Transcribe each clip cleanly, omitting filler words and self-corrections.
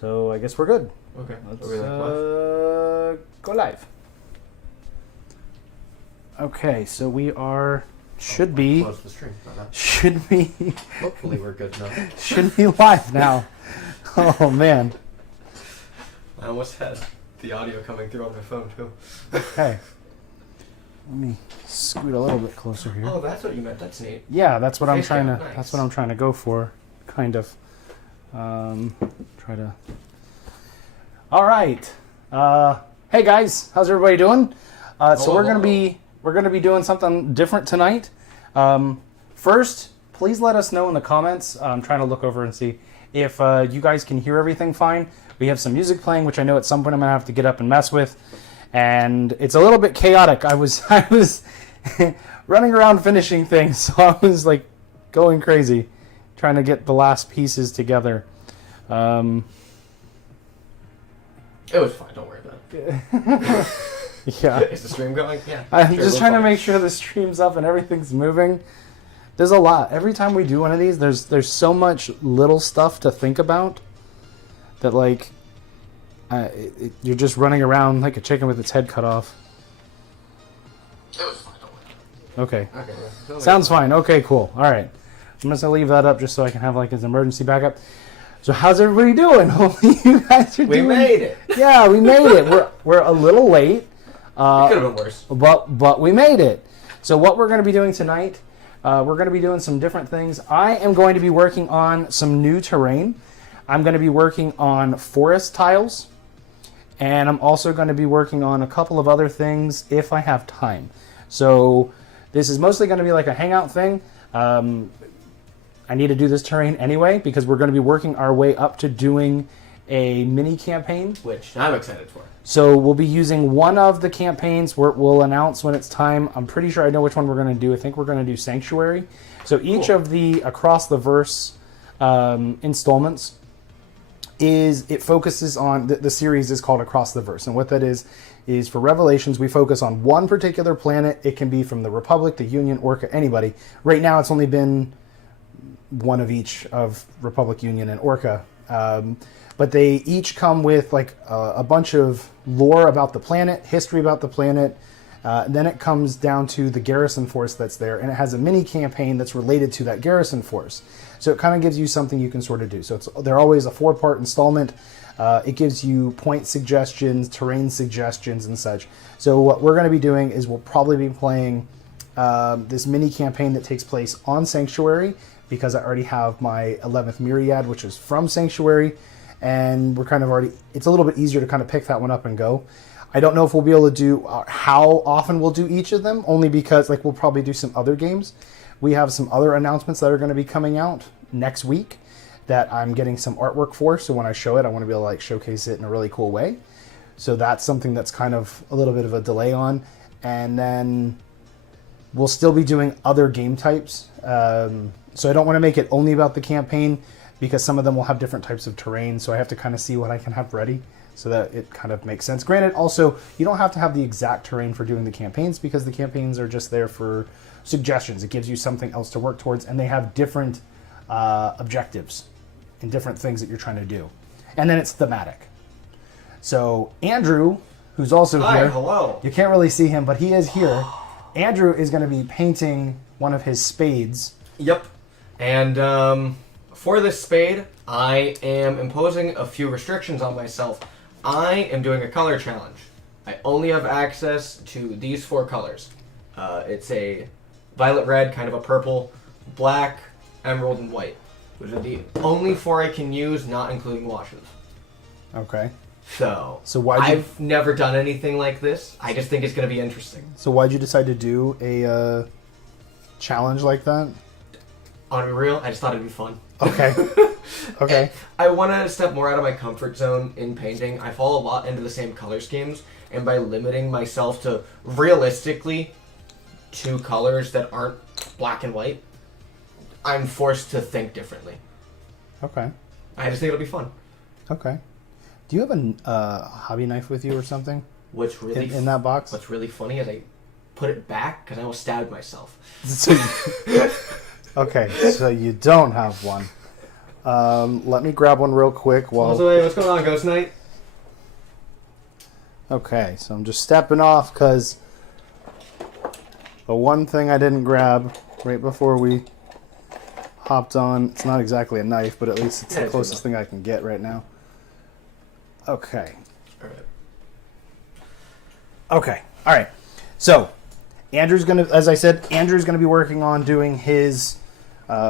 So I guess we're good. Okay. Let's Go live. Okay, so we are Close the stream. should be Hopefully we're good now. should be live now. Oh man. I almost had the audio coming through on my phone too. Okay. Let me scoot a little bit closer here. Oh, that's what you meant. That's neat. Yeah, that's what I'm trying to. Nice. That's what I'm trying to go for, kind of. Try to. All right. Hey guys, how's everybody doing? So we're gonna be doing something different tonight. First, please let us know in the comments. I'm trying to look over and see if you guys can hear everything fine. We have some music playing, which I know at some point I'm gonna have to get up and mess with, and it's a little bit chaotic. I was running around finishing things, so I was like going crazy, trying to get the last pieces together. It was fine. Don't worry about it. Yeah. Is the stream going? Yeah. I'm just trying to make sure the stream's up and everything's moving. There's a lot. Every time we do one of these, there's so much little stuff to think about that, like, you're just running around like a chicken with its head cut off. It was fine. Don't worry. Okay. Okay. Sounds fine. Okay, cool. All right. I'm just going to leave that up just so I can have, like, an emergency backup. So how's everybody doing? Hopefully you guys are doing... We made it. Yeah, we made it. We're a little late. It could have been worse. But we made it. So what we're going to be doing tonight, we're going to be doing some different things. I am going to be working on some new terrain. I'm going to be working on forest tiles. And I'm also going to be working on a couple of other things if I have time. So this is mostly going to be like a hangout thing. I need to do this terrain anyway because we're going to be working our way up to doing a mini campaign. Which I'm excited for. So we'll be using one of the campaigns where we'll announce when it's time. I'm pretty sure I know which one we're going to do. I think we're going to do Sanctuary. So each of the Across the Verse installments it focuses on, the series is called Across the Verse. And what that is for Revelations, we focus on one particular planet. It can be from the Republic, the Union, Orca, anybody. Right now it's only been one of each of Republic, Union, and Orca. But they each come with like a bunch of lore about the planet, history about the planet. Then it comes down to the garrison force that's there, and it has a mini campaign that's related to that garrison force. So it kind of gives you something you can sort of do. So they're always a 4-part installment. It gives you point suggestions, terrain suggestions, and such. So what we're going to be doing is we'll probably be playing this mini campaign that takes place on Sanctuary, because I already have my 11th Myriad, which is from Sanctuary, and we're kind of already, it's a little bit easier to kind of pick that one up and go. I don't know if we'll be able to do, how often we'll do each of them, only because like we'll probably do some other games. We have some other announcements that are going to be coming out next week that I'm getting some artwork for, so when I show it, I want to be able to like showcase it in a really cool way. So that's something that's kind of a little bit of a delay on. And then we'll still be doing other game types. So I don't want to make it only about the campaign because some of them will have different types of terrain. So I have to kind of see what I can have ready so that it kind of makes sense. Granted, also, you don't have to have the exact terrain for doing the campaigns because the campaigns are just there for suggestions. It gives you something else to work towards, and they have different objectives and different things that you're trying to do. And then it's thematic. So Andrew, who's also here. Hello. You can't really see him, but he is here. Andrew is going to be painting one of his spades. Yep. And for this spade, I am imposing a few restrictions on myself. I am doing a color challenge. I only have access to these 4 colors. It's a violet red, kind of a purple, black, emerald, and white. Those are the only 4 I can use, not including washes. Okay. So I've never done anything like this. I just think it's going to be interesting. So why'd you decide to do a challenge like that? On to be real, I just thought it'd be fun. Okay. Okay. I want to step more out of my comfort zone in painting. I fall a lot into the same color schemes, and by limiting myself to realistically 2 colors that aren't black and white, I'm forced to think differently. Okay. I just think it'll be fun. Okay. Do you have a hobby knife with you or something? What's really in that box? What's really funny is I put it back because I almost stabbed myself. Okay, so you don't have one. Let me grab one real quick. What's going on, Ghost Knight? Okay, so I'm just stepping off because the one thing I didn't grab right before we hopped on, it's not exactly a knife, but at least it's the closest thing I can get right now. Okay. Okay, all right. So, Andrew's going to, as I said, Andrew's going to be working on doing his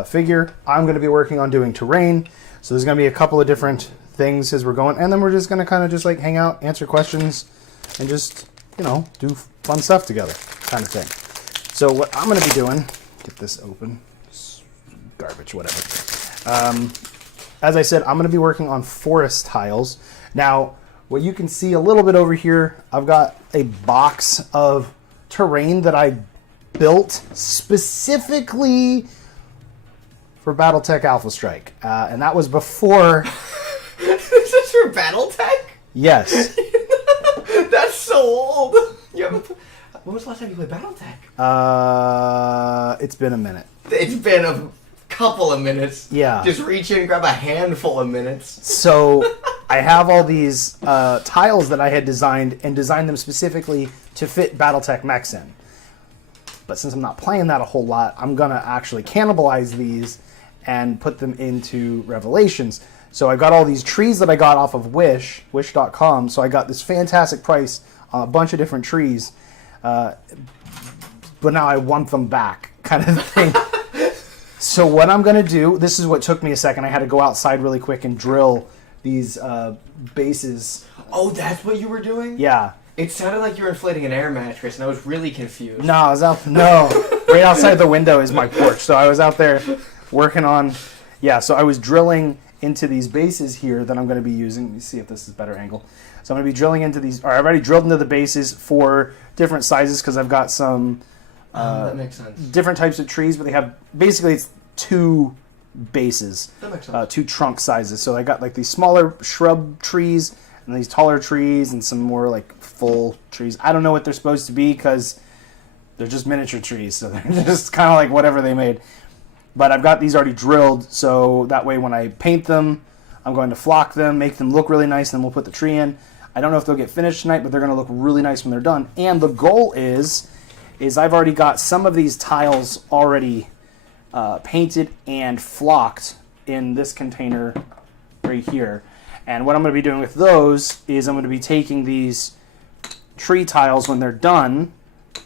figure. I'm going to be working on doing terrain. So there's going to be a couple of different things as we're going, and then we're just going to kind of just like hang out, answer questions, and just, you know, do fun stuff together kind of thing. So what I'm going to be doing, get this open, garbage, whatever. As I said, I'm going to be working on forest tiles. Now, what you can see a little bit over here, I've got a box of terrain that I built specifically for BattleTech Alpha Strike. And that was before... This is for BattleTech? Yes. That's so old. When was the last time you played BattleTech? It's been a minute. It's been a couple of minutes. Yeah. Just reach in and grab a handful of minutes. So I have all these tiles that I had designed and designed them specifically to fit BattleTech mechs in. But since I'm not playing that a whole lot, I'm going to actually cannibalize these and put them into Revelations. So I've got all these trees that I got off of wish.com. So I got this fantastic price on a bunch of different trees. But now I want them back, kind of thing. So what I'm going to do, this is what took me a second. I had to go outside really quick and drill these bases. Oh, that's what you were doing? Yeah. It sounded like you were inflating an air mattress, and I was really confused. No, I was out. No, right outside the window is my porch. So I was out there working on. Yeah, so I was drilling into these bases here that I'm going to be using. Let me see if this is a better angle. So I'm going to be drilling into these. Or I've already drilled into the bases for different sizes because I've got some that makes sense. different types of trees, but they have basically it's two bases, That makes sense. two trunk sizes. So I got like these smaller shrub trees and these taller trees and some more like full trees. I don't know what they're supposed to be because they're just miniature trees, so they're just kind of like whatever they made. But I've got these already drilled, so that way when I paint them, I'm going to flock them, make them look really nice, and then we'll put the tree in. I don't know if they'll get finished tonight, but they're going to look really nice when they're done. And the goal is I've already got some of these tiles already painted and flocked in this container right here. And what I'm going to be doing with those is I'm going to be taking these tree tiles when they're done,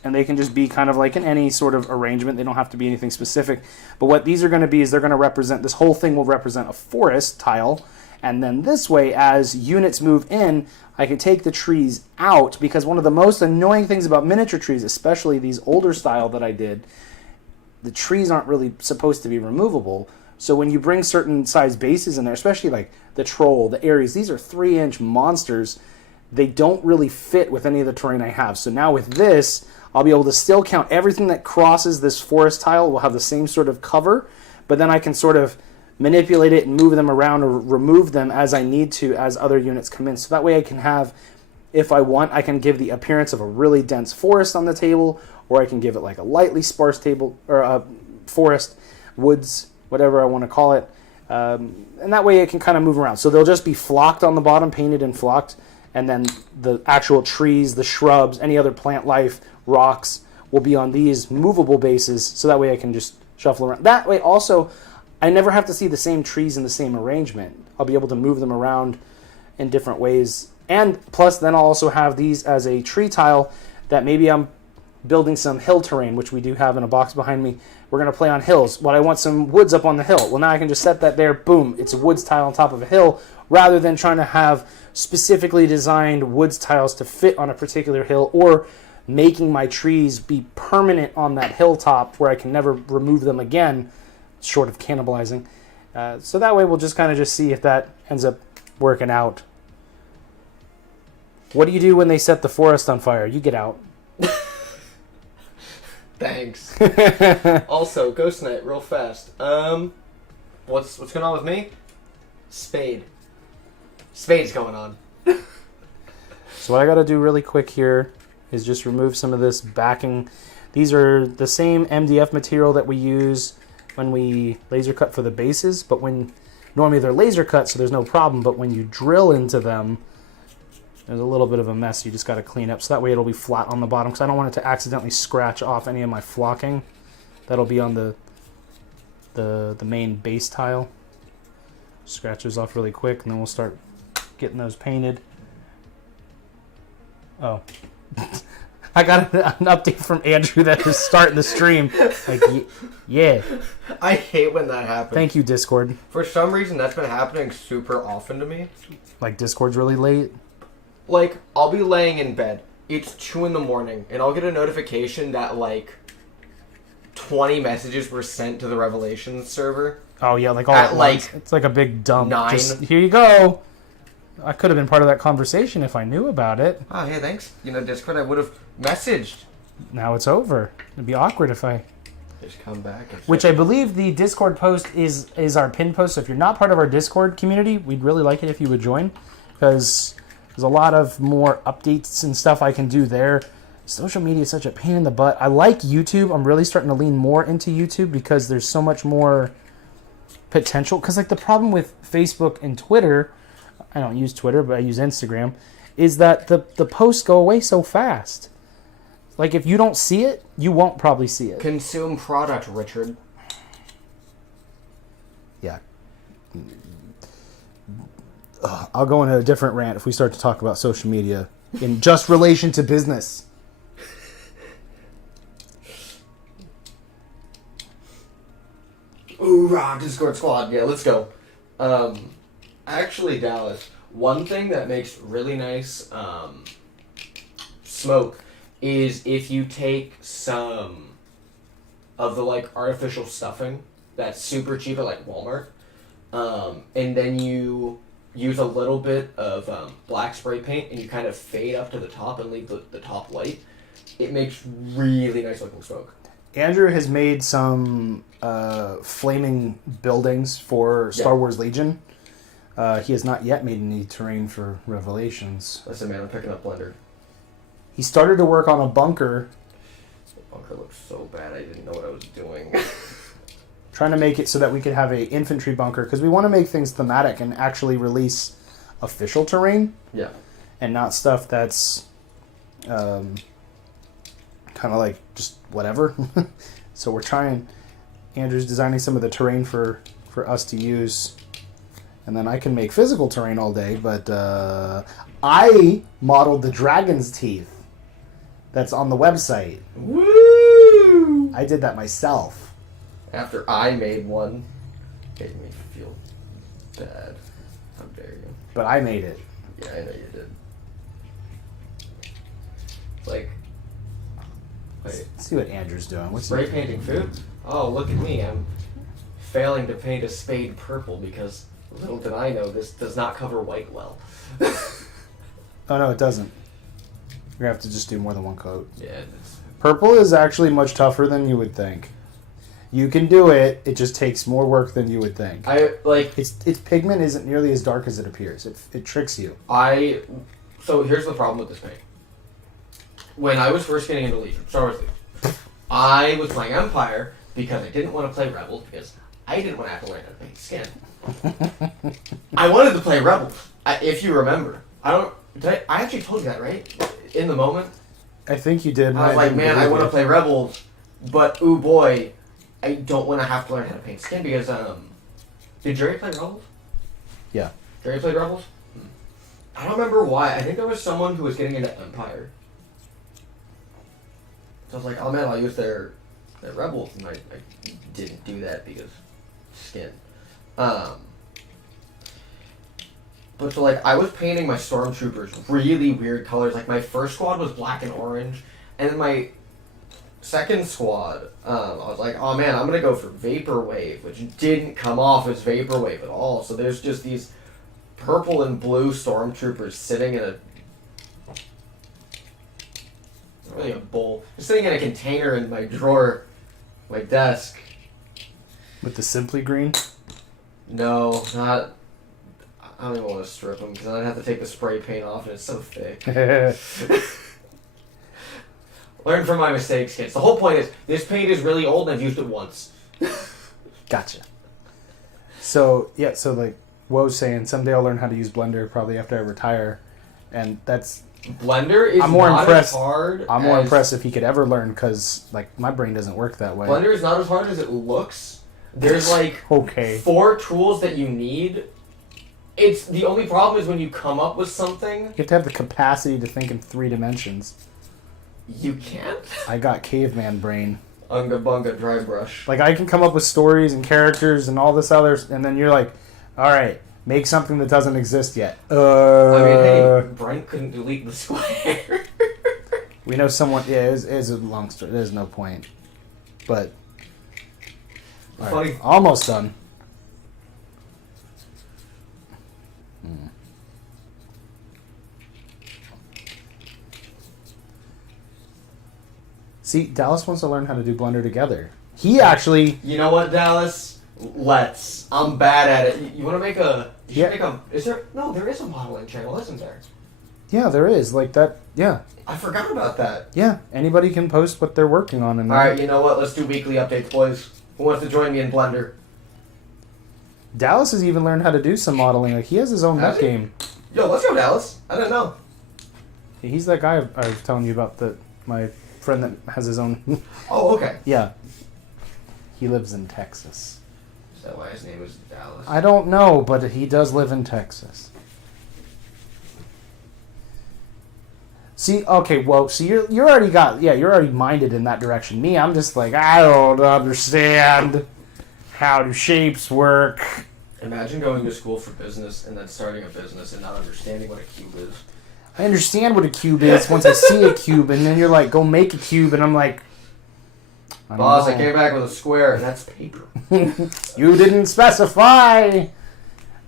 and they can just be kind of like in any sort of arrangement. They don't have to be anything specific. But what these are going to be is they're going to represent, this whole thing will represent a forest tile. And then this way, as units move in, I can take the trees out, because one of the most annoying things about miniature trees, especially these older style that I did, the trees aren't really supposed to be removable. So when you bring certain size bases in there, especially like the Troll, the Ares, these are 3-inch monsters. They don't really fit with any of the terrain I have. So now with this, I'll be able to still count everything that crosses this forest tile will have the same sort of cover, but then I can sort of manipulate it and move them around or remove them as I need to as other units come in. So that way I can have, if I want, I can give the appearance of a really dense forest on the table, or I can give it like a lightly sparse table, or a forest, woods, whatever I want to call it. And that way it can kind of move around. So they'll just be flocked on the bottom, painted and flocked, and then the actual trees, the shrubs, any other plant life, rocks will be on these movable bases, so that way I can just shuffle around. That way also, I never have to see the same trees in the same arrangement. I'll be able to move them around in different ways. And plus then I'll also have these as a tree tile that maybe I'm building some hill terrain, which we do have in a box behind me. We're going to play on hills. Well, I want some woods up on the hill. Well, now I can just set that there. Boom. It's a woods tile on top of a hill, rather than trying to have specifically designed woods tiles to fit on a particular hill, or making my trees be permanent on that hilltop where I can never remove them again, short of cannibalizing. So that way we'll just kind of just see if that ends up working out. What do you do when they set the forest on fire? You get out. Thanks. Also, Ghost Knight, real fast. What's going on with me? Spade. Spade's going on. So what I got to do really quick here is just remove some of this backing. These are the same MDF material that we use when we laser cut for the bases, but when Normally they're laser cut, so there's no problem, but when you drill into them, there's a little bit of a mess you just got to clean up. So that way it'll be flat on the bottom, because I don't want it to accidentally scratch off any of my flocking. That'll be on the main base tile. Scratch those off really quick, and then we'll start getting those painted. Oh. I got an update from Andrew that is starting the stream. Like, yeah. I hate when that happens. Thank you, Discord. For some reason, that's been happening super often to me. Like, Discord's really late? Like, I'll be laying in bed. It's 2 in the morning, and I'll get a notification that, like, 20 messages were sent to the Revelations server. Oh, yeah, like all at at like once. It's like a big dump. 9. Just, here you go. I could have been part of that conversation if I knew about it. Oh, hey, thanks. You know, Discord, I would have messaged. Now it's over. It'd be awkward if I... Just come back. Which I believe the Discord post is our pin post. So if you're not part of our Discord community, we'd really like it if you would join. Because there's a lot of more updates and stuff I can do there. Social media is such a pain in the butt. I like YouTube. I'm really starting to lean more into YouTube because there's so much more potential. Because like the problem with Facebook and Twitter... I don't use Twitter, but I use Instagram, is that the posts go away so fast. Like, if you don't see it, you won't probably see it. Consume product, Richard. Yeah. I'll go into a different rant if we start to talk about social media in just relation to business. Hoorah, Discord squad. Yeah, let's go. Actually, Dallas, one thing that makes really nice smoke is if you take some of the like artificial stuffing that's super cheap at like Walmart, and then you use a little bit of black spray paint and you kind of fade up to the top and leave the top light. It makes really nice looking smoke. Andrew has made some flaming buildings for Star Wars Legion. He has not yet made any terrain for Revelations. Listen, man, I'm picking up Blender. He started to work on a bunker. The bunker looks so bad, I didn't know what I was doing. Trying to make it so that we could have a infantry bunker, because we want to make things thematic and actually release official terrain. Yeah. And not stuff that's kind of like just whatever. So we're trying... Andrew's designing some of the terrain for us to use. And then I can make physical terrain all day, but I modeled the dragon's teeth that's on the website. Woo! I did that myself. After I made one, made me feel bad. How dare you? But I made it. Yeah, I know you did. Like, wait. Let's see what Andrew's doing. What's Spray he painting food? Oh, look at me. I'm failing to paint a spade purple because little did I know this does not cover white well. Oh, no, it doesn't. You're going to have to just do more than one coat. Yeah, it is. Purple is actually much tougher than you would think. You can do it. It just takes more work than you would think. Its pigment isn't nearly as dark as it appears. It tricks you. So here's the problem with this paint. When I was first getting into Legion, Star Wars Legion, I was playing Empire because I didn't want to play Rebels because I didn't want to have to learn how to paint skin. I wanted to play Rebels, if you remember. I actually told you that, right? In the moment. I think you did. I was like, man, I want to play Rebels, but ooh boy, I don't want to have to learn how to paint skin because did Jerry play Rebels? Yeah. Jerry played Rebels? I don't remember why. I think there was someone who was getting into Empire. So I was like, oh man, I'll use their Rebels, and I didn't do that because skin. But so like I was painting my stormtroopers really weird colors. Like my first squad was black and orange, and then my second squad, I was like, oh man, I'm gonna go for Vaporwave, which didn't come off as Vaporwave at all. So there's just these purple and blue stormtroopers sitting in really a bowl, just sitting in a container in my drawer, my desk. With the Simply Green? No, not. I don't even want to strip them because I'd have to take the spray paint off and it's so thick. Learn from my mistakes, kids. The whole point is this paint is really old and I've used it once. Gotcha. So like Woe's saying, someday I'll learn how to use Blender probably after I retire, and that's. Blender is I'm more not impressed. as hard. I'm more impressed if he could ever learn, because like my brain doesn't work that way. Blender is not as hard as it looks. There's like okay. 4 tools that you need. It's the only problem is when you come up with something. You have to have the capacity to think in 3 dimensions. You can't. I got caveman brain. Unga bunga dry brush. Like I can come up with stories and characters and all this other, and then you're like, all right, make something that doesn't exist yet. I mean, hey, Brent couldn't delete the square. We know someone. Yeah, it's a long story. There's no point. But all Funny. right, almost done. See, Dallas wants to learn how to do Blender together. He actually. You know what, Dallas? Let's. I'm bad at it. You want to make a? You should make a. Is there? No, there is a modeling channel, isn't there? Yeah, there is like that. Yeah. I forgot about that. Yeah. Anybody can post what they're working on. All right, you know what? Let's do weekly updates, boys. Who wants to join me in Blender? Dallas has even learned how to do some modeling. Like he has his own Has net he? game. Yo, let's go, Dallas. I didn't know. He's that guy I was telling you about. My friend that has his own. Oh, okay. Yeah. He lives in Texas. Is that why his name is Dallas? I don't know, but he does live in Texas. See, okay, well, see, you're already minded in that direction. Me, I'm just like, I don't understand how do shapes work. Imagine going to school for business and then starting a business and not understanding what a cube is. I understand what a cube is once I see a cube, and then you're like, go make a cube, and I'm like, Boss, I came back with a square, and that's paper. You didn't specify.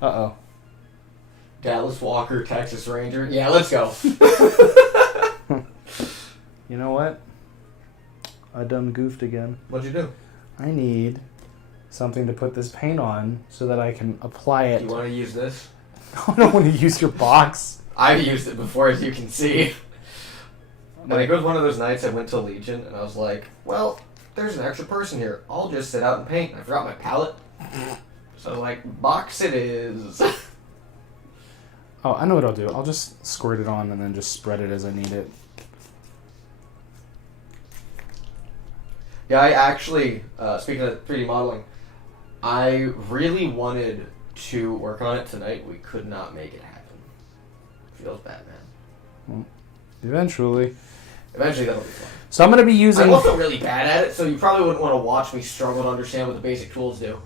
Uh-oh. Dallas Walker, Texas Ranger. Yeah, let's go. You know what? I done goofed again. What'd you do? I need something to put this paint on so that I can apply it. Do you want to use this? I don't want to use your box. I've used it before, as you can see. And it was one of those nights I went to Legion, and I was like, well, there's an extra person here. I'll just sit out and paint. And I forgot my palette. So, like, box it is. Oh, I know what I'll do. I'll just squirt it on and then just spread it as I need it. Yeah, I actually, speaking of 3D modeling, I really wanted to work on it tonight. We could not make it happen. Feels bad, man. Well, eventually Eventually that'll be fun. So I'm going to be using... I'm also really bad at it, so you probably wouldn't want to watch me struggle to understand what the basic tools do.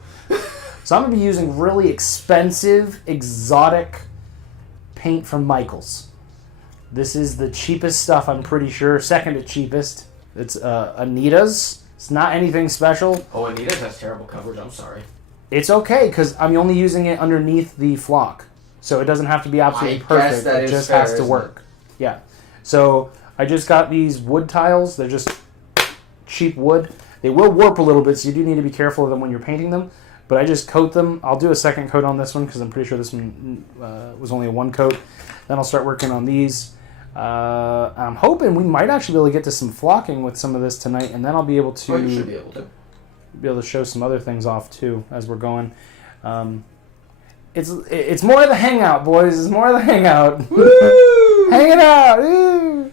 So I'm going to be using really expensive, exotic paint from Michaels. This is the cheapest stuff, I'm pretty sure. Second to cheapest. It's Anita's. It's not anything special. Oh, Anita's has terrible coverage. I'm sorry. It's okay, because I'm only using it underneath the flock. So it doesn't have to be absolutely perfect. It just has to work. Yeah. So I just got these wood tiles. They're just cheap wood. They will warp a little bit, so you do need to be careful of them when you're painting them. But I just coat them. I'll do a second coat on this one, because I'm pretty sure this one was only a one coat. Then I'll start working on these. I'm hoping we might actually be able to get to some flocking with some of this tonight, and then I'll be able to... Oh, you should be able to show some other things off too as we're going. It's more of the hangout, boys. It's more of the hangout. Woo! Hanging out. Woo!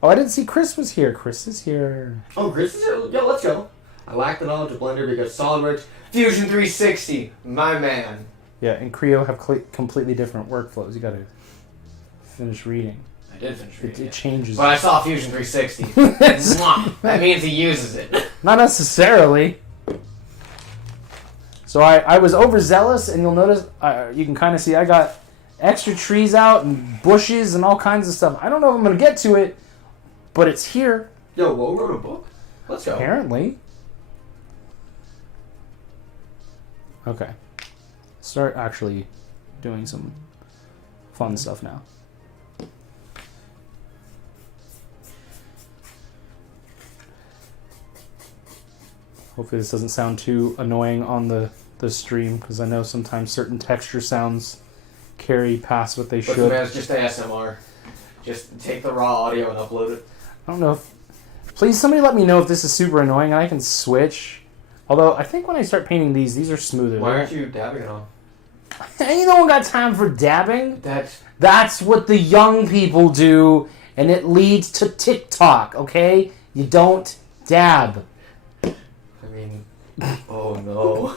Oh, I didn't see Chris was here. Chris is here. Oh, Chris is here? Yo, let's go. I lack the knowledge of Blender because SolidWorks Fusion 360, my man. Yeah, and Creo have completely different workflows. You got to finish reading. I did finish reading It changes. But I saw Fusion 360. Mwah! That means he uses it. Not necessarily. So I was overzealous, and you'll notice, you can kind of see I got extra trees out and bushes and all kinds of stuff. I don't know if I'm going to get to it, but it's here. Yo, Wo wrote a book? Let's go. Apparently. Okay. Start actually doing some fun stuff now. Hopefully this doesn't sound too annoying on the stream, because I know sometimes certain texture sounds carry past what they should. But man, it's just ASMR. Just take the raw audio and upload it. I don't know if... Please, somebody let me know if this is super annoying and I can switch. Although, I think when I start painting these are smoother. Why aren't you dabbing it on? Ain't no one got time for dabbing. That's... That's what the young people do, and it leads to TikTok, okay? You don't dab. I mean... Oh, no.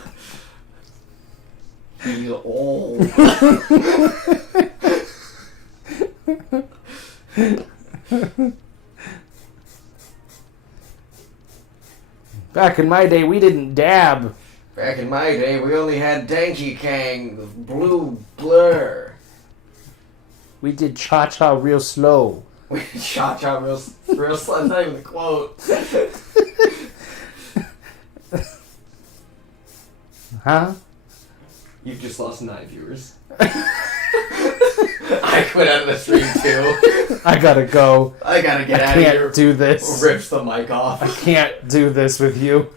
He's old. Back in my day, we didn't dab. Back in my day, we only had Danky Kang, the blue blur. We did cha-cha real slow. We cha-cha real slow. That's not even the quote. Huh? You've just lost 9 viewers. I quit out of the stream too. I gotta go. I gotta get out I of here. can't do this. Rips the mic off. I can't do this with you.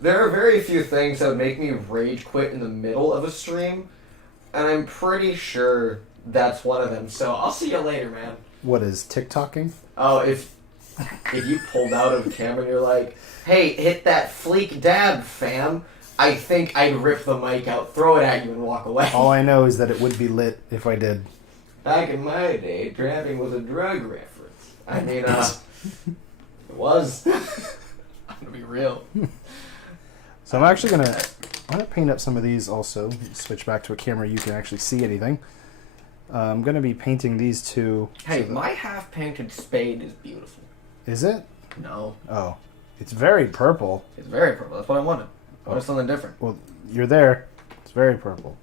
There are very few things that would make me rage quit in the middle of a stream, and I'm pretty sure that's one of them. So I'll see you later, man. What is TikToking? Oh, if you pulled out of camera and you're like, hey, hit that fleek dab, fam, I think I'd rip the mic out, throw it at you, and walk away. All I know is that it would be lit if I did. Back in my day, dabbing was a drug reference. I mean, it was. I'm gonna be real. So I'm actually gonna paint up some of these also. Switch back to a camera you can actually see anything. I'm gonna be painting these two. Hey, my half-painted spade is beautiful. Is it? No. Oh, it's very purple. It's very purple. That's what I wanted. I wanted something different. Well, you're there. It's very purple.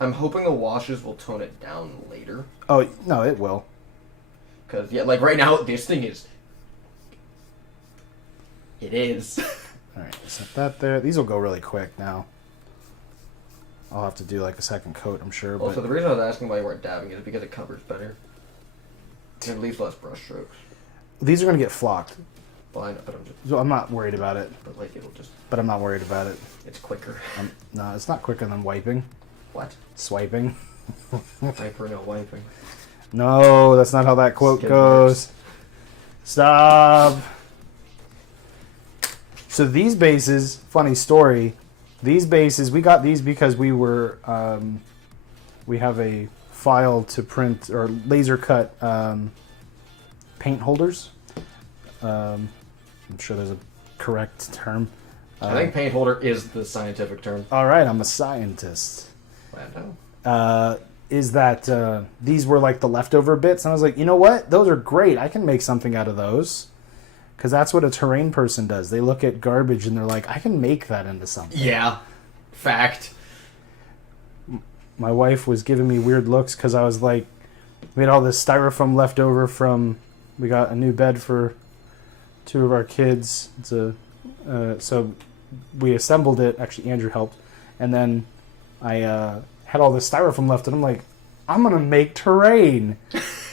I'm hoping the washes will tone it down later. Oh no, it will. Because, yeah, like right now, this thing is... It is. Alright, set that there. These will go really quick now. I'll have to do like a second coat, I'm sure. Also, But the reason I was asking why you weren't dabbing is because it covers better. And it leaves less brush strokes. these are going to get flocked. Well, I know, but I'm just... So I'm not worried about it. But, like, it'll just... But I'm not worried about it. It's quicker. No, it's not quicker than wiping. What? Swiping. Wiper, no wiping. No, that's not how that quote Skid goes. marks. Stop. So these bases, funny story. These bases, we got these because we were, we have a file to print or laser cut paint holders. I'm sure there's a correct term. I think paint holder is the scientific term. All right, I'm a scientist. Wow. Is that these were like the leftover bits, and I was like, you know what? Those are great. I can make something out of those. Because that's what a terrain person does. They look at garbage and they're like, I can make that into something. Yeah. Fact. My wife was giving me weird looks because I was like, we had all this styrofoam left over from, we got a new bed for 2 of our kids. It's so we assembled it. Actually, Andrew helped. And then I had all this styrofoam left, and I'm like, I'm going to make terrain.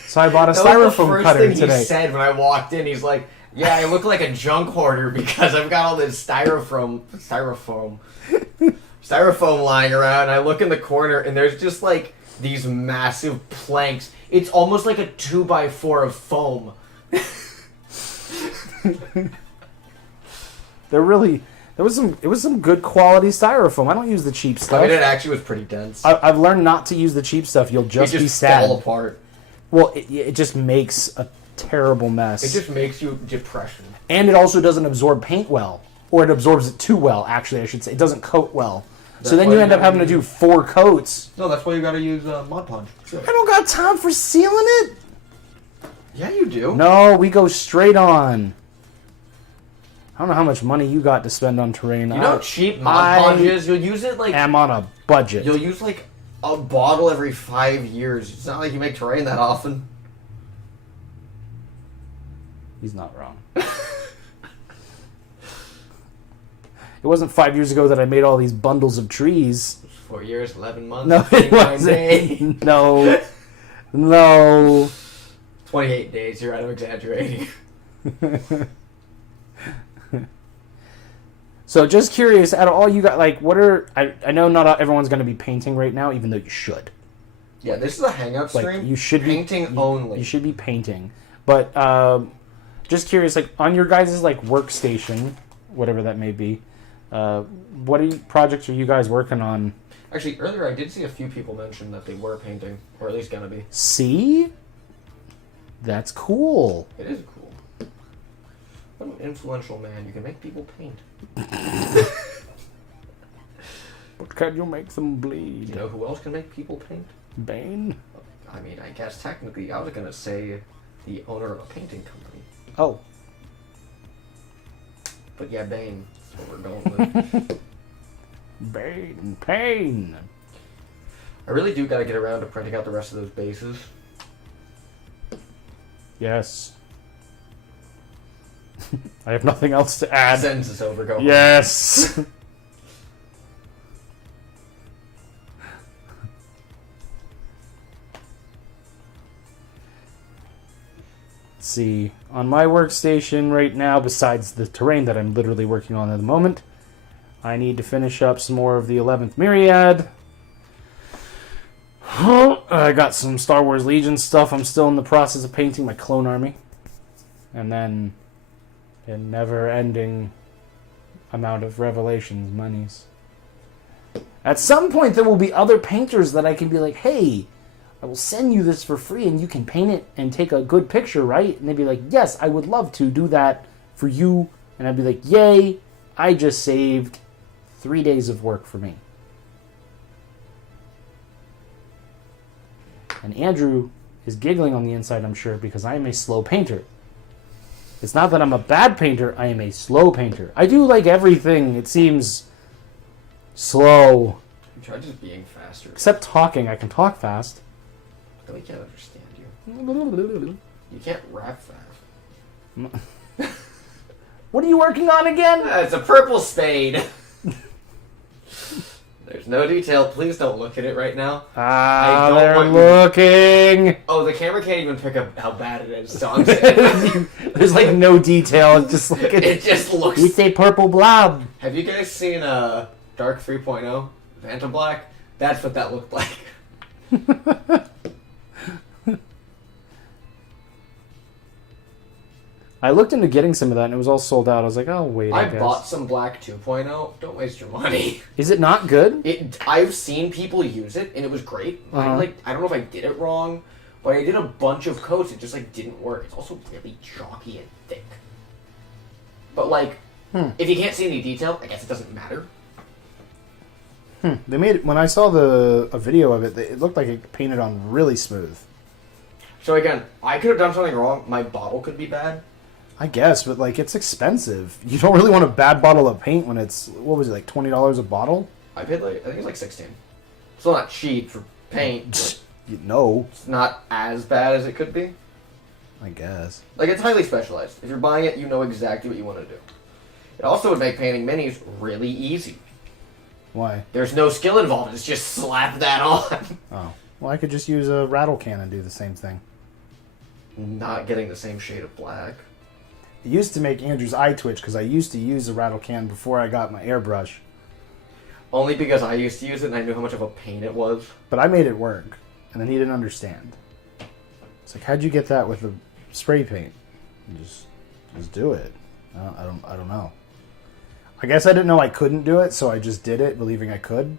So I bought a styrofoam cutter today. That was the first thing he said when I walked in. He's like, yeah, I look like a junk hoarder because I've got all this styrofoam lying around. And I look in the corner, and there's just like these massive planks. It's almost like a 2x4 of foam. It was some good quality styrofoam. I don't use the cheap stuff. I mean, it actually was pretty dense. I've learned not to use the cheap stuff. You'll just be sad. fall apart. Well, it just makes a terrible mess. It just makes you depression. And it also doesn't absorb paint well. Or it absorbs it too well, actually, I should say. It doesn't coat well. So then you end up having to do 4 coats. No, that's why you gotta use Mod Podge. I don't got time for sealing it. Yeah, you do. No, we go straight on. I don't know how much money you got to spend on terrain. You know how cheap Mod Podge is? You'll use it like... I'm on a budget. You'll use like a bottle every 5 years. It's not like you make terrain that often. He's not wrong. It wasn't 5 years ago that I made all these bundles of trees. 4 years, 11 months. No, it wasn't. No. No. 28 days. You're out of exaggerating. So just curious, out of all you got, like, what are... I know not everyone's going to be painting right now, even though you should. Yeah, this is a hangout stream. Like, you should painting be, only. You should be painting. But just curious, like on your guys' like workstation, whatever that may be, what projects are you guys working on? Actually, earlier I did see a few people mention that they were painting, or at least gonna be. See? That's cool. It is cool. What an influential man. You can make people paint. But can you make them bleed? You know who else can make people paint? Bane? I mean, I guess technically I was gonna say the owner of a painting company. Oh. But yeah, Bane. That's what we're going with. Bane. Pain. I really do gotta get around to printing out the rest of those bases. Yes. I have nothing else to add. Sentence is over. Go. Yes. Let's see. On my workstation right now, besides the terrain that I'm literally working on at the moment, I need to finish up some more of the 11th Myriad. I got some Star Wars Legion stuff. I'm still in the process of painting my clone army. And then a never-ending amount of Revelations monies. At some point, there will be other painters that I can be like, hey, I will send you this for free and you can paint it and take a good picture, right? And they'd be like, yes, I would love to do that for you. And I'd be like, yay, I just saved 3 days of work for me. And Andrew is giggling on the inside, I'm sure, because I am a slow painter. It's not that I'm a bad painter, I am a slow painter. I do like everything, it seems slow. Try just being faster. Except talking, I can talk fast. But we can't understand you. You can't rap fast. What are you working on again? It's a purple spade. There's no detail. Please don't look at it right now. They're looking. Oh, the camera can't even pick up how bad it is. So I'm saying there's like no detail. It's just like it just looks. It's a purple blob. Have you guys seen Dark 3.0 Phantom Black? That's what that looked like. I looked into getting some of that and it was all sold out. I was like, oh wait. I bought some Black 2.0. Don't waste your money. Is it not good? I've seen people use it and it was great. I don't know if I did it wrong, but I did a bunch of coats. It just didn't work. It's also really chalky and thick. But if you can't see any detail, I guess it doesn't matter. They made it when I saw a video of it. It looked like it painted on really smooth. So again, I could have done something wrong. My bottle could be bad. I guess, but it's expensive. You don't really want a bad bottle of paint when it's what was it $20 a bottle? I paid I think it's $16. Still not cheap for paint. It's not as bad as it could be. I guess. It's highly specialized. If you're buying it, you know exactly what you want to do. It also would make painting minis really easy. Why? There's no skill involved. It's just slap that on. Oh. Well, I could just use a rattle can and do the same thing. Not getting the same shade of black. It used to make Andrew's eye twitch because I used to use a rattle can before I got my airbrush. Only because I used to use it and I knew how much of a pain it was. But I made it work, and then he didn't understand. It's like, how'd you get that with the spray paint? Just do it. I don't know. I guess I didn't know I couldn't do it, so I just did it, believing I could. And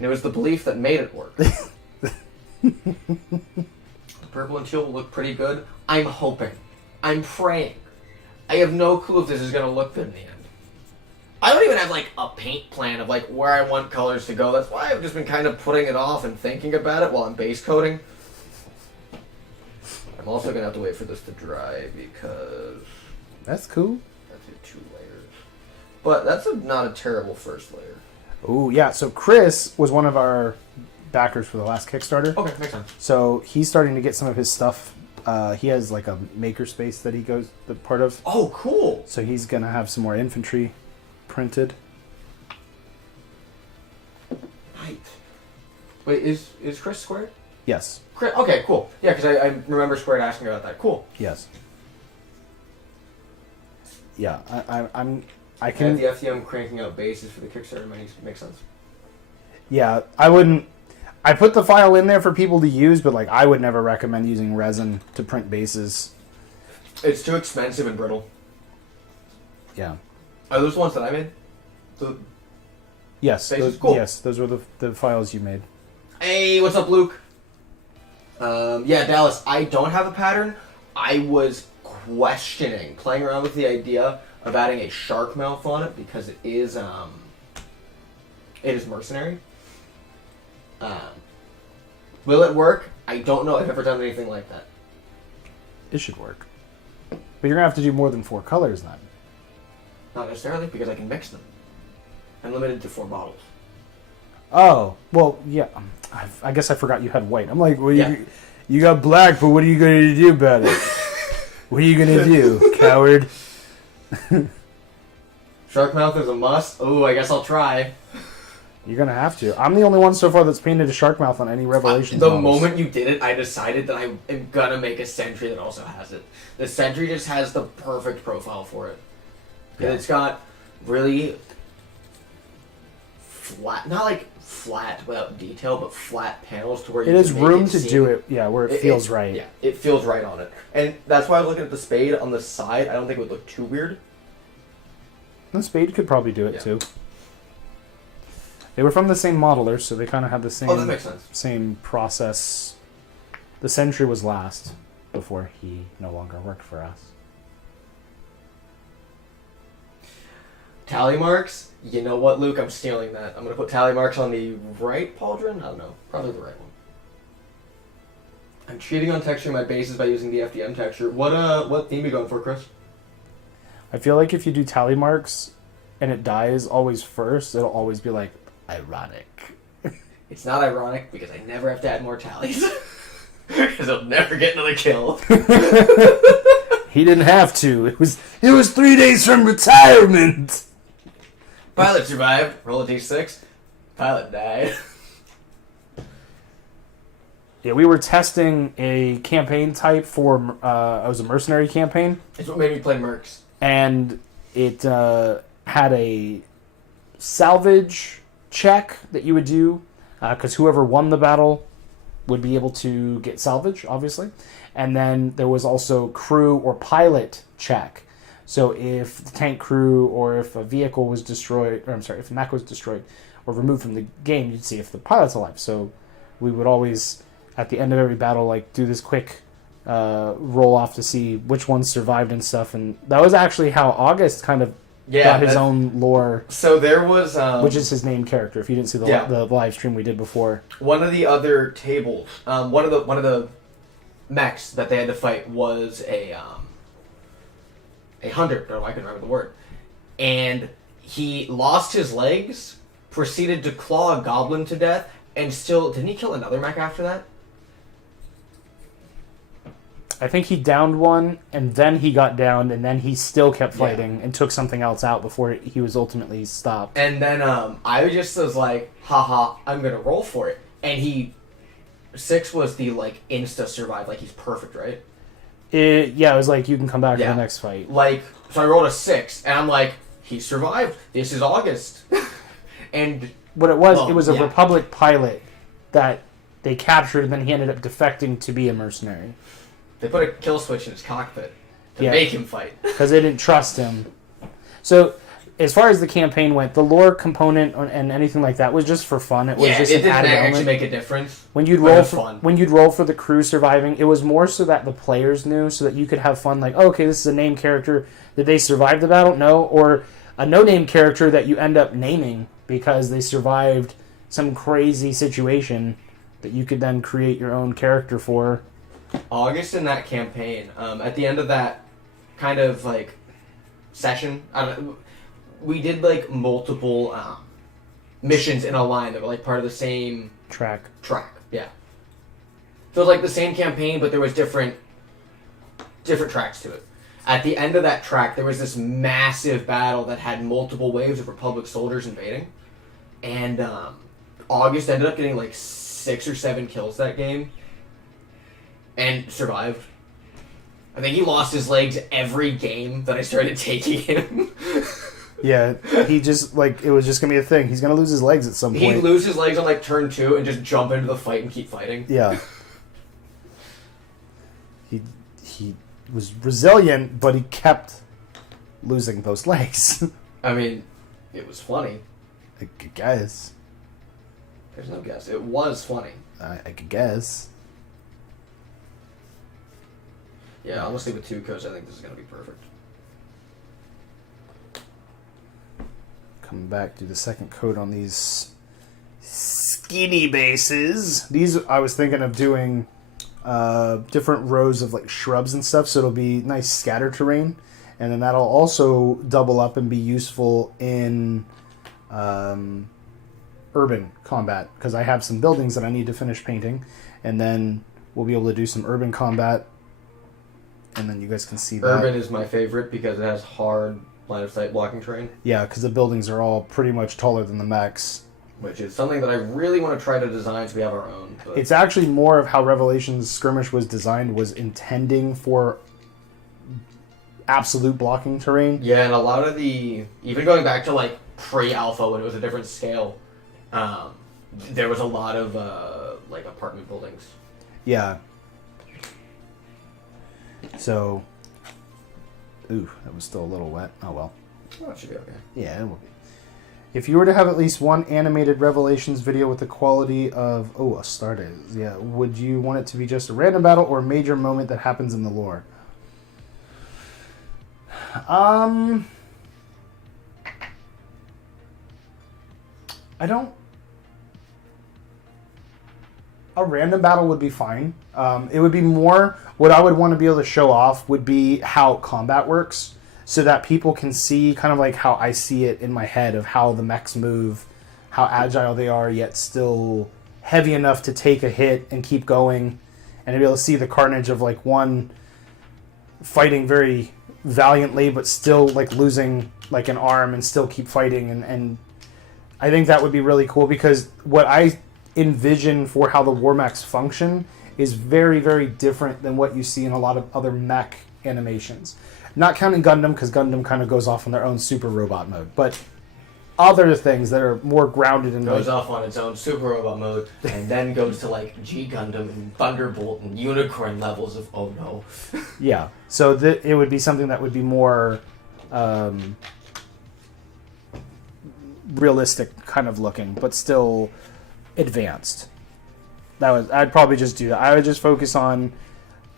it was the belief that made it work. The purple and teal will look pretty good. I'm hoping. I'm praying. I have no clue if this is going to look good in the end. I don't even have a paint plan of where I want colors to go. That's why I've just been kind of putting it off and thinking about it while I'm base coating. I'm also going to have to wait for this to dry because... That's cool. That's 2 layers. But that's not a terrible first layer. Oh, yeah. So Chris was one of our backers for the last Kickstarter. Okay, makes sense. So he's starting to get some of his stuff. He has a makerspace that he goes the part of. Oh, cool! So he's gonna have some more infantry printed. Right. Wait, is Chris squared? Yes. Chris, okay, cool. Yeah, because I remember Squared asking about that. Cool. Yes. Yeah, I can. can. The FDM cranking out bases for the Kickstarter makes sense. Yeah, I wouldn't. I put the file in there for people to use, but I would never recommend using resin to print bases. It's too expensive and brittle. Yeah. Are those the ones that I made? Yes. Those, cool. Yes, those were the files you made. Hey, what's up, Luke? Yeah, Dallas, I don't have a pattern. I was questioning, playing around with the idea of adding a shark mouth on it because it is mercenary. Will it work? I don't know. I've never done anything like that. It should work. But you're going to have to do more than 4 colors then. Not necessarily, because I can mix them. I'm limited to 4 bottles. Oh, well, yeah. I guess I forgot you had white. I'm like, well, Yeah. you got black, but what are you going to do about it? What are you going to do, coward? Shark mouth is a must. Oh, I guess I'll try. You're going to have to. I'm the only one so far that's painted a shark mouth on any Revelations The models. moment you did it, I decided that I am gonna make a Sentry that also has it. The Sentry just has the perfect profile for it. Yeah. It's got really flat, not like flat without detail, but flat panels to where you It has can make room it to seem- do it, yeah, where it feels right. Yeah, it feels right on it. And that's why I was looking at the spade on the side. I don't think it would look too weird. The spade could probably do it Yeah. too. They were from the same modeler, so they kind of had the same Oh, that makes sense. same process. The Sentry was last before he no longer worked for us. Tally marks? You know what, Luke? I'm stealing that. I'm gonna put tally marks on the right pauldron? I don't know. Probably the right one. I'm cheating on texturing my bases by using the FDM texture. What theme are you going for, Chris? I feel like if you do tally marks and it dies always first, it'll always be like ironic. It's not ironic because I never have to add more tallies. Because I'll never get another kill. He didn't have to. It was 3 days from retirement. Pilot survived. Roll a d6. Pilot died. Yeah, we were testing a campaign type for it was a mercenary campaign, It's what made me play Mercs. and it had a salvage check that you would do because whoever won the battle would be able to get salvage, obviously. And then there was also crew or pilot check. So if the tank crew or if a vehicle was destroyed, or I'm sorry, if a mech was destroyed or removed from the game, you'd see if the pilot's alive. So we would always, at the end of every battle, like do this quick roll off to see which ones survived and stuff. And that was actually how August kind of got his own lore. So there was... which is his named character, if you didn't see the live stream we did before. One of the other tables, one of the mechs that they had to fight was a hunter. No, I can remember the word. And he lost his legs, proceeded to claw a goblin to death, and still didn't he kill another mech after that? I think he downed one, and then he got downed, and then he still kept fighting and took something else out before he was ultimately stopped. And then I just was like, haha, I'm gonna roll for it. And 6 was the like insta survive, like he's perfect, right? It was like, you can come back to the next fight. Like, so I rolled a 6, and I'm like, he survived. This is August. And What it was a Republic pilot that they captured, and then he ended up defecting to be a mercenary. they put a kill switch in his cockpit to make him fight. Because they didn't trust him. So, as far as the campaign went, the lore component and anything like that was just for fun. It was just it an didn't added actually element. make a difference. When you'd roll for the crew surviving, it was more so that the players knew, so that you could have fun. Like, oh, okay, this is a named character. Did they survive the battle? No. Or a no-name character that you end up naming because they survived some crazy situation that you could then create your own character for. August in that campaign, at the end of that kind of like session, we did like multiple missions in a line that were like part of the same Track. Yeah. So it was like the same campaign, but there was different tracks to it. At the end of that track, there was this massive battle that had multiple waves of Republic soldiers invading, and August ended up getting like 6 or 7 kills that game. And survived. I think he lost his legs every game that I started taking him. Yeah, he just, like, it was just going to be a thing. He's going to lose his legs at some point. He'd lose his legs on, like, turn 2 and just jump into the fight and keep fighting. Yeah. was resilient, but he kept losing those legs. I mean, it was funny. I could guess. There's no guess. It was funny. I could guess. Yeah, honestly, with 2 codes, I think this is going to be perfect. Coming back to the second coat on these skinny bases. These, I was thinking of doing different rows of like shrubs and stuff, so it'll be nice scatter terrain. And then that'll also double up and be useful in urban combat, because I have some buildings that I need to finish painting, and then we'll be able to do some urban combat, and then you guys can see that. Urban is my favorite because it has hard line of sight blocking terrain. Yeah, because the buildings are all pretty much taller than the mechs. Which is something that I really want to try to design so we have our own. But It's actually more of how Revelations Skirmish was designed, was intending for absolute blocking terrain. yeah, and a lot of the... Even going back to, like, pre-alpha when it was a different scale, there was a lot of, like, apartment buildings. Yeah. So... Ooh, that was still a little wet. Oh well. Oh, that should be okay. Yeah, it will be. If you were to have at least one animated Revelations video with the quality of... Oh, Astartes. Yeah. Would you want it to be just a random battle or a major moment that happens in the lore? I don't... A random battle would be fine. It would be more... What I would want to be able to show off would be how combat works, so that people can see kind of like how I see it in my head of how the mechs move, how agile they are, yet still heavy enough to take a hit and keep going, and to be able to see the carnage of like one fighting very valiantly but still like losing like an arm and still keep fighting, and I think that would be really cool, because what I envision for how the war mechs function is very, very different than what you see in a lot of other mech animations. Not counting Gundam, because Gundam kind of goes off on their own super robot mode, but other things that are more grounded in... Goes off on its own super robot mode, and then goes to like G Gundam and Thunderbolt and Unicorn levels of oh no. Yeah, so it would be something that would be more realistic kind of looking, but still advanced. I'd probably just do that. I would just focus on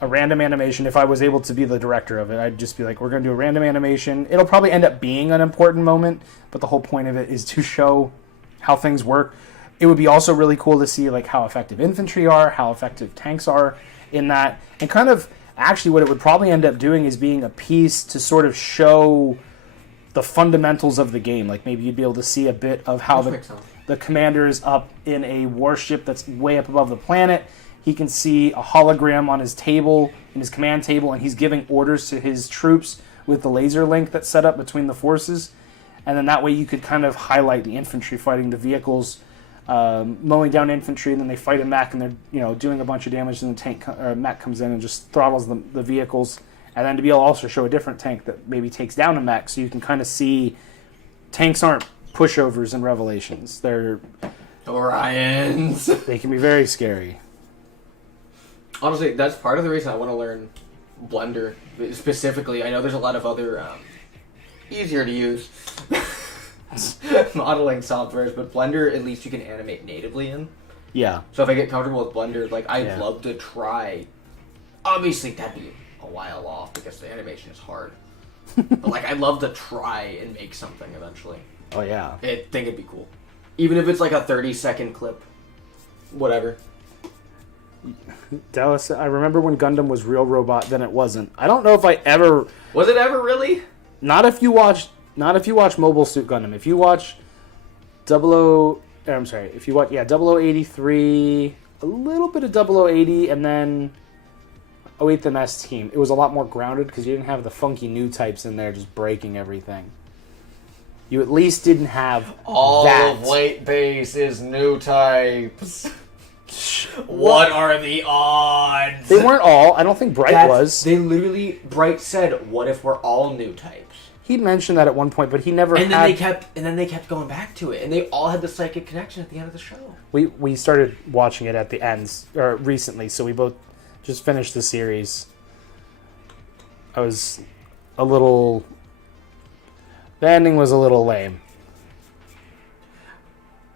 a random animation. If I was able to be the director of it, I'd just be like, we're going to do a random animation. It'll probably end up being an important moment, but the whole point of it is to show how things work. It would be also really cool to see like how effective infantry are, how effective tanks are in that, and kind of actually what it would probably end up doing is being a piece to sort of show the fundamentals of the game. Like maybe you'd be able to see a bit of how the commander is up in a warship that's way up above the planet. He can see a hologram on his table, in his command table, and he's giving orders to his troops with the laser link that's set up between the forces. And then that way you could kind of highlight the infantry fighting the vehicles, mowing down infantry, and then they fight a mech, and they're doing a bunch of damage, and the tank or mech comes in and just throttles the vehicles. And then to be able to also show a different tank that maybe takes down a mech, so you can kind of see tanks aren't pushovers in Revelations. They're Orions. They can be very scary. Honestly, that's part of the reason I want to learn Blender specifically. I know there's a lot of other easier to use modeling softwares, but Blender at least you can animate natively in. Yeah. So if I get comfortable with Blender, like I'd love to try. Obviously, that'd be a while off because the animation is hard. But like, I'd love to try and make something eventually. Oh yeah. I think it'd be cool, even if it's like a 30-second clip. Whatever. Dallas, I remember when Gundam was real robot, then it wasn't. I don't know if I ever... Was it ever really? Not if you watch Mobile Suit Gundam. If you watch if you watch 0083, a little bit of 0080, and then 08 the Mess Team, it was a lot more grounded because you didn't have the funky new types in there just breaking everything. You at least didn't have all that. of Weight Base is new types. What are the odds? They weren't all. I don't think Bright was. They literally, Bright said, "What if we're all new types?" He mentioned that at one point, but he never. And then they kept going back to it, and they all had the psychic connection at the end of the show. We started watching it at the ends or recently, so we both just finished the series. I was a little... The ending was a little lame.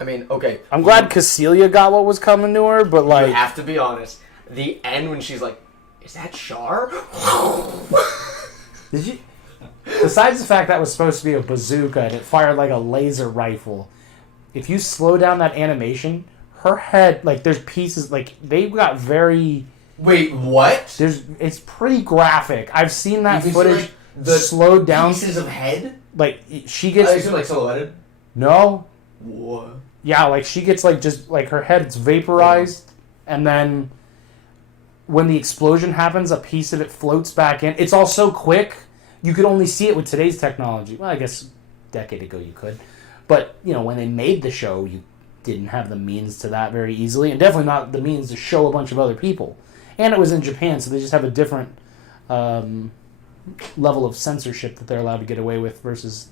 I mean, okay. I'm glad Cecilia got what was coming to her, but like... You have to be honest. The end when she's like, is that Char? Did you... Besides the fact that was supposed to be a bazooka and it fired like a laser rifle, if you slow down that animation, her head, like there's pieces, like they got very... Wait, what? It's pretty graphic. I've seen that You can footage see, like, the slowed down. Pieces of head? Like she gets... I assume like silhouetted? No. What? Yeah, like she gets like just like her head's vaporized, and then when the explosion happens, a piece of it floats back in. It's all so quick, you could only see it with today's technology. Well, I guess a decade ago you could. But, you know, when they made the show, you didn't have the means to that very easily, and definitely not the means to show a bunch of other people. And it was in Japan, so they just have a different level of censorship that they're allowed to get away with versus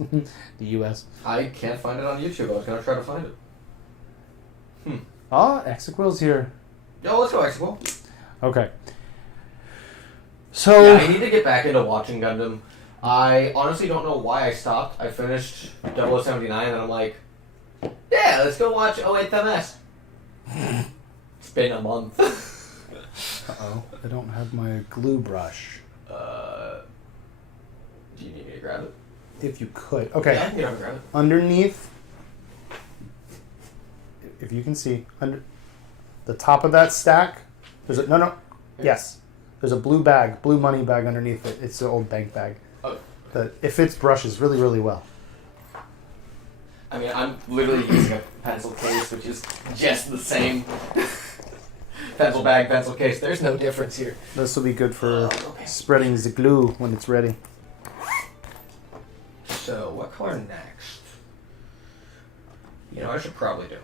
the U.S. I can't find it on YouTube. I was going to try to find it. Oh, Exequil's here. Yo, let's go, Exequil. Okay. So... Yeah, I need to get back into watching Gundam. I honestly don't know why I stopped. I finished 0079 and I'm like, yeah, let's go watch 08MS. It's been a month. Uh-oh. I don't have my glue brush. Do you need me to grab it? If you could. Okay. Yeah, you don't have to grab it. Underneath, if you can see, under the top of that stack, there's a... No. Yes. There's a blue bag, blue money bag underneath it. It's an old bank bag. Oh. That it fits brushes really, really well. I mean, I'm literally using a pencil case, which is just the same. Pencil bag, pencil case. There's no difference here. This will be good for spreading the glue when it's ready. So, what color next? You know, I should probably do.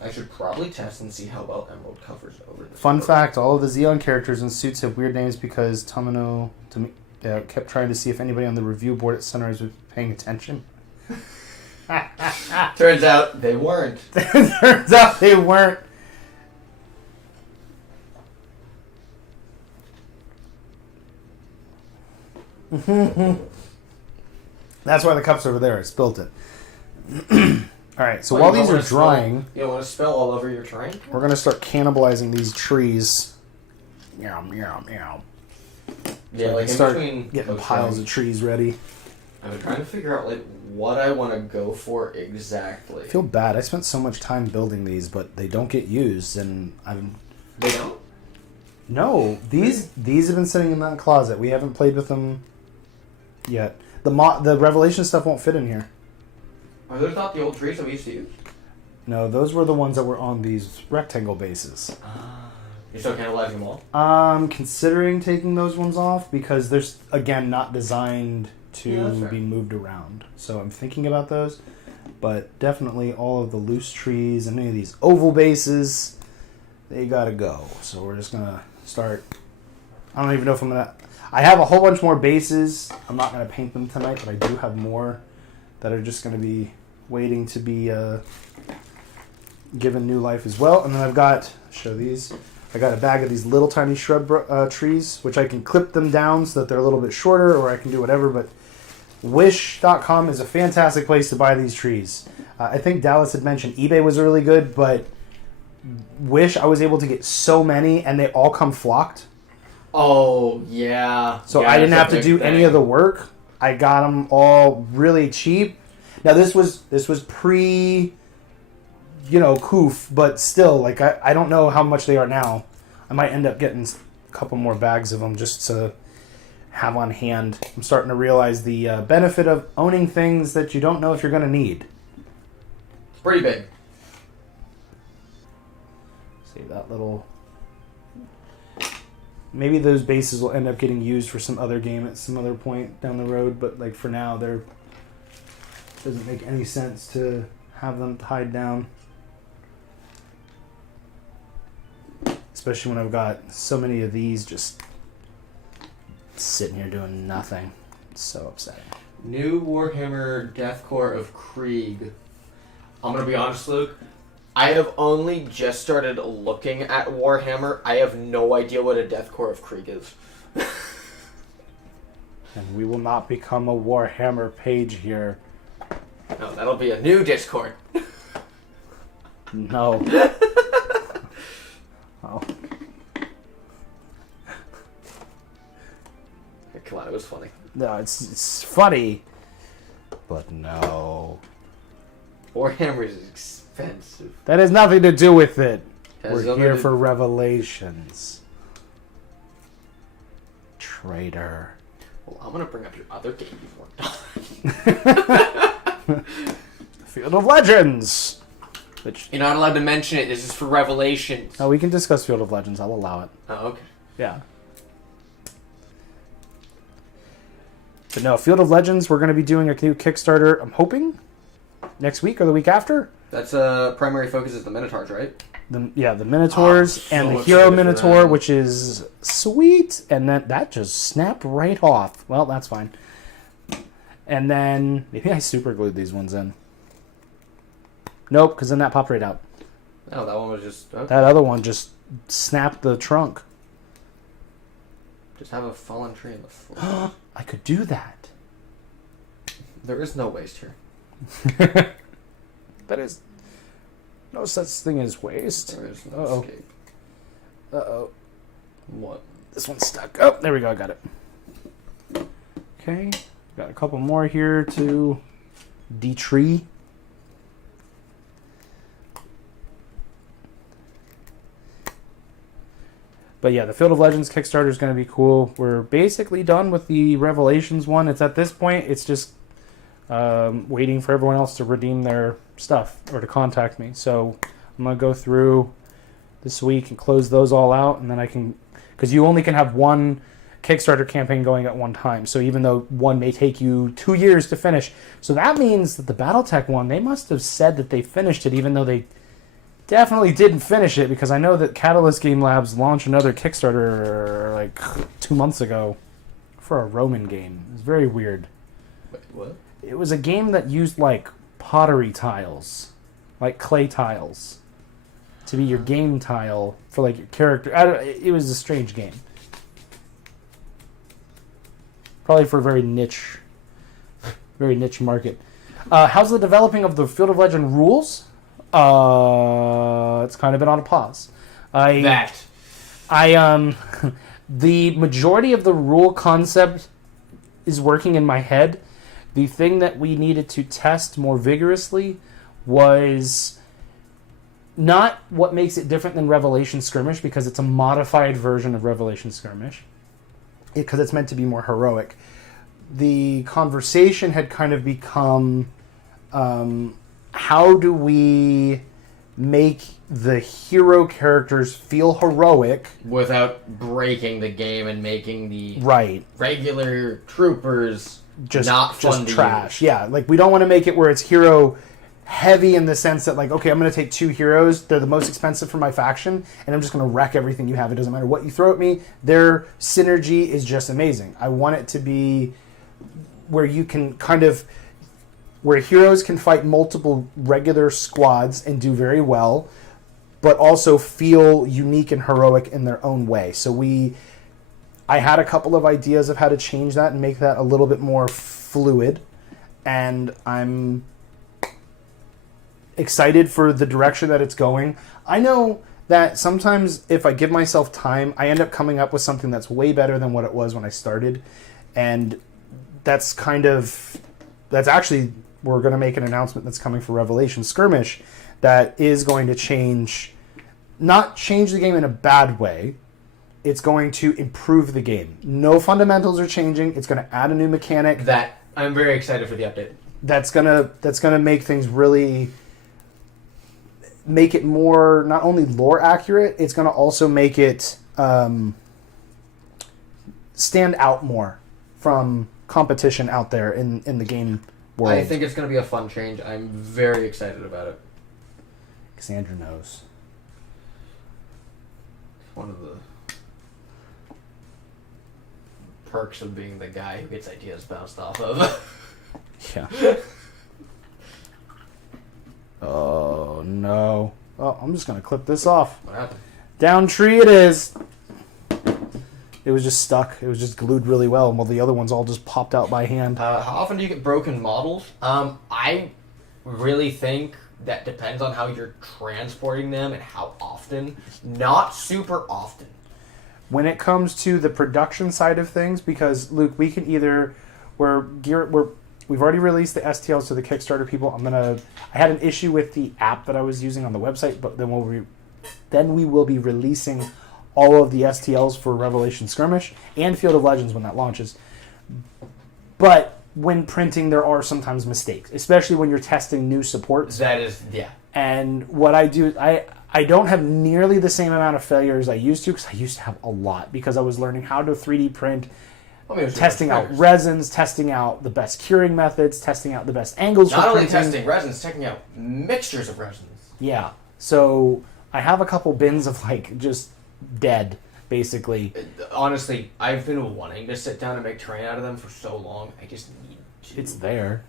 I should probably test and see how well Emerald covers over this. Fun fact, all of the Xeon characters and suits have weird names because Tamino kept trying to see if anybody on the review board at Sunrise was paying attention. Turns out they weren't. Turns out they weren't. That's why the cup's over there. I spilled it. Alright, so while these are drying... You don't want to spill all over your terrain? We're going to start cannibalizing these trees. Meow, meow, meow. Yeah, so like start between getting piles of trees ready. I've been trying to figure out like what I want to go for exactly. I feel bad. I spent so much time building these, but they don't get used, and They don't? No, these have been sitting in that closet. We haven't played with them yet. The Revelation stuff won't fit in here. Are those not the old trees that we used to use? No, those were the ones that were on these rectangle bases. You're still cannibalizing them all? I'm considering taking those ones off because they're, again, not designed to be moved around. So I'm thinking about those. But definitely all of the loose trees and any of these oval bases, they gotta go. So we're just gonna start... I don't even know if I'm gonna... I have a whole bunch more bases. I'm not gonna paint them tonight, but I do have more that are just gonna be waiting to be given new life as well. And then I've got... Show these. I got a bag of these little tiny shrub trees, which I can clip them down so that they're a little bit shorter, or I can do whatever, but Wish.com is a fantastic place to buy these trees. I think Dallas had mentioned eBay was really good, but Wish, I was able to get so many, and they all come flocked. Oh, yeah. So yeah, I didn't have to do any of the work. I got them all really cheap. Now, this was pre... Koof, but still, like, I don't know how much they are now. I might end up getting a couple more bags of them just to have on hand. I'm starting to realize the benefit of owning things that you don't know if you're going to need. It's pretty big. See, that little... Maybe those bases will end up getting used for some other game at some other point down the road, but, like, for now, they're... doesn't make any sense to have them tied down. Especially when I've got so many of these just sitting here doing nothing. It's so upsetting. New Warhammer Deathcore of Krieg. I'm going to be honest, Luke. I have only just started looking at Warhammer. I have no idea what a Deathcore of Krieg is. And we will not become a Warhammer page here. No, that'll be a new Discord. No. Oh. Come on, it was funny. No, it's funny. But no. Warhammer is expensive. That has nothing to do with it. We're nothing here to- for Revelations. Traitor. Well, I'm gonna bring up your other game you've worked on. Field of Legends! Which, You're not allowed to mention it. This is for Revelations. no, we can discuss Field of Legends. I'll allow it. Oh, okay. Yeah. But no, Field of Legends, we're going to be doing a new Kickstarter, I'm hoping, next week or the week after. That's primary focus is the Minotaurs, right? The Minotaurs I'm and so the Hero excited for Minotaur, that. which is sweet. And then that just snapped right off. Well, that's fine. And then maybe I super glued these ones in. Nope, because then that popped right out. Oh, that one was just... Okay. That other one just snapped the trunk. Just have a fallen tree in the floor. I could do that. There is no waste here. That is no such thing as waste. There is no Uh-oh. escape. Uh-oh. What? This one's stuck. Oh, there we go. I got it. Okay. Got a couple more here to detree. But yeah, the Field of Legends Kickstarter is going to be cool. We're basically done with the Revelations one. It's at this point, it's just waiting for everyone else to redeem their stuff or to contact me. So I'm going to go through this week and close those all out, and then I can, because you only can have one Kickstarter campaign going at one time. So even though one may take you 2 years to finish, so that means that the BattleTech one, they must have said that they finished it, even though they definitely didn't finish it, because I know that Catalyst Game Labs launched another Kickstarter like 2 months ago for a Roman game. It was very weird. Wait, what? It was a game that used like pottery tiles, like clay tiles, to be your game tile for like your character. It was a strange game. Probably for a very niche market. How's the developing of the Field of Legend rules? It's kind of been on a pause. The majority of the rule concept is working in my head. The thing that we needed to test more vigorously was not what makes it different than Revelation Skirmish, because it's a modified version of Revelation Skirmish, because it's meant to be more heroic. The conversation had kind of become, how do we make the hero characters feel heroic Without breaking the game and making the right regular troopers just not fun just to trash. use. Yeah, like we don't want to make it where it's hero heavy in the sense that like, okay, I'm going to take 2 heroes, they're the most expensive for my faction, and I'm just going to wreck everything you have. It doesn't matter what you throw at me, their synergy is just amazing. I want it to be where you can kind of, where heroes can fight multiple regular squads and do very well, but also feel unique and heroic in their own way. So I had a couple of ideas of how to change that and make that a little bit more fluid, and I'm excited for the direction that it's going. I know that sometimes if I give myself time, I end up coming up with something that's way better than what it was when I started, and that's actually, we're going to make an announcement that's coming for Revelation Skirmish that is going to not change the game in a bad way. It's going to improve the game. No fundamentals are changing. It's going to add a new mechanic. That I'm very excited for the update. That's gonna make things really, make it more not only lore accurate. It's gonna also make it stand out more from competition out there in the game world. I think it's going to be a fun change. I'm very excited about it. Cassandra knows. One of the perks of being the guy who gets ideas bounced off of. Yeah. Oh no. Oh, I'm just gonna clip this off. What happened? Down tree it is. It was just stuck. It was just glued really well, while the other ones all just popped out by hand. How often do you get broken models? I really think that depends on how you're transporting them and how often. Not super often. When it comes to the production side of things, because Luke, we can either we've already released the STLs to the Kickstarter people. I had an issue with the app that I was using on the website, but then we will be releasing all of the STLs for Revelation Skirmish and Field of Legends when that launches. But when printing, there are sometimes mistakes, especially when you're testing new supports. That is, yeah. And what I do, I don't have nearly the same amount of failure as I used to, because I used to have a lot, because I was learning how to 3D print, testing out resins, testing out the best curing methods, testing out the best angles for printing. Not only testing resins, checking out mixtures of resins. Yeah. So I have a couple bins of just dead, basically. Honestly, I've been wanting to sit down and make terrain out of them for so long. I just need to. It's there.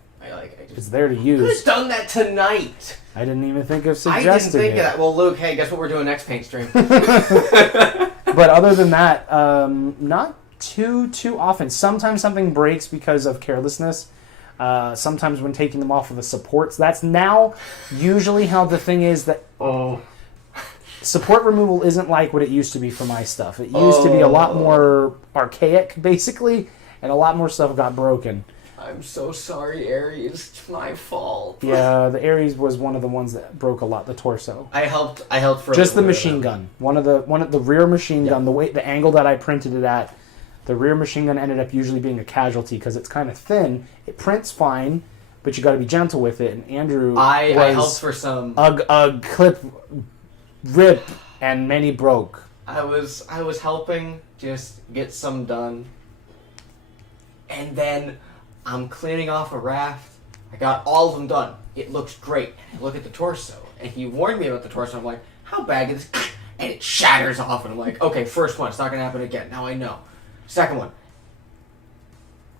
It's there to use. Who's done that tonight? I didn't even think of suggesting I didn't think it. of that. Well, Luke, hey, guess what we're doing next paint stream? But other than that, not too often. Sometimes something breaks because of carelessness. Sometimes when taking them off of the supports. That's now usually how the thing is that... Support removal isn't like what it used to be for my stuff. It used to be a lot more archaic, basically, and a lot more stuff got broken. I'm so sorry, Aries. It's my fault. Yeah, the Aries was one of the ones that broke a lot. The torso. I helped for just the machine gun. One of the rear machine gun. The angle that I printed it at, the rear machine gun ended up usually being a casualty because it's kind of thin. It prints fine, but you got to be gentle with it. And Andrew, I helped for some a clip rip and many broke. I was helping just get some done, and then I'm cleaning off a raft. I got all of them done. It looks great. And I look at the torso, and he warned me about the torso. I'm like, how bad is this? And it shatters off, and I'm like, okay, first one, it's not gonna happen again. Now I know. Second one,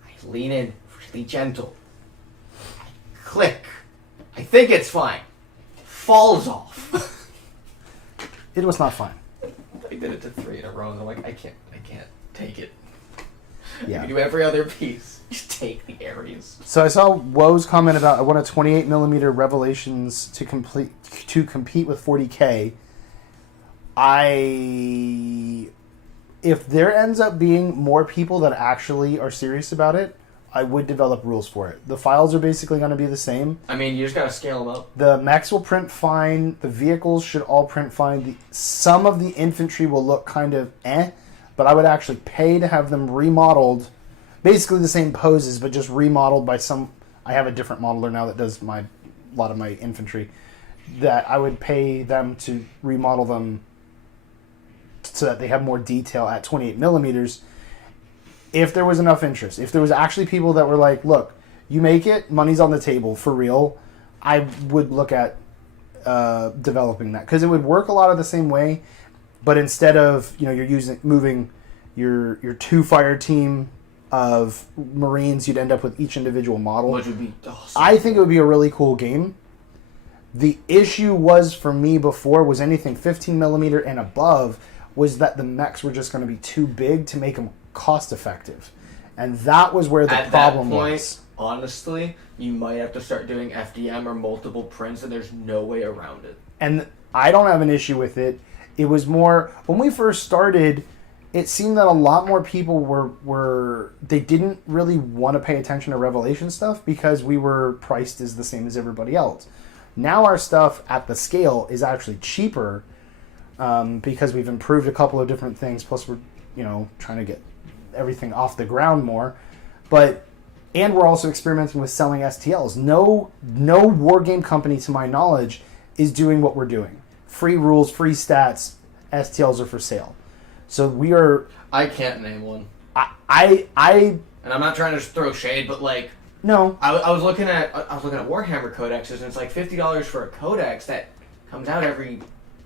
I lean in, really gentle. I click. I think it's fine. Falls off. It was not fun. I did it to 3 in a row, and I'm like, I can't take it. Yeah. I can do every other piece. Just take the Aries. So I saw Woe's comment about I want a 28mm Revelations to compete with 40K. If there ends up being more people that actually are serious about it, I would develop rules for it. The files are basically going to be the same. I mean, you just got to scale them up. The mechs will print fine. The vehicles should all print fine. Some of the infantry will look kind of but I would actually pay to have them remodeled. Basically the same poses, but just remodeled by some... I have a different modeler now that does a lot of my infantry. That I would pay them to remodel them so that they have more detail at 28mm. If there was enough interest, if there was actually people that were like, look, you make it, money's on the table, for real, I would look at developing that. Because it would work a lot of the same way, but instead of, you're moving your 2-fire team of Marines, you'd end up with each individual model. Which would be awesome. I think it would be a really cool game. The issue was, for me before, was anything 15mm and above, was that the mechs were just going to be too big to make them cost effective, and that was where the problem was. Honestly, you might have to start doing FDM or multiple prints, and there's no way around it. And I don't have an issue with it. It was more when we first started. It seemed that a lot more people were they didn't really want to pay attention to Revelation stuff because we were priced as the same as everybody else. Now our stuff at the scale is actually cheaper because we've improved a couple of different things. Plus, we're trying to get everything off the ground more, and we're also experimenting with selling STLs. No war game company, to my knowledge, is doing what we're doing. Free rules, free stats, STLs are for sale. So we are. I can't name one. And I'm not trying to throw shade, but no. I was looking at Warhammer codexes, and it's like $50 for a codex that comes out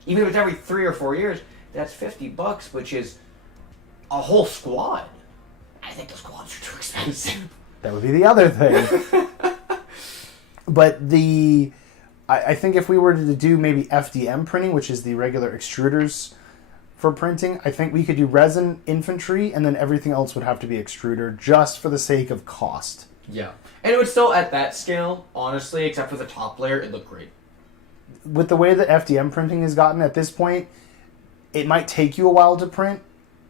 even if it's every 3 or 4 years. That's $50, which is a whole squad. I think the squads are too expensive. That would be the other thing. But I think if we were to do maybe FDM printing, which is the regular extruders for printing. I think we could do resin, infantry, and then everything else would have to be extruder just for the sake of cost. Yeah. And it would still, at that scale, honestly, except for the top layer, it looked great. With the way that FDM printing has gotten at this point, it might take you a while to print,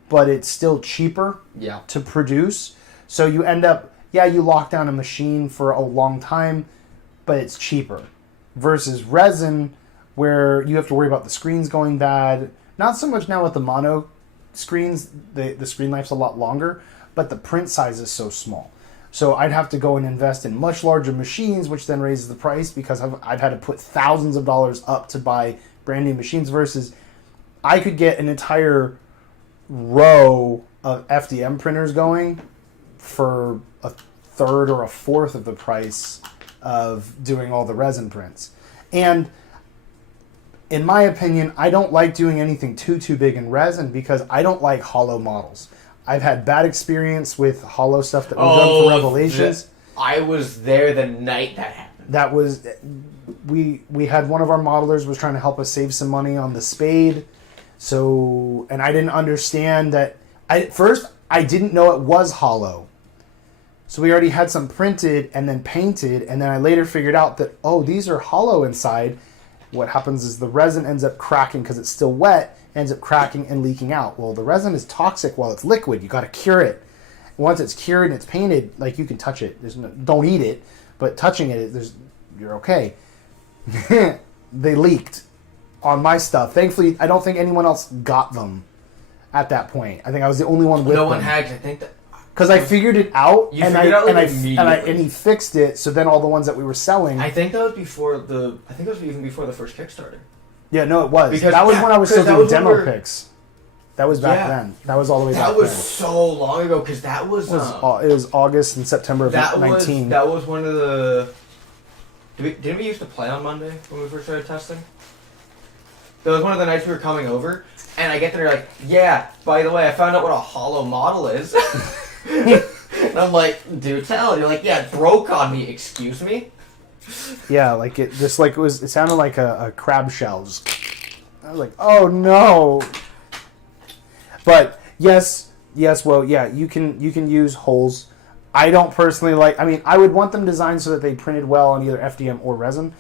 but it's still cheaper to produce. So you end up, you lock down a machine for a long time, but it's cheaper. Versus resin, where you have to worry about the screens going bad. Not so much now with the mono screens, the screen life's a lot longer, but the print size is so small. So I'd have to go and invest in much larger machines, which then raises the price because I've had to put thousands of dollars up to buy brand new machines versus I could get an entire row of FDM printers going for a third or a fourth of the price of doing all the resin prints. And in my opinion, I don't like doing anything too big in resin because I don't like hollow models. I've had bad experience with hollow stuff that we've done for Revelations. I was there the night that happened. That was we had one of our modelers was trying to help us save some money on the spade. So, and I didn't understand that. At first, I didn't know it was hollow. So we already had some printed and then painted, and then I later figured out that, oh, these are hollow inside. What happens is the resin ends up cracking because it's still wet, ends up cracking and leaking out. Well, the resin is toxic while it's liquid. You got to cure it. Once it's cured and it's painted, like you can touch it. Don't eat it, but touching it, you're okay. They leaked on my stuff. Thankfully, I don't think anyone else got them at that point. I think I was the only one with them. No one had. I think that because I figured it out, and he fixed it. So then all the ones that we were selling, I think that was before the. I think it was even before the first Kickstarter. Yeah, no, it was. Because, that was when I was still doing demo when picks. That was back then. That was all the way back then. That was so long ago because that was. It was August and September of 2019. That was one of the. Didn't we used to play on Monday when we first started testing? That was one of the nights we were coming over, and I get there like, yeah, by the way, I found out what a hollow model is. And I'm like, do tell. And you're like, yeah, it broke on me. Excuse me? Yeah, like it sounded like a crab shell. Just, I was like, oh no. But yes, well, yeah, you can use holes. I don't personally like. I mean, I would want them designed so that they printed well on either FDM or resin.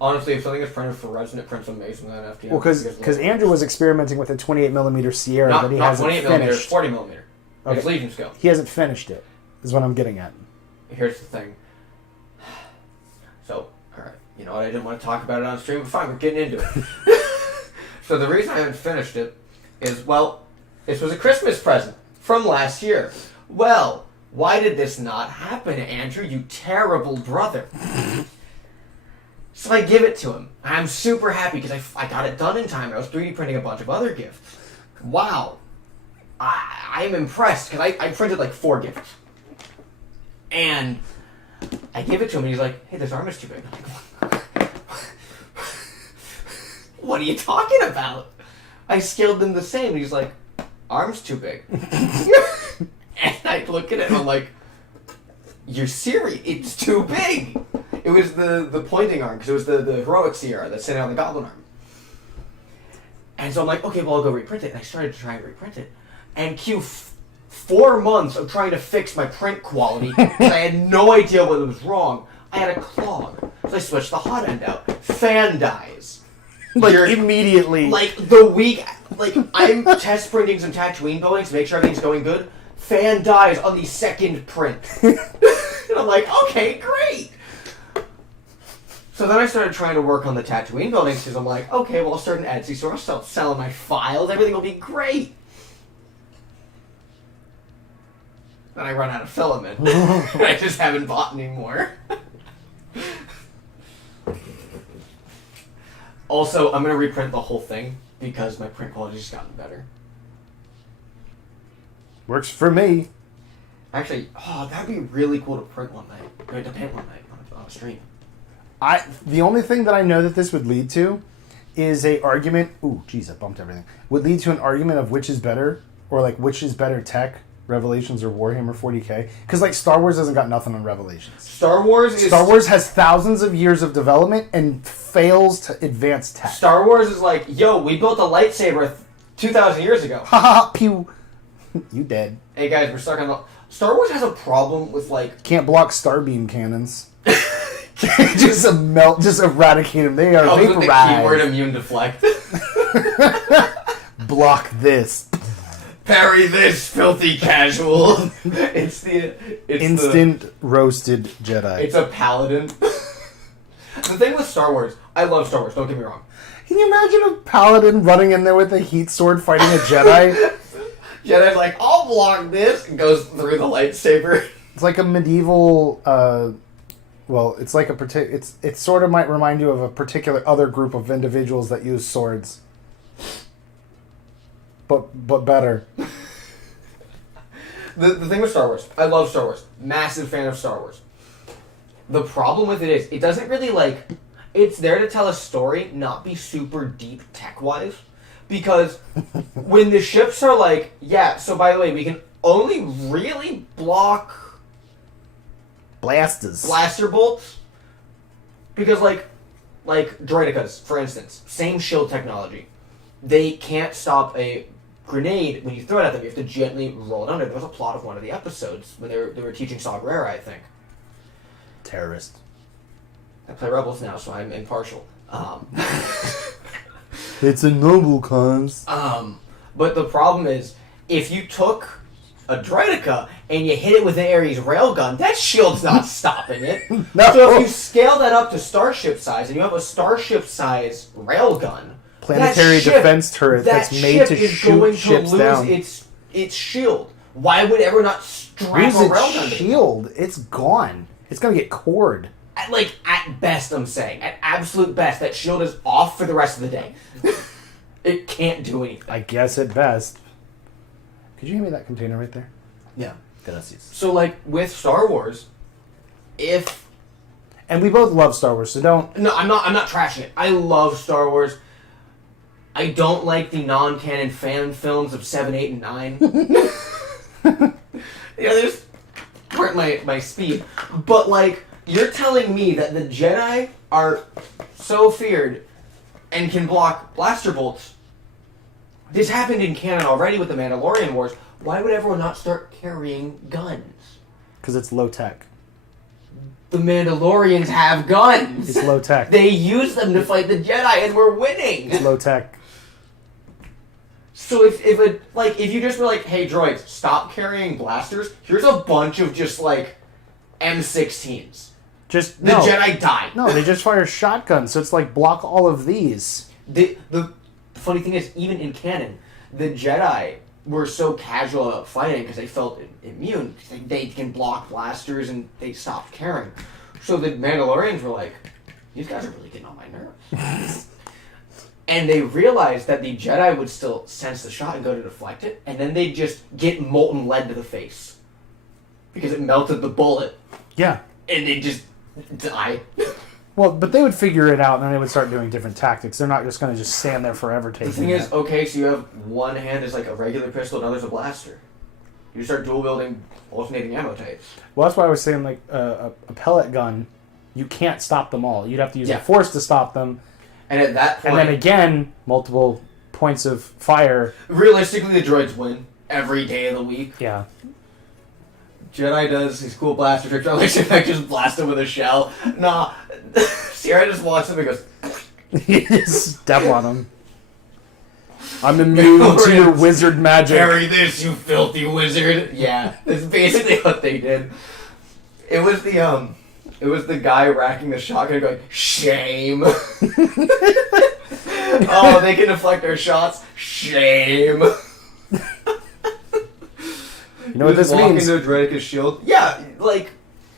Honestly, if something is printed for resin, it prints amazingly on FDM. Well, because Andrew was experimenting with a 28mm Sierra that he hasn't 28mm, finished. 40mm. Okay. It's Legion scale. He hasn't finished it. Is what I'm getting at. Here's the thing. So, all right, you know what? I didn't want to talk about it on stream, but fine, we're getting into it. So the reason I haven't finished it is, well, this was a Christmas present from last year. Well, why did this not happen, Andrew, you terrible brother? So I give it to him. I'm super happy because I got it done in time. I was 3D printing a bunch of other gifts. Wow. I'm impressed because I printed like 4 gifts. And I give it to him and he's like, hey, this arm is too big. I'm like, what are you talking about? I scaled them the same. And he's like, arm's too big. And I look at it and I'm like, you're serious? It's too big. It was the pointing arm, because it was the heroic Sierra that's sitting on the goblin arm. And so I'm like, okay, well, I'll go reprint it. And I started to try and reprint it. And 4 months of trying to fix my print quality, because I had no idea what was wrong. I had a clog. So I switched the hot end out. Fan dies. Like, immediately. Like, the week, like, I'm test printing some Tatooine buildings to make sure everything's going good. Fan dies on the second print. And I'm like, okay, great. So then I started trying to work on the Tatooine buildings because I'm like, okay, well, I'll start an Etsy store, I'll start selling my files, everything will be great. Then I run out of filament. And I just haven't bought any more. Also, I'm going to reprint the whole thing because my print quality's just gotten better. Works for me. Actually, that'd be really cool to print one night. To paint one night on a stream. The only thing that I know that this would lead to is a argument. Ooh, geez, I bumped everything. Would lead to an argument of which is better, or like which is better tech, Revelations or Warhammer 40K? Because like Star Wars hasn't got nothing on Revelations. Star Wars has thousands of years of development and fails to advance tech. Star Wars is like, yo, we built a lightsaber 2,000 years ago. Haha, pew. You dead. Hey guys, we're stuck on the... Star Wars has a problem with like... Can't block starbeam cannons. just eradicate them. They are Comes with the keyword vaporized. immune deflect. Block this. Parry this, filthy casual. It's Instant roasted Jedi. It's a paladin. The thing with Star Wars, I love Star Wars, don't get me wrong. Can you imagine a paladin running in there with a heat sword fighting a Jedi? Jedi's like, I'll block this, and goes through the lightsaber. It's like a medieval. Well, it's like it sort of might remind you of a particular other group of individuals that use swords, but better. The thing with Star Wars, I love Star Wars, massive fan of Star Wars. The problem with it is, it doesn't really like. It's there to tell a story, not be super deep tech-wise. Because when the ships are like, yeah, so by the way, we can only really block Blasters. blaster bolts. Because like droidicas, for instance, same shield technology. They can't stop a grenade when you throw it at them. You have to gently roll it under. There was a plot of one of the episodes when they were teaching Saw Gerrera, I think. Terrorist. I play Rebels now, so I'm impartial. It's a noble cause. But the problem is, if you took a droidica and you hit it with an Ares railgun, that shield's not stopping it. No. So if you scale that up to starship size and you have a starship size railgun, Planetary defense turret that's made to shoot ships down. Its shield. Why would ever not strap Use a its railgun to it? shield. It's gone. It's gonna get cored. At best, I'm saying. At absolute best, that shield is off for the rest of the day. It can't do anything. I guess at best. Could you hand me that container right there? Yeah. Gracias. So, like, with Star Wars, if... And we both love Star Wars, so don't... No, I'm not trashing it. I love Star Wars. I don't like the non-canon fan films of 7, 8, and 9. There's... Part my speed. But, like... You're telling me that the Jedi are so feared and can block blaster bolts. This happened in canon already with the Mandalorian Wars. Why would everyone not start carrying guns? Because it's low tech. The Mandalorians have guns. It's low tech. They use them to fight the Jedi, and we're winning. It's low tech. So if you just were like, hey droids, stop carrying blasters. Here's a bunch of just like M16s. Just the Jedi die. No, they just fire shotguns, so it's like block all of these. The funny thing is, even in canon, the Jedi were so casual about fighting because they felt immune. They can block blasters and they stopped caring. So the Mandalorians were like, these guys are really getting on my nerves. And they realized that the Jedi would still sense the shot and go to deflect it, and then they'd just get molten lead to the face. Because it melted the bullet. Yeah. And they just die. Well, but they would figure it out, and then they would start doing different tactics. They're not just going to just stand there forever taking The thing it. is, okay, so you have one hand is like a regular pistol, another's a blaster. You start dual wielding alternating ammo types. Well, that's why I was saying, like, a pellet gun, you can't stop them all. You'd have to use Yeah. a force to stop them. And at that point... And then again, multiple points of fire. Realistically, the droids win every day of the week. Yeah. Jedi does his cool blaster trick. I like just blast him with a shell. Nah. Sierra just walks up and goes... You just step on them. I'm immune to your wizard magic. Carry this, you filthy wizard. Yeah, that's basically what they did. It was the guy racking the shotgun going, shame. Oh, they can deflect our shots. Shame. You know what this means? Walk into Dredica's shield. Yeah, like,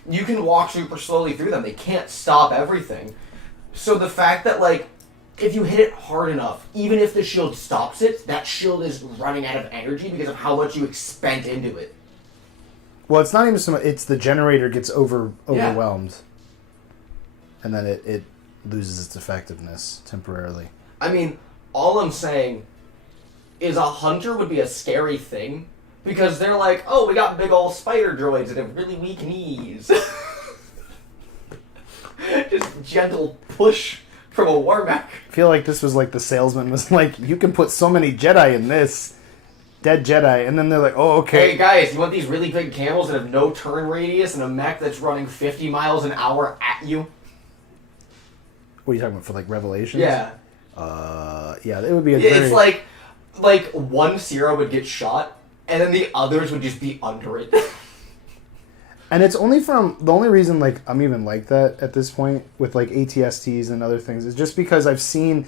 you can walk super slowly through them. They can't stop everything. So the fact that, like, if you hit it hard enough, even if the shield stops it, that shield is running out of energy because of how much you expend into it. Well, it's not even so much. It's the generator gets overwhelmed. And then it loses its effectiveness temporarily. I mean, all I'm saying is a hunter would be a scary thing, Because they're like, oh, we got big ol' spider droids that have really weak knees. Just gentle push from a war mech. I feel like this was like the salesman was like, you can put so many Jedi in this. Dead Jedi. And then they're like, oh, okay. Hey, guys, you want these really big camels that have no turn radius and a mech that's running 50 miles an hour at you? What are you talking about, for like Revelations? Yeah. Yeah, it would be a It's like one Sierra would get shot, and then the others would just be under it. And it's only from the only reason like I'm even like that at this point with like ATSTs and other things is just because I've seen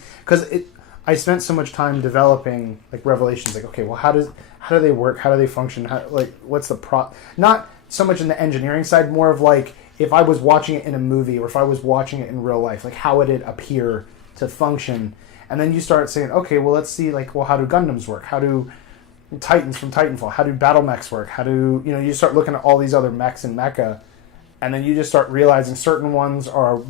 I spent so much time developing like Revelations, like, okay, well how do they work, how do they function, like what's the not so much in the engineering side, more of like if I was watching it in a movie or if I was watching it in real life, like how would it appear to function? And then you start saying, okay, well let's see, like, well, how do Gundams work, how do Titans from Titanfall, how do battle mechs work, how do you start looking at all these other mechs in mecha, and then you just start realizing certain ones are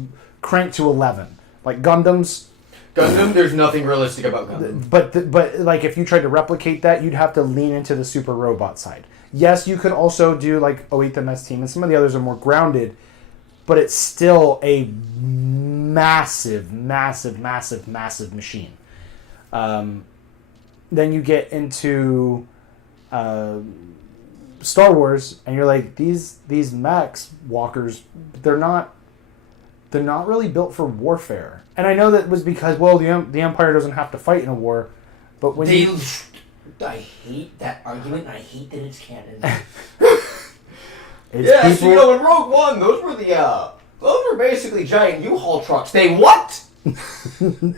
cranked to 11, like Gundam, there's nothing realistic about Gundam. But like if you tried to replicate that, you'd have to lean into the super robot side. Yes, you could also do like O8MS Team, and some of the others are more grounded, but it's still a massive, massive, massive, massive machine. Then you get into Star Wars, and you're like, these mechs, walkers, they're not really built for warfare. And I know that was because, well, the Empire doesn't have to fight in a war, but when I hate that argument, and I hate that it's canon. So in Rogue One, those were basically giant U-Haul trucks. They what? Didn't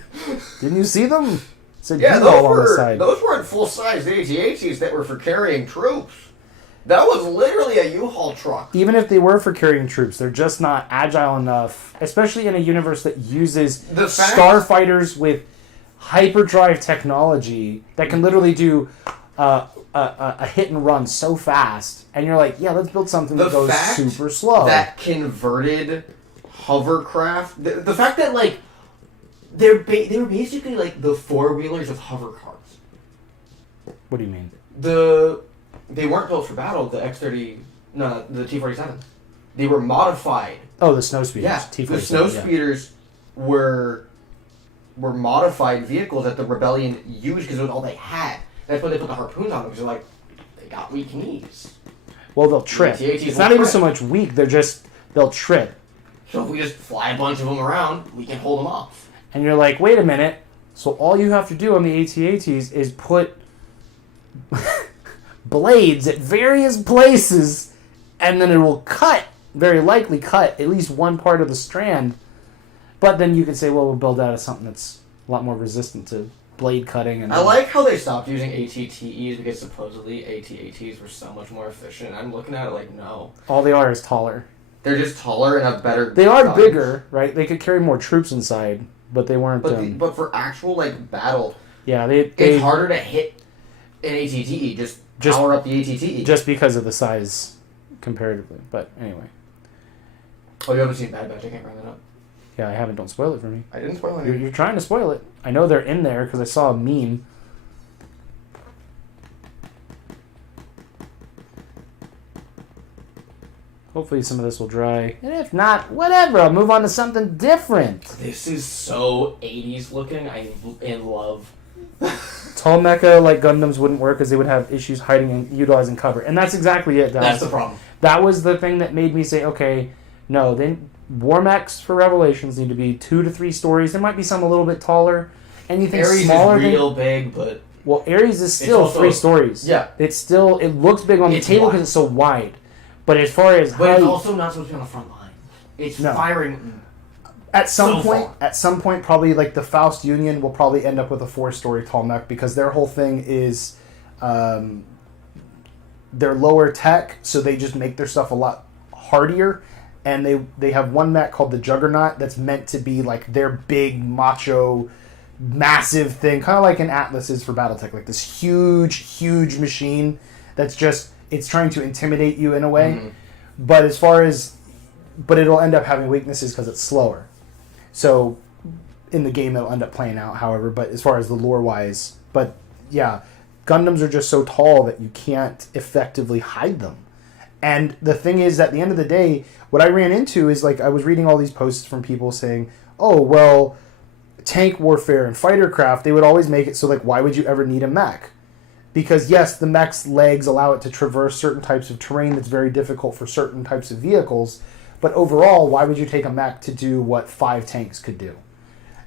you see them? Said Yeah, U-Haul on the side. those weren't full-size AT-ATs that were for carrying troops. That was literally a U-Haul truck. Even if they were for carrying troops, they're just not agile enough, especially in a universe that uses starfighters with hyperdrive technology that can literally do a hit and run so fast. And you're like, yeah, let's build something that goes super slow. That converted hovercraft, the fact that like they were basically like the four-wheelers of hover cars. What do you mean? They weren't built for battle, the T-47. They were modified. Oh, the snow speeders. Yeah, T-47, the snow speeders were modified vehicles that the rebellion used because it was all they had. That's why they put the harpoons on them, because they're like, they got weak knees. Well, they'll trip. It's not even so much weak, they'll trip. So if we just fly a bunch of them around, we can hold them off. And you're like, wait a minute. So all you have to do on the AT-ATs is put blades at various places, and then it will very likely cut at least one part of the strand. But then you can say, well, we'll build out of something that's a lot more resistant to blade cutting. And I like how they stopped using AT-TEs because supposedly AT-ATs were so much more efficient. I'm looking at it like, no. All they are is taller. They're just taller and have better... They are bigger, right? They could carry more troops inside, but they weren't... But for actual, like, battle... Yeah, it's harder to hit an AT-TE. Just power up the AT-TE. Just because of the size, comparatively. But anyway. Oh, you haven't seen Bad Batch? I can't bring that up. Yeah, I haven't. Don't spoil it for me. I didn't spoil it. You're trying to spoil it. I know they're in there because I saw a meme. Hopefully some of this will dry. And if not, whatever. I'll move on to something different. This is so 80s looking. I'm in love. Tall mecha like Gundams wouldn't work because they would have issues hiding and utilizing cover. And that's exactly it. That's the problem. That was the thing that made me say, okay, no, then war mechs for Revelations need to be 2 to 3 stories. There might be some a little bit taller. Anything Ares smaller is real big, but... Well, Ares is still also 3 stories. Yeah. It looks big on the table because it's so wide. But as far as height... But it's also not supposed to be on the front line. It's firing... At some point, probably like the Faust Union will probably end up with a 4-story tall mech because their whole thing is they're lower tech, so they just make their stuff a lot hardier. And they have one mech called the Juggernaut that's meant to be like their big macho, massive thing, kind of like an Atlas is for BattleTech, like this huge, huge machine that's just it's trying to intimidate you in a way. Mm-hmm. But it'll end up having weaknesses because it's slower. So, in the game, it'll end up playing out, however, but as far as the lore-wise... But, yeah, Gundams are just so tall that you can't effectively hide them. And the thing is, at the end of the day, what I ran into is, like, I was reading all these posts from people saying, oh, well, tank warfare and fighter craft, they would always make it so, like, why would you ever need a mech? Because, yes, the mech's legs allow it to traverse certain types of terrain that's very difficult for certain types of vehicles. But overall, why would you take a mech to do what 5 tanks could do?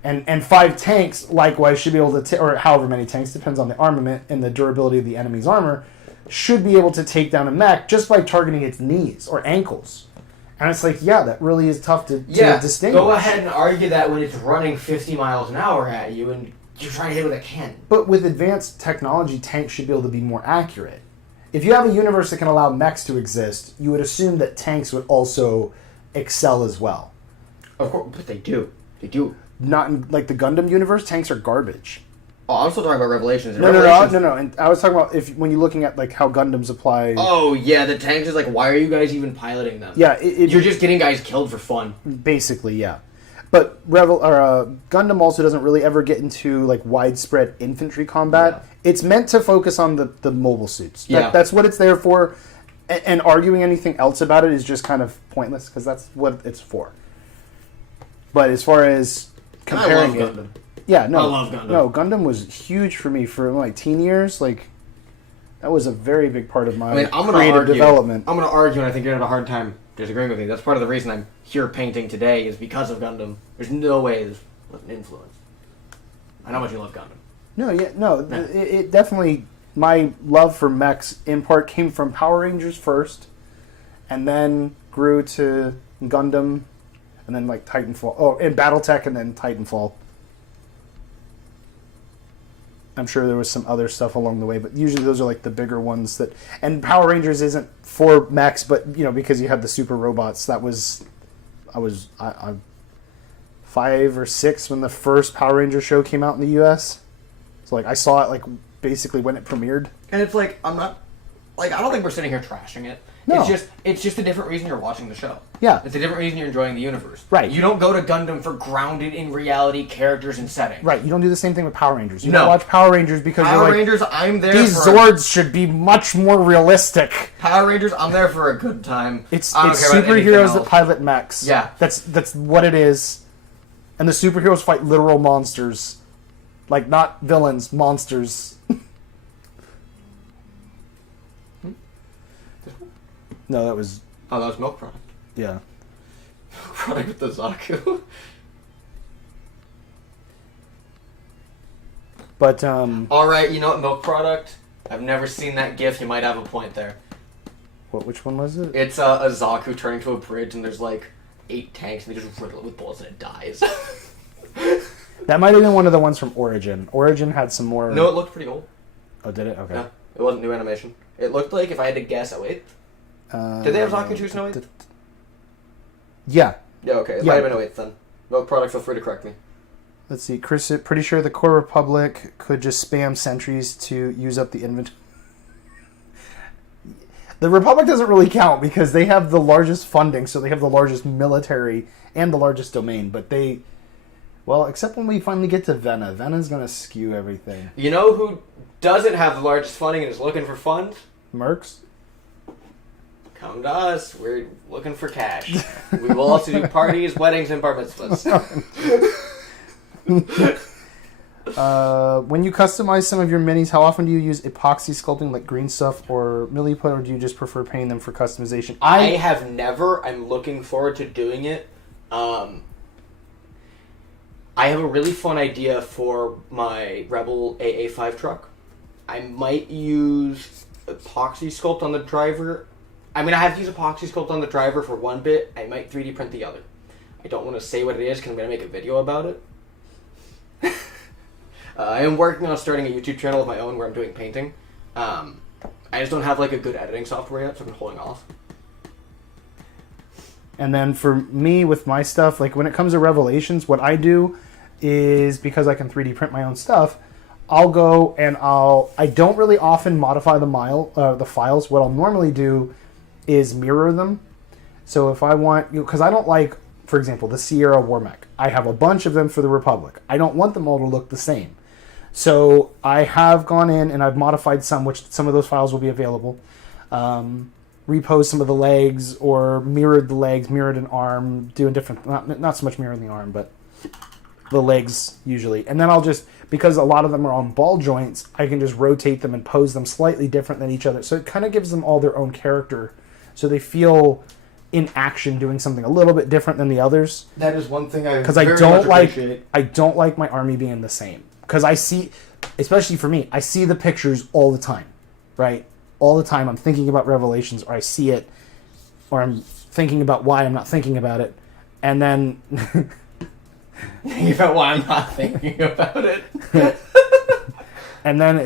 And 5 tanks, likewise, should be able to, or however many tanks, depends on the armament and the durability of the enemy's armor, should be able to take down a mech just by targeting its knees or ankles. And it's like, yeah, that really is tough to distinguish. Go ahead and argue that when it's running 50 miles an hour at you and you're trying to hit with a cannon. But with advanced technology, tanks should be able to be more accurate. If you have a universe that can allow mechs to exist, you would assume that tanks would also excel as well. Of course, but they do. They do. Not in, like, the Gundam universe, tanks are garbage. Oh, I'm still talking about Revelations. No. And I was talking about when you're looking at, like, how Gundams apply. Oh yeah, the tanks is like, why are you guys even piloting them? Yeah, you're just getting guys killed for fun. Basically, yeah. But Gundam also doesn't really ever get into, like, widespread infantry combat. Yeah. It's meant to focus on the mobile suits. That's what it's there for. And arguing anything else about it is just kind of pointless because that's what it's for. But as far as comparing I love Gundam. Yeah, no, I love Gundam. No, Gundam was huge for me for like teen years. Like, that was a very big part of my creative development. I'm going to argue, and I think you're going to have a hard time disagreeing with me. That's part of the reason I'm here painting today is because of Gundam. There's no way this wasn't influenced. I know how much you love Gundam. It definitely, my love for mechs in part came from Power Rangers first, and then grew to Gundam, and then like Titanfall. Oh, and BattleTech, and then Titanfall. I'm sure there was some other stuff along the way, but usually those are like the bigger ones that. And Power Rangers isn't for mechs, but because you have the super robots. I was 5 or 6 when the first Power Ranger show came out in the U.S. So like I saw it like basically when it premiered. And it's like I don't think we're sitting here trashing it. No. It's just a different reason you're watching the show. Yeah. It's a different reason you're enjoying the universe. Right. You don't go to Gundam for grounded in reality characters and settings. Right. You don't do the same thing with Power Rangers. You don't watch Power Rangers because Power Rangers, I'm there these Zords should be much more realistic. Power Rangers, I'm there for a good time. It's superheroes that pilot mechs. Yeah. That's what it is. And the superheroes fight literal monsters. Like, not villains, monsters. No, that was... Oh, that was Milk Product. Yeah. Product with the Zaku. But, Alright, you know what, Milk Product? I've never seen that gif, you might have a point there. Which one was it? It's a Zaku turning to a bridge and there's like 8 tanks and they just riddle it with bullets and it dies. That might have been one of the ones from Origin. Origin had some more... No, it looked pretty old. Oh, did it? Okay. Yeah, it wasn't new animation. It looked like, if I had to guess... Oh, wait. Did they have Zaku 2 Snow 8? Yeah. Yeah, okay. It might have been 08 then. Milk Product, feel free to correct me. Let's see. Chris, pretty sure the Core Republic could just spam sentries to use up the inventory. The Republic doesn't really count because they have the largest funding, so they have the largest military and the largest domain. But they... Well, except when we finally get to Vena. Vena's going to skew everything. You know who doesn't have the largest funding and is looking for funds? Mercs? Come to us. We're looking for cash. We will also do parties, weddings, and bar mitzvahs. When you customize some of your minis, how often do you use epoxy sculpting like green stuff or milliput, or do you just prefer painting them for customization? I have never. I'm looking forward to doing it. I have a really fun idea for my Rebel AA5 truck. I might use epoxy sculpt on the driver. I mean, I have to use epoxy sculpt on the driver for one bit. I might 3D print the other. I don't want to say what it is because I'm going to make a video about it. I am working on starting a YouTube channel of my own where I'm doing painting. I just don't have like a good editing software yet, so I'm holding off. And then for me, with my stuff, like when it comes to Revelations, what I do is, because I can 3D print my own stuff, I'll go and I don't really often modify the files. What I'll normally do is mirror them. So if I want, because I don't like, for example, the Sierra War Mech. I have a bunch of them for the Republic. I don't want them all to look the same. So I have gone in and I've modified some, which some of those files will be available. Reposed some of the legs or mirrored the legs, mirrored an arm, doing different, not so much mirroring the arm, but the legs usually. And then I'll just, because a lot of them are on ball joints, I can just rotate them and pose them slightly different than each other. So it kind of gives them all their own character. So they feel in action doing something a little bit different than the others. That is one thing I Because I don't like my army being the same. Because I see, especially for me, I see the pictures all the time, right? All the time I'm thinking about Revelations, or I see it, or I'm thinking about why I'm not thinking about it. And then... Thinking about why I'm not thinking about it. And then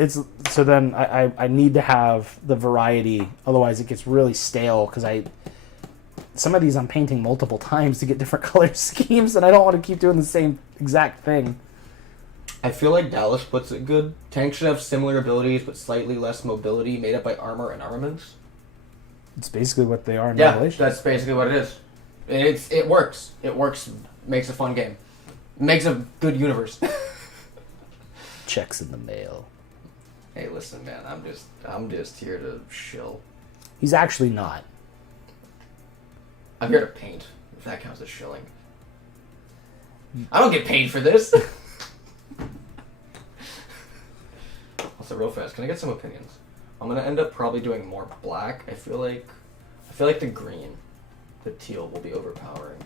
I need to have the variety, otherwise it gets really stale, because some of these I'm painting multiple times to get different color schemes, and I don't want to keep doing the same exact thing. I feel like Dallas puts it good. Tanks should have similar abilities, but slightly less mobility, made up by armor and armaments. It's basically what they are in Yeah, Revelation. that's basically what it is. It works. It works. Makes a fun game. Makes a good universe. Checks in the mail. Hey, listen, man. I'm just here to chill. He's actually not. I'm here to paint. If that counts as shilling. I don't get paid for this. Also, real fast, can I get some opinions? I'm gonna end up probably doing more black. I feel like the green, the teal will be overpowering.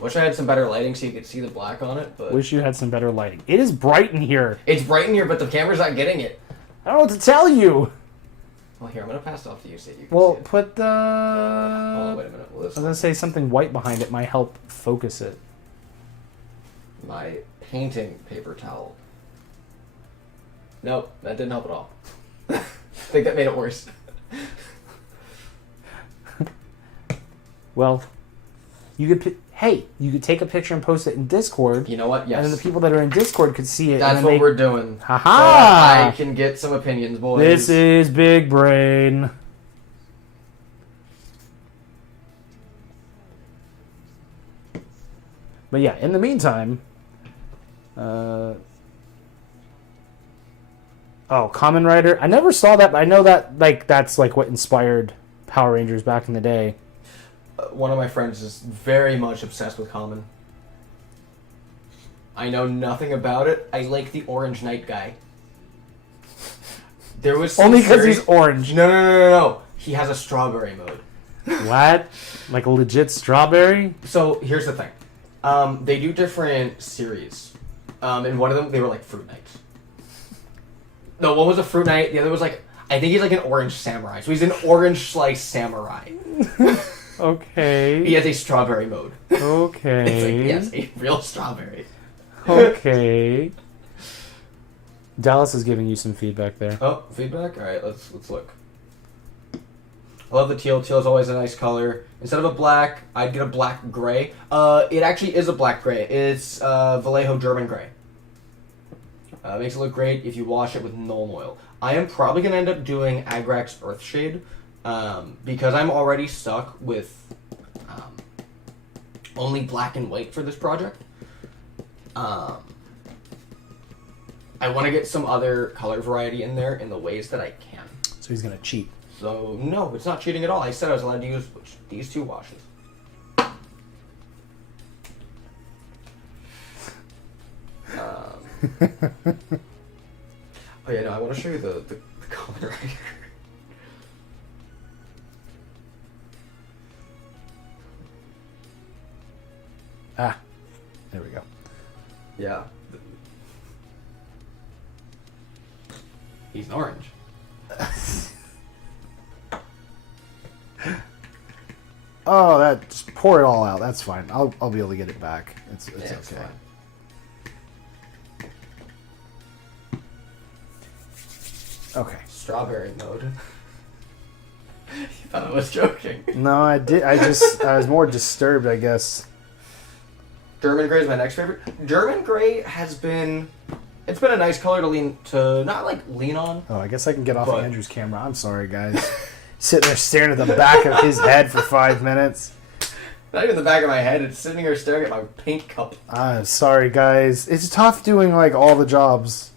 Wish I had some better lighting so you could see the black on it, but... Wish you had some better lighting. It is bright in here. It's bright in here, but the camera's not getting it. I don't know what to tell you. Well, here, I'm going to pass it off to you so you can Well, see it. put the... Oh, wait a minute. I was going to say something white behind it might help focus it. My painting paper towel. Nope, that didn't help at all. I think that made it worse. Well, you could... you could take a picture and post it in Discord. You know what? Yes. And then the people that are in Discord could see it. That's what we're doing. Ha-ha! So I can get some opinions, boys. This is big brain. But yeah, in the meantime... Kamen Rider. I never saw that, but I know that that's what inspired Power Rangers back in the day. One of my friends is very much obsessed with Kamen. I know nothing about it. I like the Orange Knight guy. There was only because he's orange. No. He has a strawberry mode. What? Like a legit strawberry? So here's the thing. They do different series. And one of them, they were like Fruit Knights. No, one was a Fruit Knight. The other was I think he's like an orange samurai. So he's an orange slice samurai. Okay. He has a strawberry mode. Okay. It's a real strawberry. Okay. Dallas is giving you some feedback there. Oh, feedback? Alright, let's look. I love the teal. Teal is always a nice color. Instead of a black, I'd get a black gray. It actually is a black gray. It's Vallejo German gray. Makes it look great if you wash it with Nuln Oil. I am probably going to end up doing Agrax Earthshade because I'm already stuck with only black and white for this project. I want to get some other color variety in there in the ways that I can. So he's going to cheat. So, no, it's not cheating at all. I said I was allowed to use these two washes. Oh yeah, no, I want to show you the color right here. Ah, there we go. Yeah. He's orange. Oh, just pour it all out. That's fine. I'll be able to get it back. It's Yeah, okay. it's fine. Okay. Strawberry mode. You thought I was joking. No, I did. I was more disturbed, I guess. German gray is my next favorite. German gray has been... It's been a nice color to lean on. Oh, I guess I can get off But- of Andrew's camera. I'm sorry, guys. Sitting there staring at the back of his head for 5 minutes. Not even the back of my head. It's sitting here staring at my paint cup. Sorry, guys. It's tough doing all the jobs.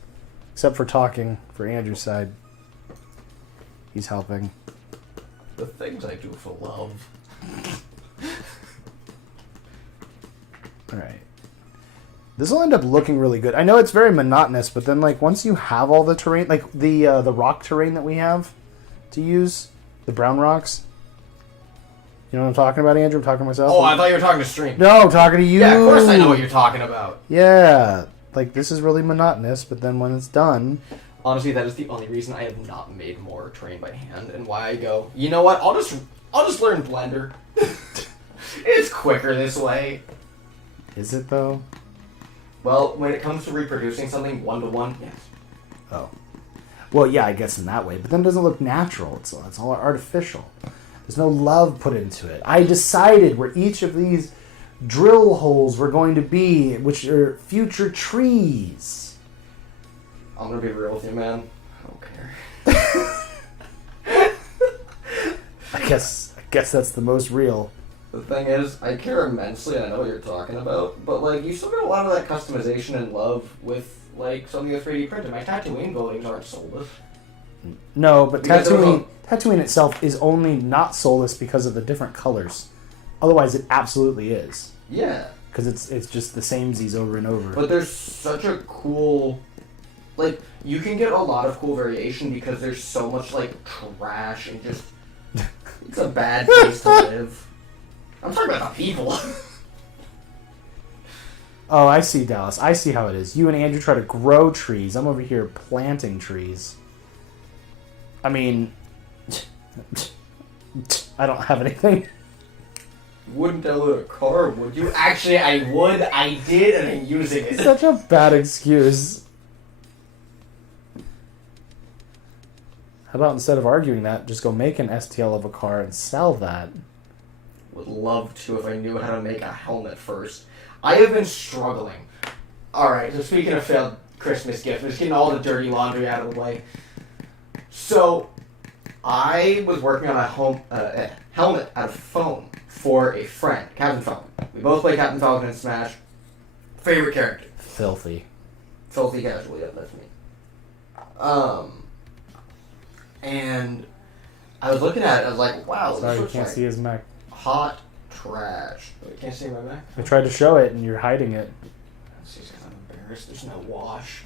Except for talking for Andrew's side. He's helping. The things I do for love. Alright. This will end up looking really good. I know it's very monotonous, but then like once you have all the terrain, like the rock terrain that we have to use, the brown rocks. You know what I'm talking about, Andrew? I'm talking to myself. Oh, I thought you were talking to Stream. No, I'm talking to you. Yeah, of course I know what you're talking about. Yeah. Like this is really monotonous, but then when it's done... Honestly, that is the only reason I have not made more terrain by hand, and why I go, you know what, I'll just learn Blender. It's quicker this way. Is it though? Well, when it comes to reproducing something one-to-one, yes. Oh. Well, yeah, I guess in that way. But then it doesn't look natural. It's all artificial. There's no love put into it. I decided where each of these drill holes were going to be, which are future trees. I'm gonna be real with you, man. I don't care. I guess that's the most real. The thing is, I care immensely, and I know what you're talking about, but, like, you still get a lot of that customization and love with, like, something that's 3D printed. My Tatooine buildings aren't soulless. No, but Because Tatooine itself is only not soulless because of the different colors. Otherwise, it absolutely is. Yeah. Because it's just the same Z's over and over. But there's such a cool... Like, you can get a lot of cool variation because there's so much, like, trash and just... It's a bad place to live. I'm talking about the people. Oh, I see, Dallas. I see how it is. You and Andrew try to grow trees. I'm over here planting trees. I mean... I don't have anything. You wouldn't download a car, would you? Actually, I would. I did, and I'm using it. Such a bad excuse. How about instead of arguing that, just go make an STL of a car and sell that? Would love to if I knew how to make a helmet first. I have been struggling. Alright, so speaking of failed Christmas gifts, I'm just getting all the dirty laundry out of the way. So, I was working on a helmet out of foam for a friend, Captain Falcon. We both play Captain Falcon in Smash. Favorite character. Filthy. Filthy casual, yeah, that's me. And I was looking at it, I was like, wow, Sorry, this you looks can't like see his Mac. hot trash. Oh, you can't see my Mac? I tried to show it and you're hiding it. It's just 'cause I'm embarrassed. There's no wash.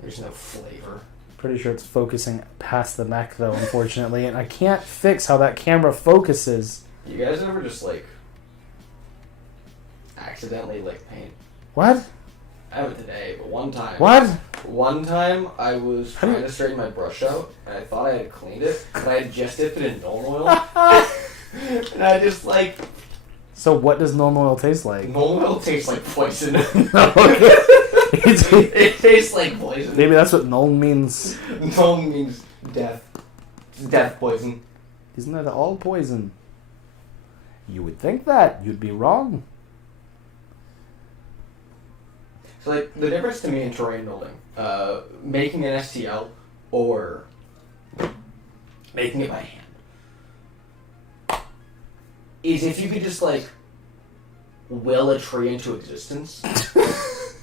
There's no flavor. Pretty sure it's focusing past the Mac though, unfortunately, and I can't fix how that camera focuses. You guys ever just, like, accidentally lick paint? What? I haven't today, but one time. What? One time I was How do trying you- to straighten my brush out, and I thought I had cleaned it, but I had just dipped it in normal oil. And I just, like, So what does normal oil taste like? normal oil tastes like poison. It It tastes like poison. Maybe that's what null means. Null means death. It's death poison. Isn't that all poison? You would think that. You'd be wrong. So, like, the difference to me in terrain building, making an STL or making it by hand, is if you could just, like, will a tree into existence. If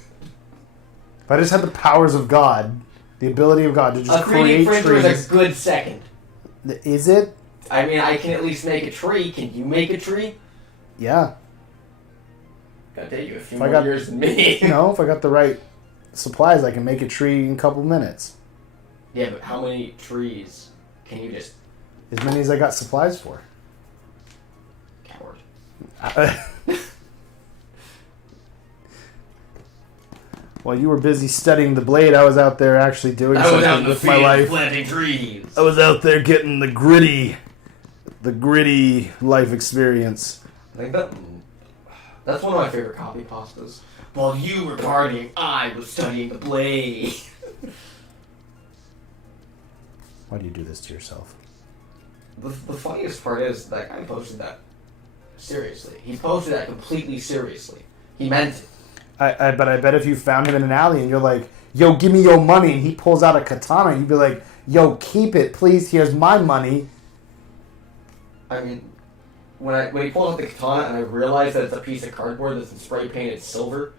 I just had the powers of God, the ability of God to just A 3D create printer trees. is a good second. Is it? I mean, I can at least make a tree. Can you make a tree? Yeah. Gotta take you a few If I more got- years than me. You know, if I got the right supplies, I can make a tree in a couple minutes. Yeah, but how many trees can you just... As many as I got supplies for. Coward. While you were busy studying the blade, I was out there actually doing I was out in something the with my field life. planting trees. I was out there getting the gritty life experience. I think that's one of my favorite copy pastas. While you were partying, I was studying the blade. Why do you do this to yourself? The funniest part is that guy posted that seriously. He posted that completely seriously. He meant it. But I bet if you found him in an alley and you're like, yo, give me your money, and he pulls out a katana, you'd be like, yo, keep it, please, here's my money. I mean, when he pulled out the katana and I realized that it's a piece of cardboard that's spray painted silver,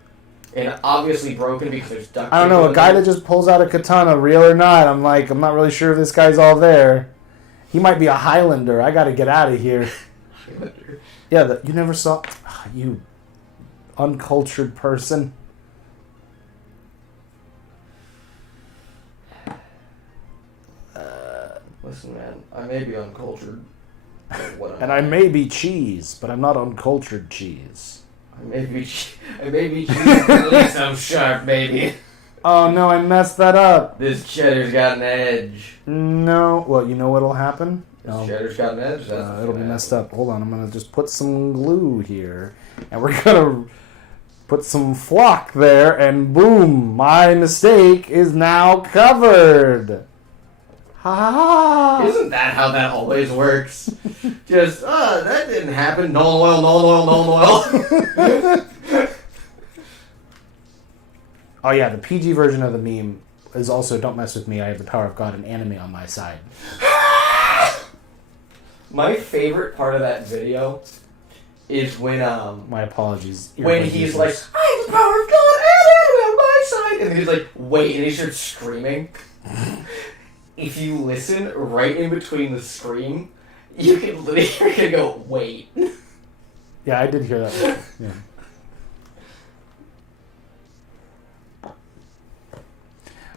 and obviously broken because there's duct tape. I don't know, a over guy there. that just pulls out a katana, real or not, I'm not really sure if this guy's all there. He might be a Highlander. I gotta get out of here. Highlander. Yeah, you never saw... You uncultured person. Listen, man, I may be uncultured. But what And I may be cheese, but I'm not uncultured cheese. I may be cheese, but at least I'm sharp, baby. Oh no, I messed that up. This cheddar's got an edge. No, well, you know what'll happen? This cheddar's got an edge. It'll be messed up. Hold on, I'm gonna just put some glue here, and we're gonna put some flock there, and boom, my mistake is now covered. Ha ha ha! Isn't that how that always works? Just, that didn't happen. No oil, no oil, no oil. Oh yeah, the PG version of the meme is also "Don't mess with me. I have the power of God and anime on my side." My favorite part of that video is when My apologies. when he's like, I have the power of God and anime on my side, and then he's like, wait, and he starts screaming. If you listen right in between the scream, you can literally go, wait. Yeah, I did hear that. Yeah.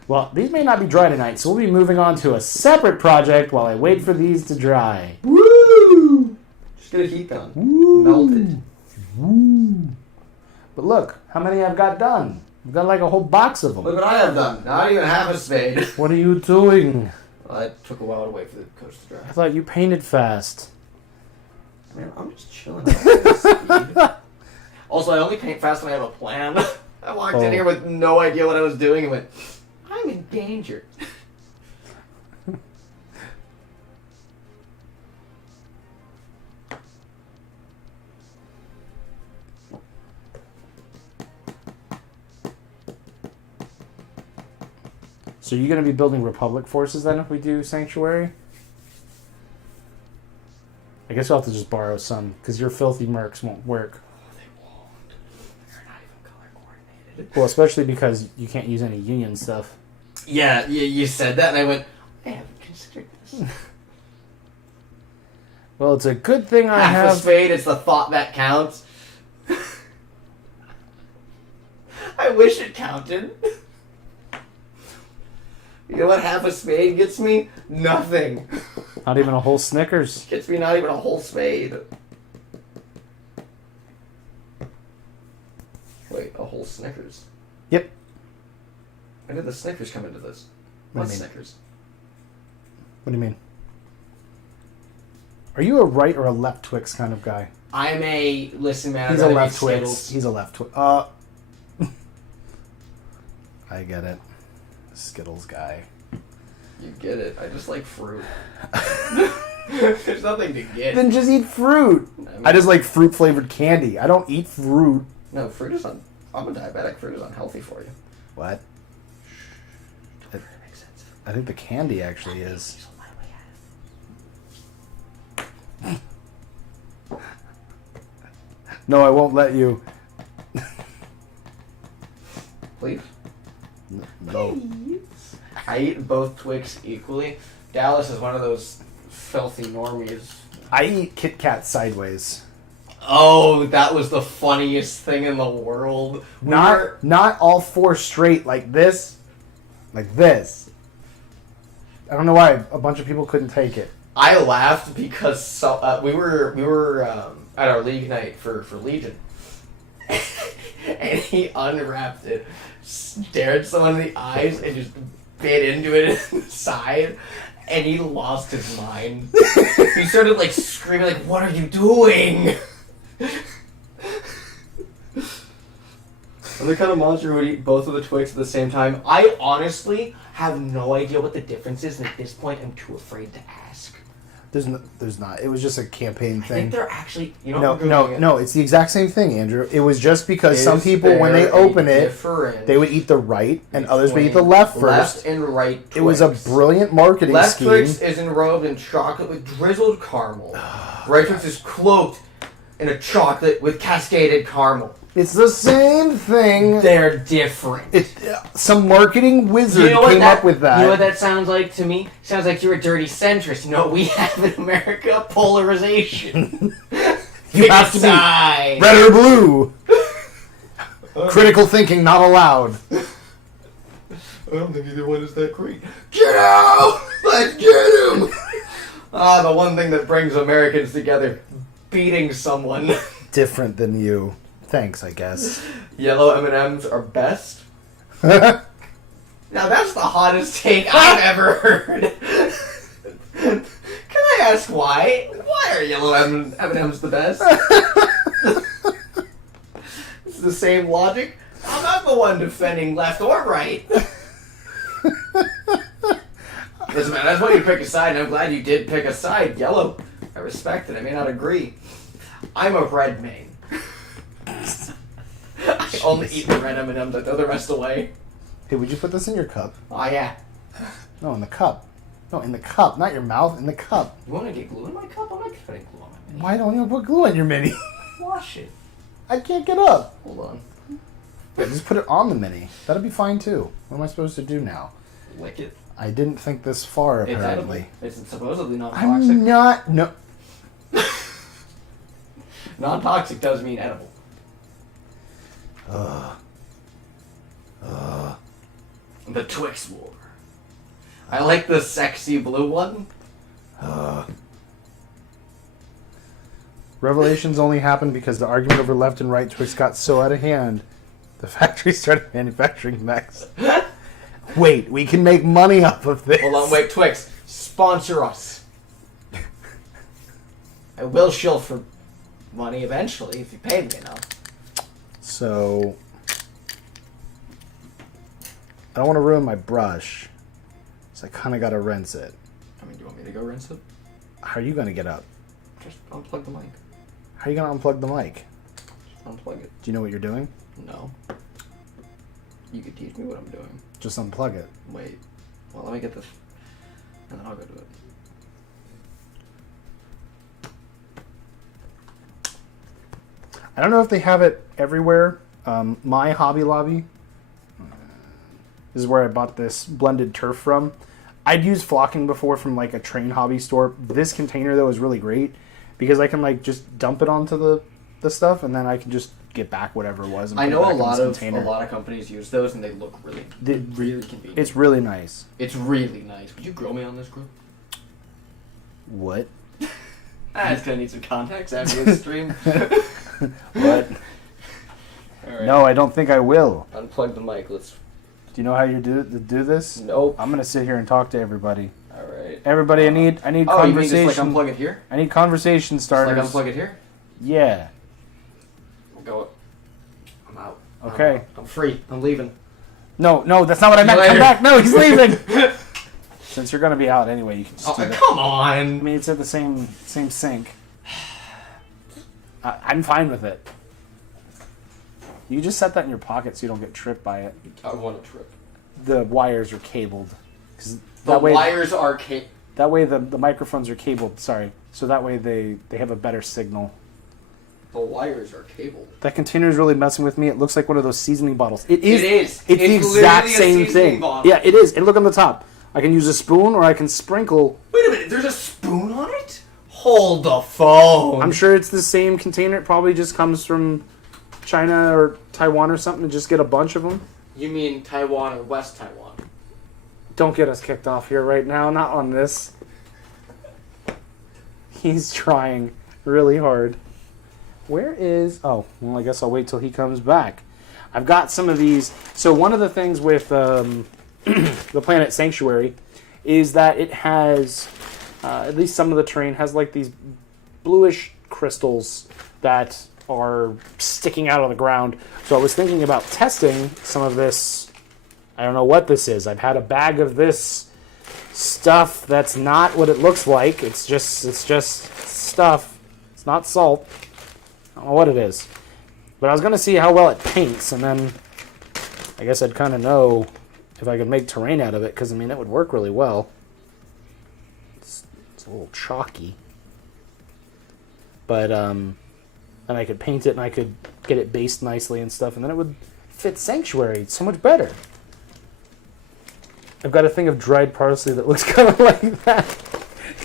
Well, these may not be dry tonight, so we'll be moving on to a separate project while I wait for these to dry. Woo! Just get a heat gun. Woo! Melted. Woo! But look, how many I've got done? I've got like a whole box of them. Look what I have done. Not even half a spade. What are you doing? Well, it took a while to wait for the coach to dry. I thought you painted fast. Man, I'm just chilling. Also, I only paint fast when I have a plan. I walked in here with no idea what I was doing and went, I'm in danger. So you're going to be building Republic forces then if we do Sanctuary? I guess you'll have to just borrow some, because your filthy mercs won't work. Oh, they won't. They're not even color coordinated. Well, especially because you can't use any Union stuff. Yeah, you said that, and I went, I haven't considered this. Well, it's a good thing I Half a have... spade, it's the thought that counts. I wish it counted. You know what half a spade gets me? Nothing. Not even a whole Snickers. Gets me not even a whole spade. Wait, a whole Snickers? Yep. When did the Snickers come into this? What What do you mean? Snickers? What do you mean? Are you a right or a left Twix kind of guy? I'm a listen, man. He's I'd a rather left eat Twix. Skittles. He's a left Twix. I get it. Skittles guy. You get it. I just like fruit. There's nothing to get. Then just eat fruit. I just like fruit flavored candy. I don't eat fruit. No, fruit is I'm a diabetic. Fruit is unhealthy for you. What? That makes sense. I think the candy actually is. No, I won't let you. Please. No. I eat both Twix equally. Dallas is one of those filthy normies. I eat Kit Kat sideways. Oh, that was the funniest thing in the world. Not all four straight like this. Like this. I don't know why a bunch of people couldn't take it. I laughed because we were at our league night for Legion, and he unwrapped it, stared someone in the eyes, and just bit into it in the side, and he lost his mind. He started like screaming, like, "What are you doing?" I'm the kind of monster who would eat both of the Twix at the same time. I honestly have no idea what the difference is, and at this point, I'm too afraid to ask. There's not. It was just a campaign I thing. think they're actually, you know, No. It's the exact same thing, Andrew. It was just because some people, when they open it, they would eat the right, and others would eat the left first. Left and right Twix. It was a brilliant marketing Left scheme. Twix is enrobed in chocolate with drizzled caramel. Right Twix is cloaked in a chocolate with cascaded caramel. It's the same thing. They're different. Some marketing wizard came up with that. You know what that sounds like to me? Sounds like you're a dirty centrist. You know what we have in America? Polarization. You have to be red or blue. Critical thinking not allowed. I don't think either one is that great. Get out! Let's get him! The one thing that brings Americans together. Beating someone. Different than you. Thanks, I guess. Yellow M&Ms are best. Now that's the hottest take I've ever heard. Can I ask why? Why are yellow M&Ms the best? It's the same logic. I'm not the one defending left or right. Listen, man, that's why you pick a side, and I'm glad you did pick a side. Yellow. I respect it. I may not agree. I'm a red main. I only eat the red M&Ms. I throw the rest away. Hey, would you put this in your cup? Oh, yeah. No, in the cup. No, in the cup. Not your mouth, in the cup. You want to get glue in my cup? I'm not putting glue on my mini. Why don't you put glue on your mini? Wash it. I can't get up. Hold on. Yeah, just put it on the mini. That'll be fine, too. What am I supposed to do now? Lick it. I didn't think this far, It's apparently. edible. It's supposedly non-toxic. I'm not... No. Non-toxic does mean edible. The Twix War. I like the sexy blue one. Revelations only happened because the argument over left and right Twix got so out of hand, the factory started manufacturing mechs. Wait, we can make money off of this. Hold on, wait, Twix, sponsor us. I will shill for money eventually if you pay me enough. So, I don't want to ruin my brush, so I kind of got to rinse it. I mean, do you want me to go rinse it? How are you going to get up? Just unplug the mic. How are you going to unplug the mic? Just unplug it. Do you know what you're doing? No. You could teach me what I'm doing. Just unplug it. Wait. Well, let me get this. And then I'll go do it. I don't know if they have it everywhere. My Hobby Lobby is where I bought this blended turf from. I'd used flocking before from like a Train hobby store. This container though is really great because I can like just dump it onto the stuff and then I can just get back whatever it was. And I put it know back a in this lot of container. companies use those and they look really convenient. It's really nice. It's really nice. Would you grill me on this group? What? It's gonna need some context after this stream. What? Right. No, I don't think I will. Unplug the mic. Let's. Do you know how you do this? Nope. I'm gonna sit here and talk to everybody. All right. Everybody, I need Oh, you mean conversation. just like unplug it here? I need conversation starters. Just like unplug it here? Yeah. We'll go. I'm out. Okay. I'm free. I'm leaving. No, that's not what I meant. later. Come back. No, he's leaving. Since you're gonna be out anyway, you can just Oh, do that. come I on. mean, it's at the same sink. I'm fine with it. You just set that in your pocket so you don't get tripped by it. I want a trip. The wires are cabled. 'Cause The wires are that way the microphones are cabled. Sorry, so that way they have a better signal. The wires are cabled. That container is really messing with me. It looks like one of those seasoning bottles. It is. It's the exact literally a same seasoning thing. bottle. Yeah, it is. And look on the top. I can use a spoon or I can sprinkle. Wait a minute. There's a spoon on it? Hold the phone. I'm sure it's the same container. It probably just comes from China or Taiwan or something to just get a bunch of them. You mean Taiwan or West Taiwan? Don't get us kicked off here right now. Not on this. He's trying really hard. Where is... Oh, well, I guess I'll wait till he comes back. I've got some of these. So one of the things with the Planet Sanctuary is that it has... at least some of the terrain has like these bluish crystals that are sticking out of the ground. So I was thinking about testing some of this. I don't know what this is. I've had a bag of this stuff that's not what it looks like. It's just stuff. It's not salt. I don't know what it is. But I was going to see how well it paints, and then I guess I'd kind of know if I could make terrain out of it, because, I mean, that would work really well. It's a little chalky. But, and I could paint it, and I could get it based nicely and stuff, and then it would fit Sanctuary so much better. I've got a thing of dried parsley that looks kind of like that.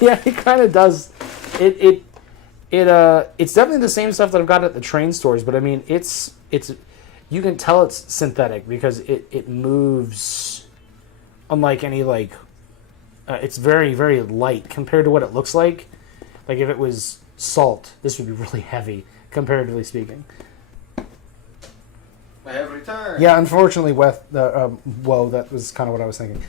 Yeah, it kind of does. It's definitely the same stuff that I've got at the train stores, but I mean, it's you can tell it's synthetic because it moves unlike any it's very, very light compared to what it looks like. Like if it was salt, this would be really heavy, comparatively speaking. I have returned. Yeah, unfortunately, whoa, that was kind of what I was thinking.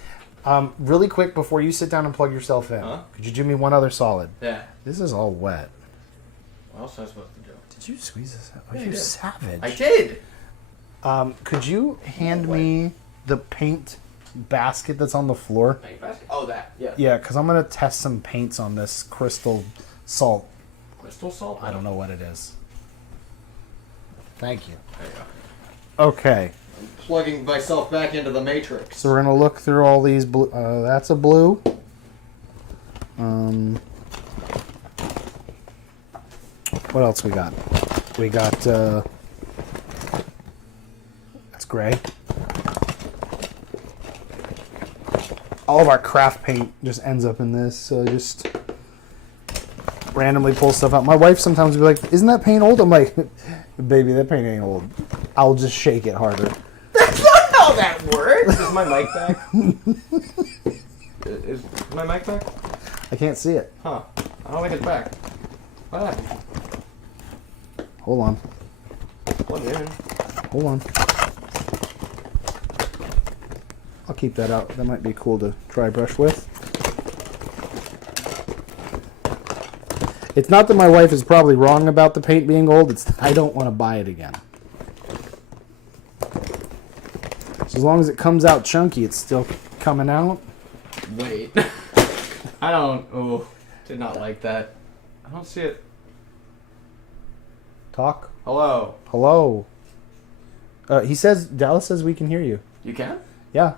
Really quick, before you sit down and plug yourself in, could you do me one other solid? Yeah. This is all wet. What else am I supposed to do? Did you squeeze this out? Oh, Yeah, you I did. savage. I did. Could you hand me the paint basket that's on the floor? Paint basket? Oh, that. Yeah. Yeah, because I'm going to test some paints on this crystal salt. Crystal salt? I don't know what it is. Thank you. There you go. Okay. I'm plugging myself back into the matrix. So we're going to look through all these blue. That's a blue. What else we got? We got, that's gray. All of our craft paint just ends up in this, so I just randomly pull stuff out. My wife sometimes will be like, isn't that paint old? I'm like, baby, that paint ain't old. I'll just shake it harder. That's not how that works! Is my mic back? Is my mic back? I can't see it. Huh. I don't think it's back. What happened? Hold on. Plug it in. Hold on. I'll keep that out. That might be cool to dry brush with. It's not that my wife is probably wrong about the paint being old. It's that I don't want to buy it again. So as long as it comes out chunky, it's still coming out. Wait. I don't... Oh, did not like that. I don't see it. Talk. Hello. Hello. He says, Dallas says we can hear you. You can? Yeah.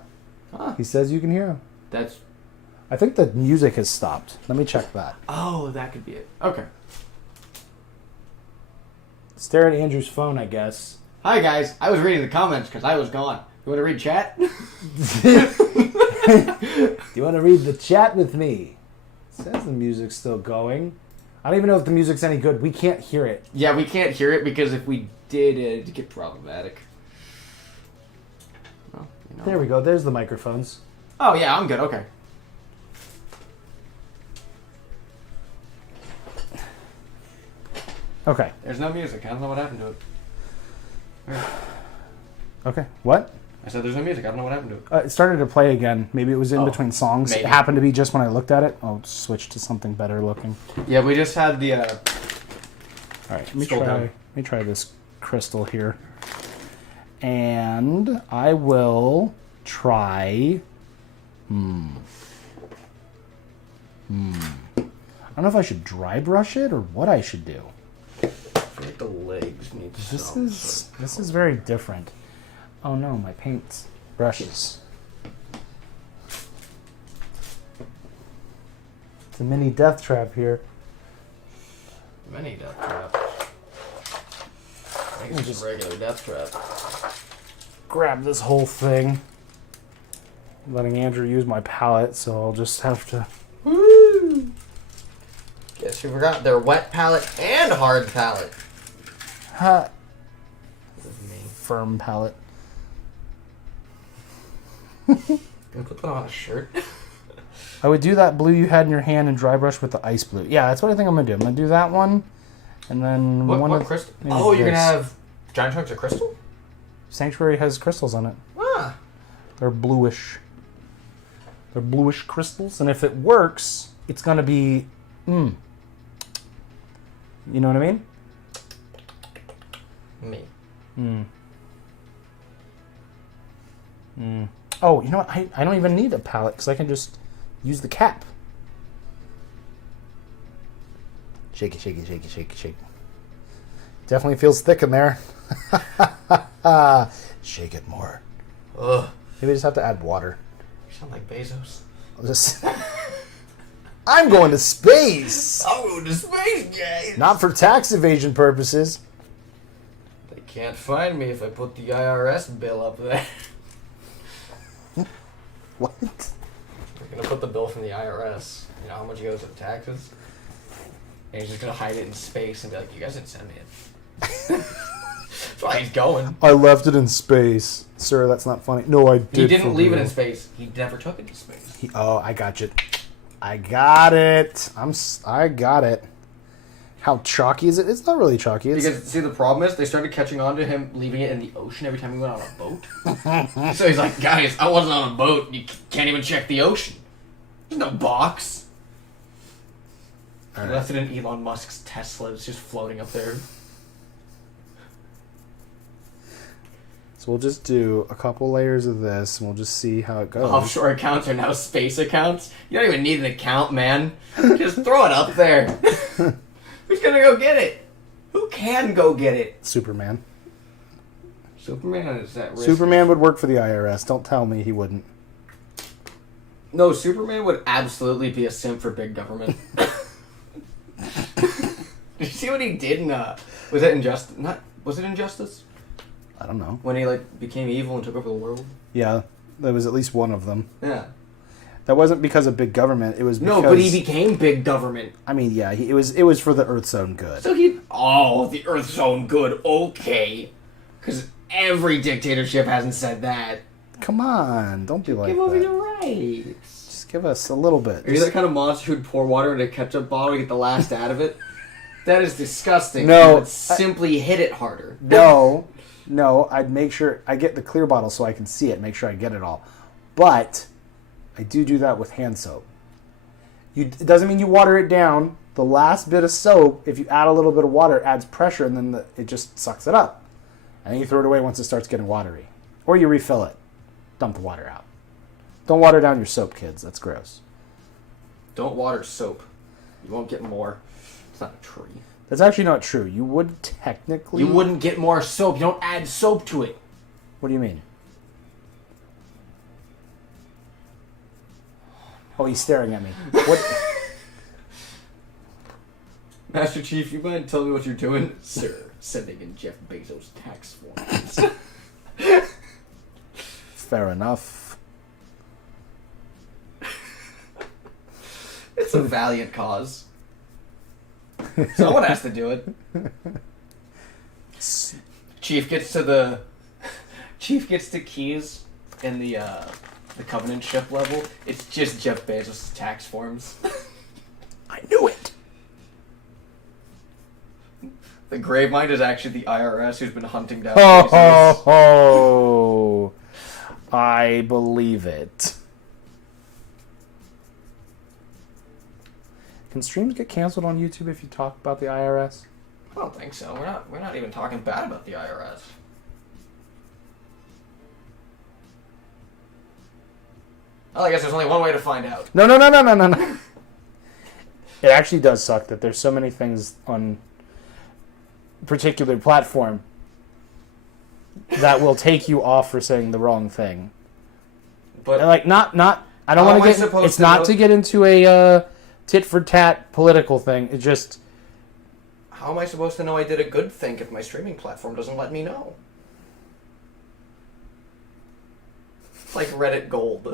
Huh. He says you can hear him. That's... I think the music has stopped. Let me check that. Oh, that could be it. Okay. Stare at Andrew's phone, I guess. Hi, guys. I was reading the comments because I was gone. You want to read chat? Do you want to read the chat with me? It says the music's still going. I don't even know if the music's any good. We can't hear it. Yeah, we can't hear it because if we did, it'd get problematic. Well, you know. There we go. There's the microphones. Oh, yeah, I'm good. Okay. Okay. There's no music. I don't know what happened to it. Okay. What? I said there's no music. I don't know what happened to it. It started to play again. Maybe it was in between songs. maybe. It happened to be just when I looked at it. I'll switch to something better looking. Yeah, we just had the... All right. Let me Scroll down. Let me try this crystal here. And I will try... I don't know if I should dry brush it or what I should do. I feel like the legs need This is very different. Oh no, my paint brushes. It's a mini death trap here. Many death traps. I think it's just a regular death trap. Grab this whole thing. I'm letting Andrew use my palette, so I'll just have to... Woo! Guess you forgot their wet palette and hard palette. Ha! This is me. Firm palette. Can I put that on a shirt? I would do that blue you had in your hand and dry brush with the ice blue. Yeah, that's what I think I'm going to do. I'm going to do that one, and then What of crystal? maybe Oh, you're going to this. have giant chunks of crystal? Sanctuary has crystals on it. Ah. They're bluish. They're bluish crystals, and if it works, it's going to be... You know what I mean? Me. Oh, you know what? I don't even need a palette because I can just use the cap. Shake it, shake it, shake it, shake it, shake it. Definitely feels thick in there. Shake it more. Ugh. Maybe I just have to add water. You sound like Bezos. I'll just... I'm going to space! I'm going to space, guys! Not for tax evasion purposes. can't find me if I put the IRS bill up there. What? We're gonna put the bill from the IRS. You know how much goes to the taxes? And he's just gonna hide it in space and be like, you guys didn't send me it. That's why he's going. I left it in space. Sir, that's not funny. No, I did. He didn't leave it in space. He never took it to space. I got you. I got it. I got it. How chalky is it? It's not really chalky. Because, see, the problem is they started catching on to him leaving it in the ocean every time he went on a boat. So he's like, guys, I wasn't on a boat. You can't even check the ocean. There's no box. He left it in Elon Musk's Tesla. It's just floating up there. So we'll just do a couple layers of this, and we'll just see how it goes. Offshore accounts are now space accounts. You don't even need an account, man. Just throw it up there. Who's gonna go get it? Who can go get it? Superman. Superman is at risk. Superman would work for the IRS. Don't tell me he wouldn't. No, Superman would absolutely be a simp for big government. Did you see what he did in, was it Injustice? Was it Injustice? I don't know. When he, became evil and took over the world? Yeah, there was at least one of them. Yeah. That wasn't because of big government. It was because... No, but he became big government. I mean, yeah, it was for the Earth's own good. So the Earth's own good, okay. Because every dictatorship hasn't said that. Come on, don't be like that. Give over your rights. Just give us a little bit. Are you that kind of monster who'd pour water in a ketchup bottle to get the last out of it? That is disgusting. No. You would simply hit it harder. No, I'd make sure I get the clear bottle so I can see it, make sure I get it all. But I do that with hand soap. It doesn't mean you water it down. The last bit of soap, if you add a little bit of water, it adds pressure, and then it just sucks it up. And then you throw it away once it starts getting watery. Or you refill it. Dump the water out. Don't water down your soap, kids. That's gross. Don't water soap. You won't get more. It's not a tree. That's actually not true. You would technically... You wouldn't get more soap. You don't add soap to it. What do you mean? Oh, he's staring at me. What? Master Chief, you mind telling me what you're doing? Sir, sending in Jeff Bezos' tax forms. Fair enough. It's a valiant cause. Someone has to do it. Chief gets to keys in the Covenant ship level. It's just Jeff Bezos' tax forms. I knew it. The Gravemind is actually the IRS who's been hunting down Ho, Bezos. ho, ho. I believe it. Can streams get canceled on YouTube if you talk about the IRS? I don't think so. We're not even talking bad about the IRS. Well, I guess there's only one way to find out. No. It actually does suck that there's so many things on a particular platform that will take you off for saying the wrong thing. But And not. I don't want to get. It's not to get into a tit for tat political thing. It just. how am I supposed to know I did a good thing if my streaming platform doesn't let me know? It's like Reddit Gold.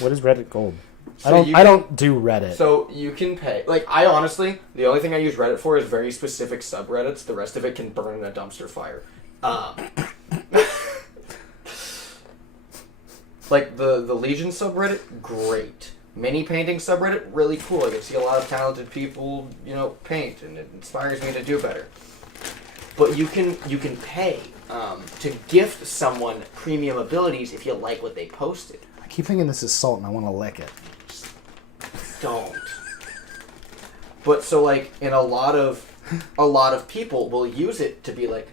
What is Reddit Gold? So I don't do Reddit. So you can pay. I honestly, the only thing I use Reddit for is very specific subreddits. The rest of it can burn in a dumpster fire. The Legion subreddit, great. Mini painting subreddit, really cool. I can see a lot of talented people, paint, and it inspires me to do better. But you can pay to gift someone premium abilities if you like what they posted. I keep thinking this is salt and I want to lick it. Don't. But so and a lot of people will use it to be like,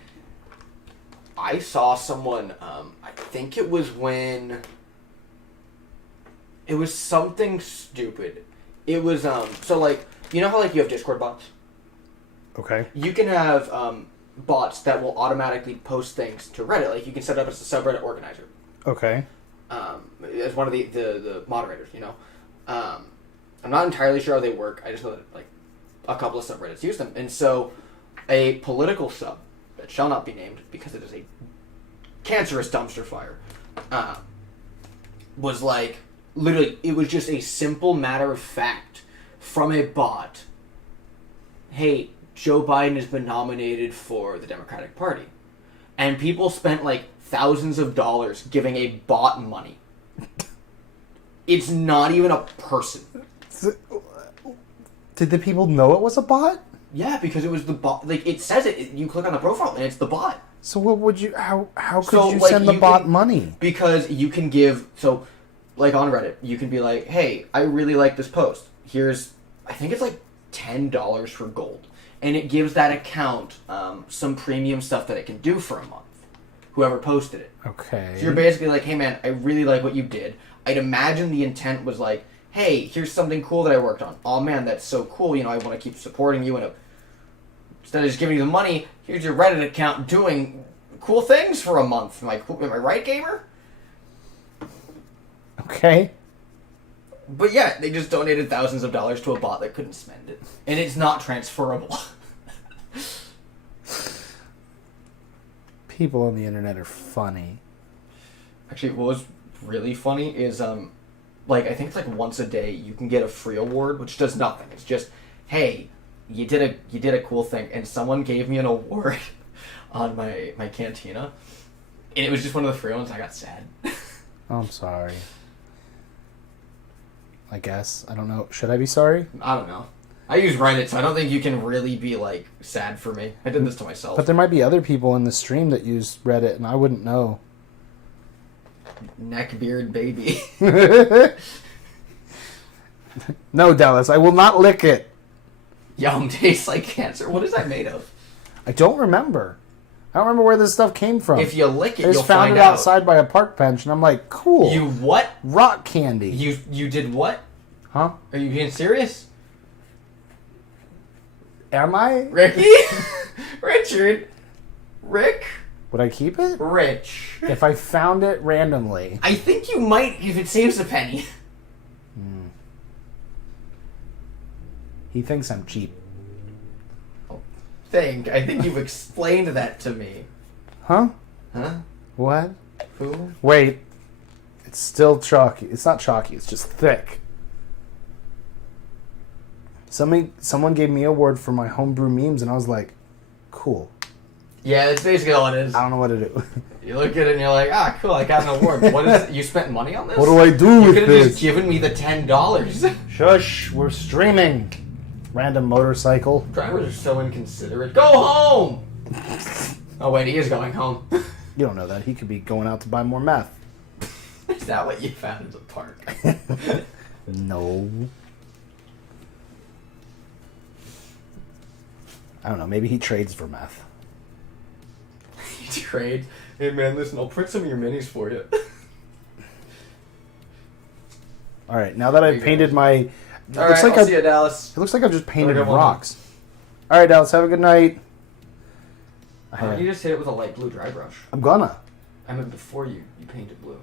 I saw someone, I think it was when it was something stupid. It was you know how you have Discord bots? Okay. You can have bots that will automatically post things to Reddit. You can set up as a subreddit organizer. Okay. As one of the moderators, I'm not entirely sure how they work. I just know that a couple of subreddits use them. And so a political sub that shall not be named because it is a cancerous dumpster fire, was like, literally, it was just a simple matter of fact from a bot. Hey, Joe Biden has been nominated for the Democratic Party. And people spent like thousands of dollars giving a bot money. It's not even a person. Did the people know it was a bot? Yeah, because it was the bot. Like, it says it. You click on the profile and it's the bot. So what would you? How could So, you like, send the you bot can- money? Because you can give, so, like on Reddit, you can be like, hey, I really like this post. Here's, I think it's like $10 for gold. And it gives that account some premium stuff that it can do for a month. Whoever posted it. Okay. So you're basically like, hey man, I really like what you did. I'd imagine the intent was like, hey, here's something cool that I worked on. Oh man, that's so cool. You know, I want to keep supporting you. And instead of just giving you the money, here's your Reddit account doing cool things for a month. Am I right, gamer? Okay. But yeah, they just donated thousands of dollars to a bot that couldn't spend it. And it's not transferable. People on the internet are funny. Actually, what was really funny is, like, I think it's like once a day you can get a free award, which does nothing. It's just, hey, you did a cool thing. And someone gave me an award on my cantina. And it was just one of the free ones. I got sad. I'm sorry. I guess. I don't know. Should I be sorry? I don't know. I use Reddit, so I don't think you can really be, like, sad for me. I did this to myself. But there might be other people in the stream that use Reddit, and I wouldn't know. Neckbeard baby. No, Dallas, I will not lick it. Yum, tastes like cancer. What is that made of? I don't remember. I don't remember where this stuff came from. If you lick I it, just you'll found find it out. outside by a park bench, and I'm like, cool. You what? Rock candy. You did what? Huh? Are you being serious? Am I? Ricky? Richard? Rick? Would I keep it? Rich. If I found it randomly. I think you might if it saves a penny. He thinks I'm cheap. I think you've explained that to me. Huh? Huh? What? Who? Wait. It's still chalky. It's not chalky, it's just thick. Someone gave me an award for my homebrew memes, and I was like, cool. Yeah, that's basically all it is. I don't know what to do. You look at it and you're like, ah, cool, I got an award. What is it? You spent money on this? What do I do You with could have this? just given me the $10. Shush, we're streaming. Random motorcycle. Drivers are so inconsiderate. Go home! Oh, wait, he is going home. You don't know that. He could be going out to buy more meth. Is that what you found in the park? No. I don't know. Maybe he trades for meth. You trade? Hey, man, listen, I'll print some of your minis for you. All right. Now that I've you painted go. my, it All looks right, like I'll see you, Dallas. it looks like I've just painted Have a good one. rocks. All right, Dallas. Have a good night. You just hit it with a light blue dry brush. I'm gonna. I meant before you painted blue.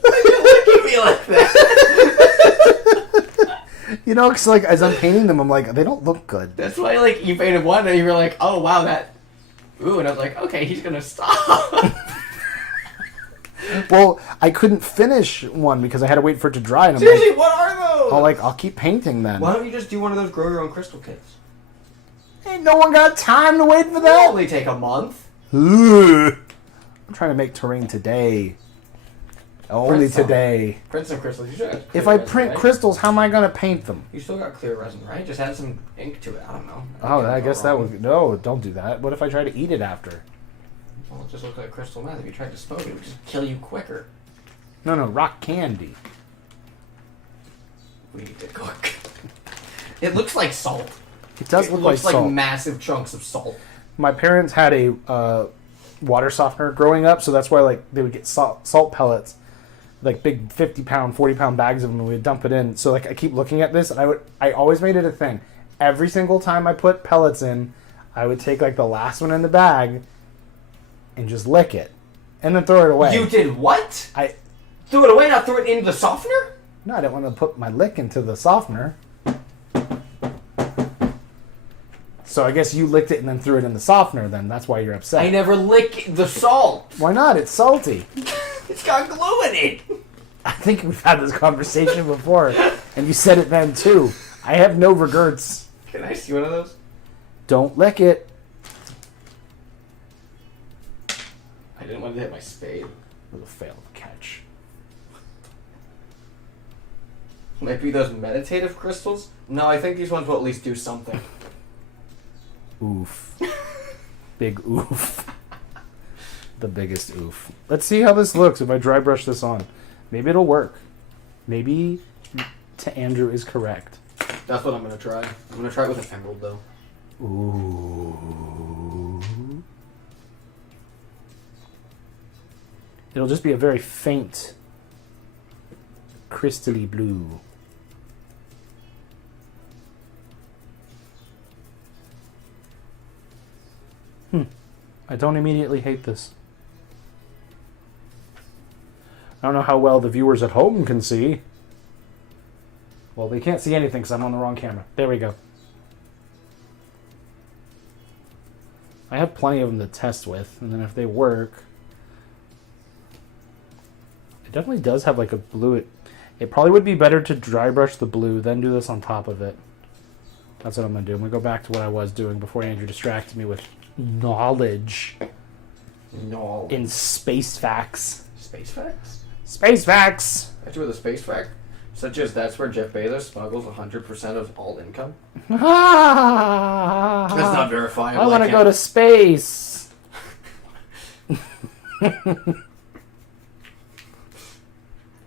Why you look at me like that? You know, because like as I'm painting them, I'm like, they don't look good. That's why, like, you painted one and you were like, oh, wow, that... Ooh, and I was like, okay, he's gonna stop. Well, I couldn't finish one because I had to wait for it to dry. And I'm Seriously, like, what are those? I'll keep painting then. Why don't you just do one of those grow your own crystal kits? Ain't no one got time to wait for That'll that. only take a month. Ugh. I'm trying to make terrain today. Only Print some. today. Print some crystals. You still got If clear I resin, print right? crystals, how am I gonna paint them? You still got clear resin, right? Just add some ink to it. I don't know. Oh, I guess that would. No, don't do that. What if I try to eat it after? Well, it just looks like crystal meth. If you tried to smoke it, it would just kill you quicker. No, rock candy. We need to cook. It looks like salt. It does look like looks like salt. massive chunks of salt. My parents had a water softener growing up, so that's why like they would get salt pellets, like big 50-pound, 40-pound bags of them, and we'd dump it in. So like I keep looking at this, and I always made it a thing. Every single time I put pellets in, I would take like the last one in the bag and just lick it. and then throw it away. You did what? I Threw it away, not threw it into the softener? No, I didn't want to put my lick into the softener. So I guess you licked it and then threw it in the softener then. That's why you're upset. I never lick the salt. Why not? It's salty. It's got glue in it. I think we've had this conversation before, and you said it then too. I have no regrets. Can I see one of those? Don't lick it. I didn't want to hit my spade. It was a failed catch. Might be those meditative crystals? No, I think these ones will at least do something. Oof. Big oof. The biggest oof. Let's see how this looks if I dry brush this on. Maybe it'll work. Maybe Andrew is correct. That's what I'm going to try. I'm going to try it with an emerald, though. Ooh. It'll just be a very faint, crystally blue. I don't immediately hate this. I don't know how well the viewers at home can see. Well, they can't see anything because I'm on the wrong camera. There we go. I have plenty of them to test with, and then if they work... It definitely does have like a blue... It probably would be better to dry brush the blue, then do this on top of it. That's what I'm going to do. I'm going to go back to what I was doing before Andrew distracted me with knowledge. No. In space facts. Space facts? Space facts! Actually, with a space fact, such as that's where Jeff Bezos smuggles 100% of all income. That's not verifiable. I want to go to space.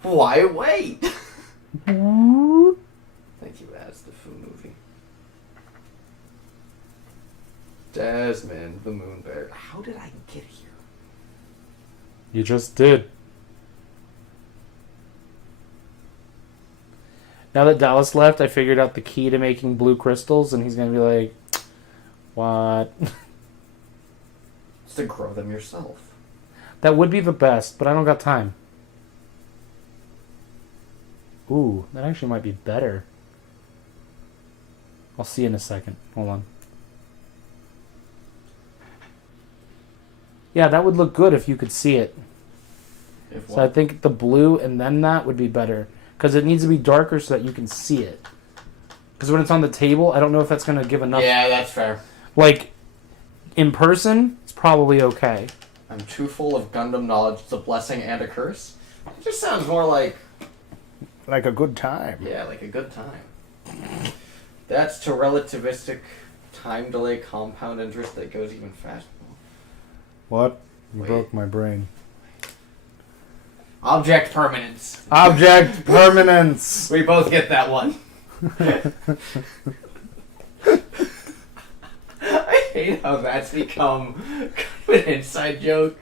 Why wait? Thank you, that's the Foo movie. Desmond, the Moon Bear. How did I get here? You just did. Now that Dallas left, I figured out the key to making blue crystals, and he's going to be like, what? It's to grow them yourself. That would be the best, but I don't got time. Ooh, that actually might be better. I'll see in a second. Hold on. Yeah, that would look good if you could see it. So I think the blue and then that would be better. Because it needs to be darker so that you can see it. Because when it's on the table, I don't know if that's going to give enough. Yeah, that's fair. Like, in person, it's probably okay. I'm too full of Gundam knowledge. It's a blessing and a curse. It just sounds more like... Like a good time. Yeah, like a good time. That's to relativistic time delay compound interest that goes even faster. What? You Wait. broke my brain. Object permanence. Object permanence. We both get that one. I hate how that's become kind of an inside joke.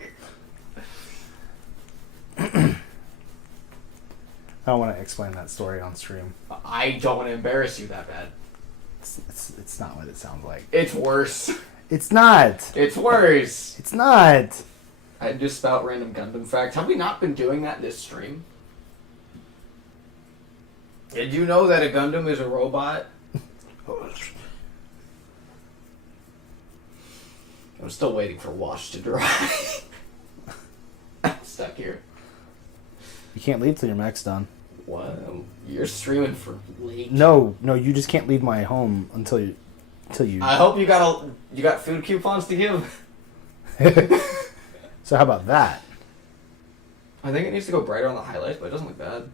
I don't want to explain that story on stream. I don't want to embarrass you that bad. It's not what it sounds like. It's worse. It's not. It's worse. It's not. I just spout random Gundam facts. Have we not been doing that this stream? Did you know that a Gundam is a robot? I'm still waiting for Wash to dry. I'm stuck here. You can't leave till your mech's done. What? You're streaming for late. No, you just can't leave my home until you. I hope you got food coupons to give. So how about that? I think it needs to go brighter on the highlights, but it doesn't look bad.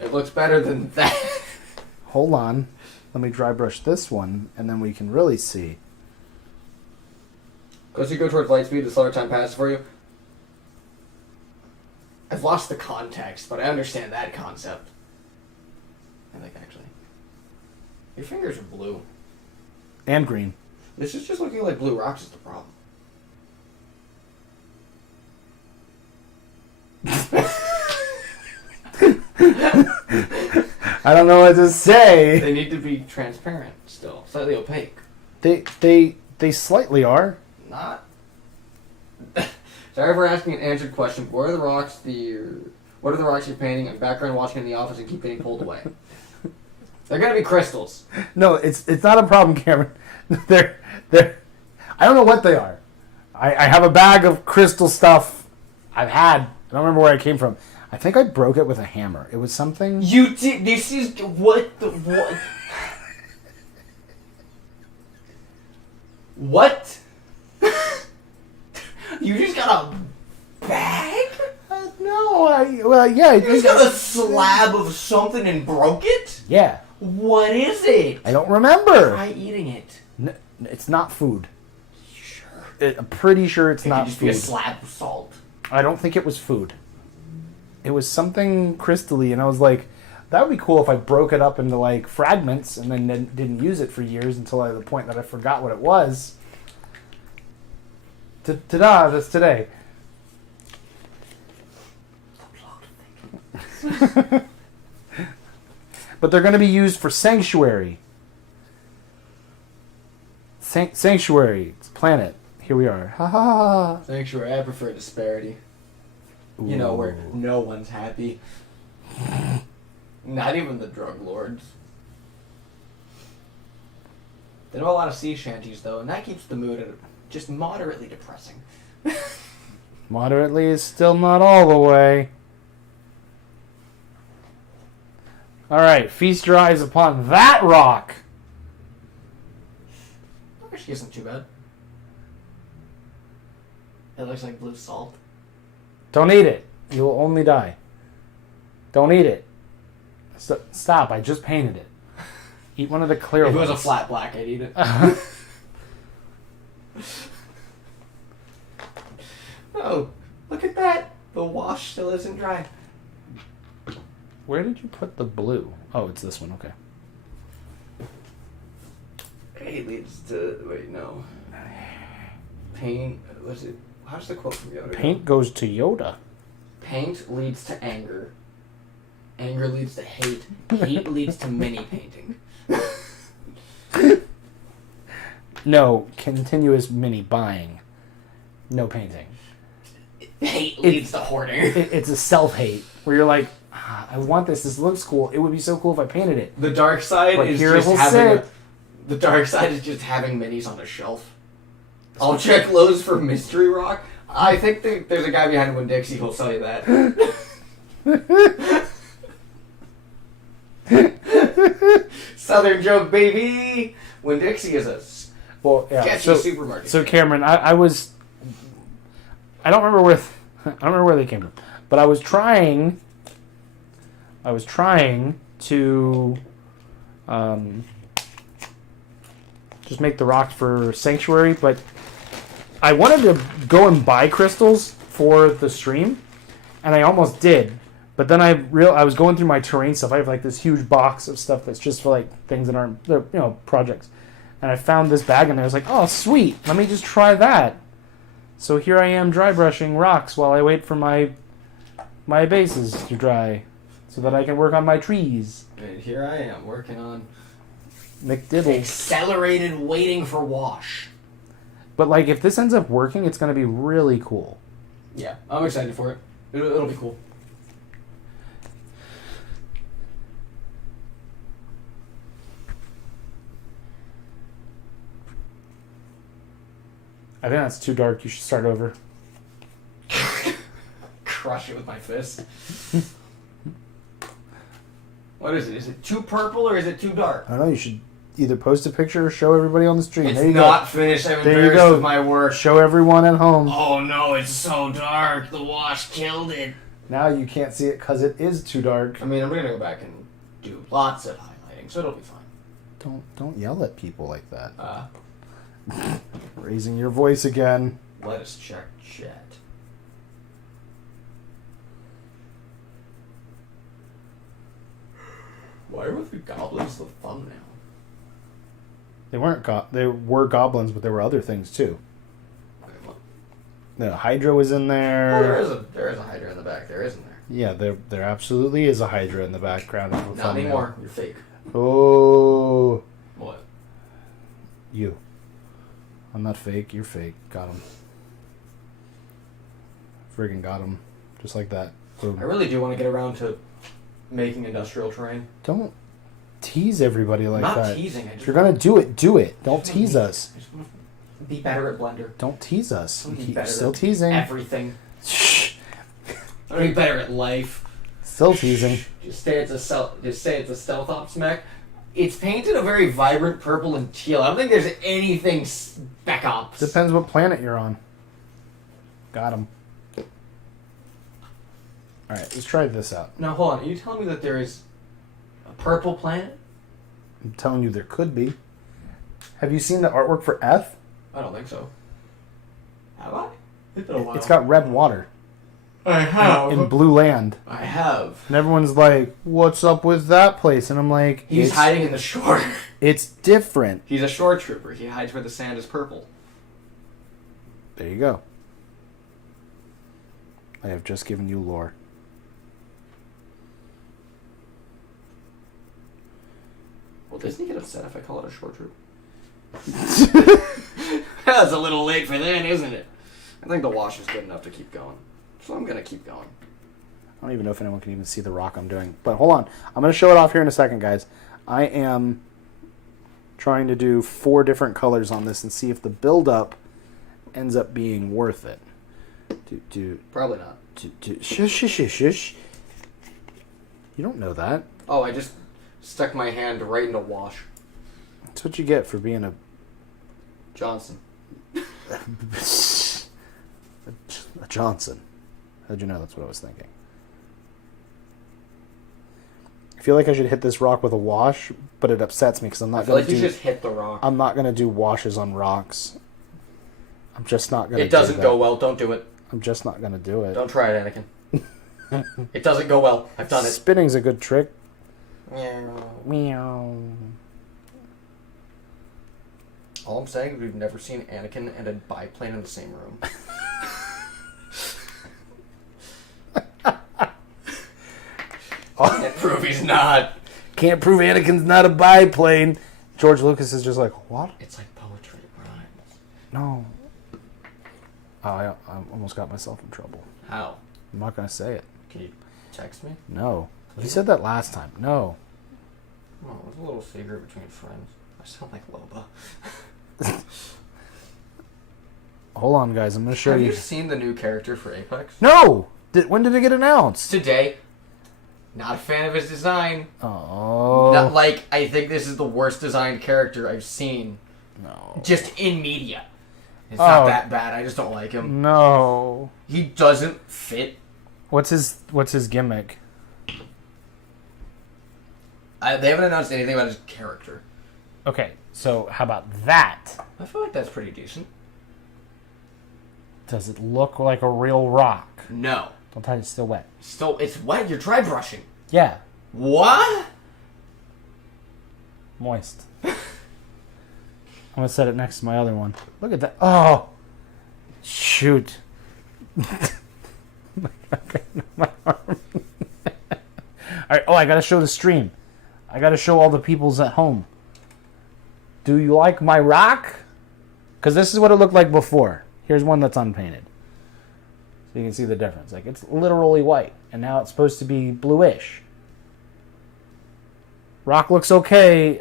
It looks better than that. Hold on. Let me dry brush this one, and then we can really see. As you go towards light speed, the slower time passes for you. I've lost the context, but I understand that concept. I think, actually. Your fingers are blue. And green. This is just looking like blue rocks is the problem. I don't know what to say. They need to be transparent still. Slightly opaque. They slightly are. Not Sorry for asking an answered question. What are the rocks you're painting and background watching in the office and keep getting pulled away? They're gonna be crystals. No, it's not a problem, Cameron. They're I don't know what they are. I have a bag of crystal stuff I've had. I don't remember where it came from. I think I broke it with a hammer. It was something. You did. This is what. What? You just got a bag? No, yeah. You just got a slab of something and broke it? Yeah. What is it? I don't remember. Try eating it. It's not food. Sure. I'm pretty sure it's not It could just food. be a slab of salt. I don't think it was food. It was something crystally, and I was like, that would be cool if I broke it up into like fragments and then didn't use it for years until the point that I forgot what it was. Ta-da! That's today. But they're going to be used for Sanctuary. Sanctuary. It's planet. Here we are. Ha ha ha. Sanctuary, I prefer disparity. Ooh. You know, where no one's happy. Not even the drug lords. They know a lot of sea shanties, though, and that keeps the mood at just moderately depressing. Moderately is still not all the way. Alright, feast your eyes upon that rock! Actually isn't too bad. It looks like blue salt. Don't eat it. You'll only die. Don't eat it. Stop, I just painted it. Eat one of the clear If it ones. was a flat black, I'd eat it. Oh, look at that! The wash still isn't dry. Where did you put the blue? Oh, it's this one, okay. Paint leads to... Wait, no. Paint... Was it... How's the quote from Yoda? Paint goes to Yoda. Paint leads to anger. Anger leads to hate. Hate leads to mini painting. No, continuous mini buying. No painting. Hate leads to hoarding. It's a self-hate, where you're like, I want this. This looks cool. It would be so cool if I painted it. The dark side But is here just it will having... sit. The dark side is just having minis on a shelf. I'll check Lowe's for mystery rock. I think there's a guy behind Winn-Dixie who'll sell you that. Southern joke, baby. Winn-Dixie is a sketchy supermarket. So Cameron, I was, I don't remember where, I don't remember where they came from, but I was trying to, just make the rocks for Sanctuary, but I wanted to go and buy crystals for the stream, and I almost did. But then I was going through my terrain stuff. I have like this huge box of stuff that's just for like things that aren't, projects. And I found this bag and I was like, oh, sweet. Let me just try that. So here I am dry brushing rocks while I wait for my bases to dry so that I can work on my trees. And here I am working on McDibbles. accelerated waiting for wash. But like if this ends up working, it's going to be really cool. Yeah, I'm excited for it. It'll be cool. I think that's too dark. You should start over. Crush it with my fist. What is it? Is it too purple or is it too dark? I don't know. You should either post a picture or show everybody on the stream. It's there you not go. finished. I'm There you embarrassed go. with my work. Show everyone at home. Oh no, it's so dark. The wash killed it. Now you can't see it because it is too dark. I mean, I'm gonna go back and do lots of highlighting, so it'll be fine. Don't yell at people like that. Uh, Raising your voice again. let us check chat. Why were the goblins the thumbnail? They weren't they were goblins, but there were other things too. Okay, well, The Hydra was in oh, there. there is a Hydra in the back there, isn't there? Yeah, there absolutely is a Hydra in the background of the Not thumbnail. anymore. You're fake. Oh, What? you. I'm not fake. You're fake. Got him. Friggin' got him. Just like that. Boom. I really do want to get around to making industrial terrain. Don't tease everybody like Not that. teasing. If you're gonna do it, do it. Don't tease us. I just want to be better at Blender. Don't tease us. Be You're better still at teasing. Everything. Shh. I want to be better at life. Still teasing. Just say it's a stealth ops mech. It's painted a very vibrant purple and teal. I don't think there's anything spec ops. Depends what planet you're on. Got him. Alright, let's try this out. Now hold on. Are you telling me that there is a purple planet? I'm telling you there could be. Have you seen the artwork for F? I don't think so. Have I? It's been a while. It's got red water. I have. In blue land. I have. And everyone's like, what's up with that place? And I'm like, He's hiding in the shore. It's different. He's a shore trooper. He hides where the sand is purple. There you go. I have just given you lore. Well, doesn't he get upset if I call it a shore troop? That's a little late for that, isn't it? I think the wash is good enough to keep going. So I'm going to keep going. I don't even know if anyone can even see the rock I'm doing. But hold on. I'm going to show it off here in a second, guys. I am trying to do 4 different colors on this and see if the build-up ends up being worth it. Probably not. Shush, shush, shush, shush. You don't know that. Oh, I just stuck my hand right into wash. That's what you get for being a Johnson. a Johnson. How'd you know that's what I was thinking? I feel like I should hit this rock with a wash, but it upsets me because I'm not I feel going like to you do. just hit the rock. I'm not going to do washes on rocks. I'm just not going to. It doesn't go well. Don't do it. I'm just not going to do it. Don't try it, Anakin. It doesn't go well. I've done it. Spinning's a good trick. Meow. Meow. All I'm saying is we've never seen Anakin and a biplane in the same room. Can't prove he's not. Can't prove Anakin's not a biplane. George Lucas is just like, what? It's like poetry, it rhymes. No. Oh, I almost got myself in trouble. How? I'm not going to say it. Can you text me? No. You said that last time. No. Oh, it was a little secret between friends. I sound like Loba. Hold on, guys. I'm going to show Have you. you seen the new character for Apex? No! When did it get announced? Today. Not a fan of his design. Oh. Not like, I think this is the worst designed character I've seen. No. Just in media. It's not that bad. I just don't like him. No. He doesn't fit. What's his gimmick? They haven't announced anything about his character. Okay, so how about that? I feel like that's pretty decent. Does it look like a real rock? No. Don't touch it, it's still wet. Still, it's wet. You're dry brushing. Yeah. What? Moist. I'm going to set it next to my other one. Look at that. Oh! Shoot. My arm. Alright, I got to show the stream. I got to show all the peoples at home. Do you like my rock? Because this is what it looked like before. Here's one that's unpainted. So you can see the difference. Like, it's literally white. And now it's supposed to be bluish. Rock looks okay.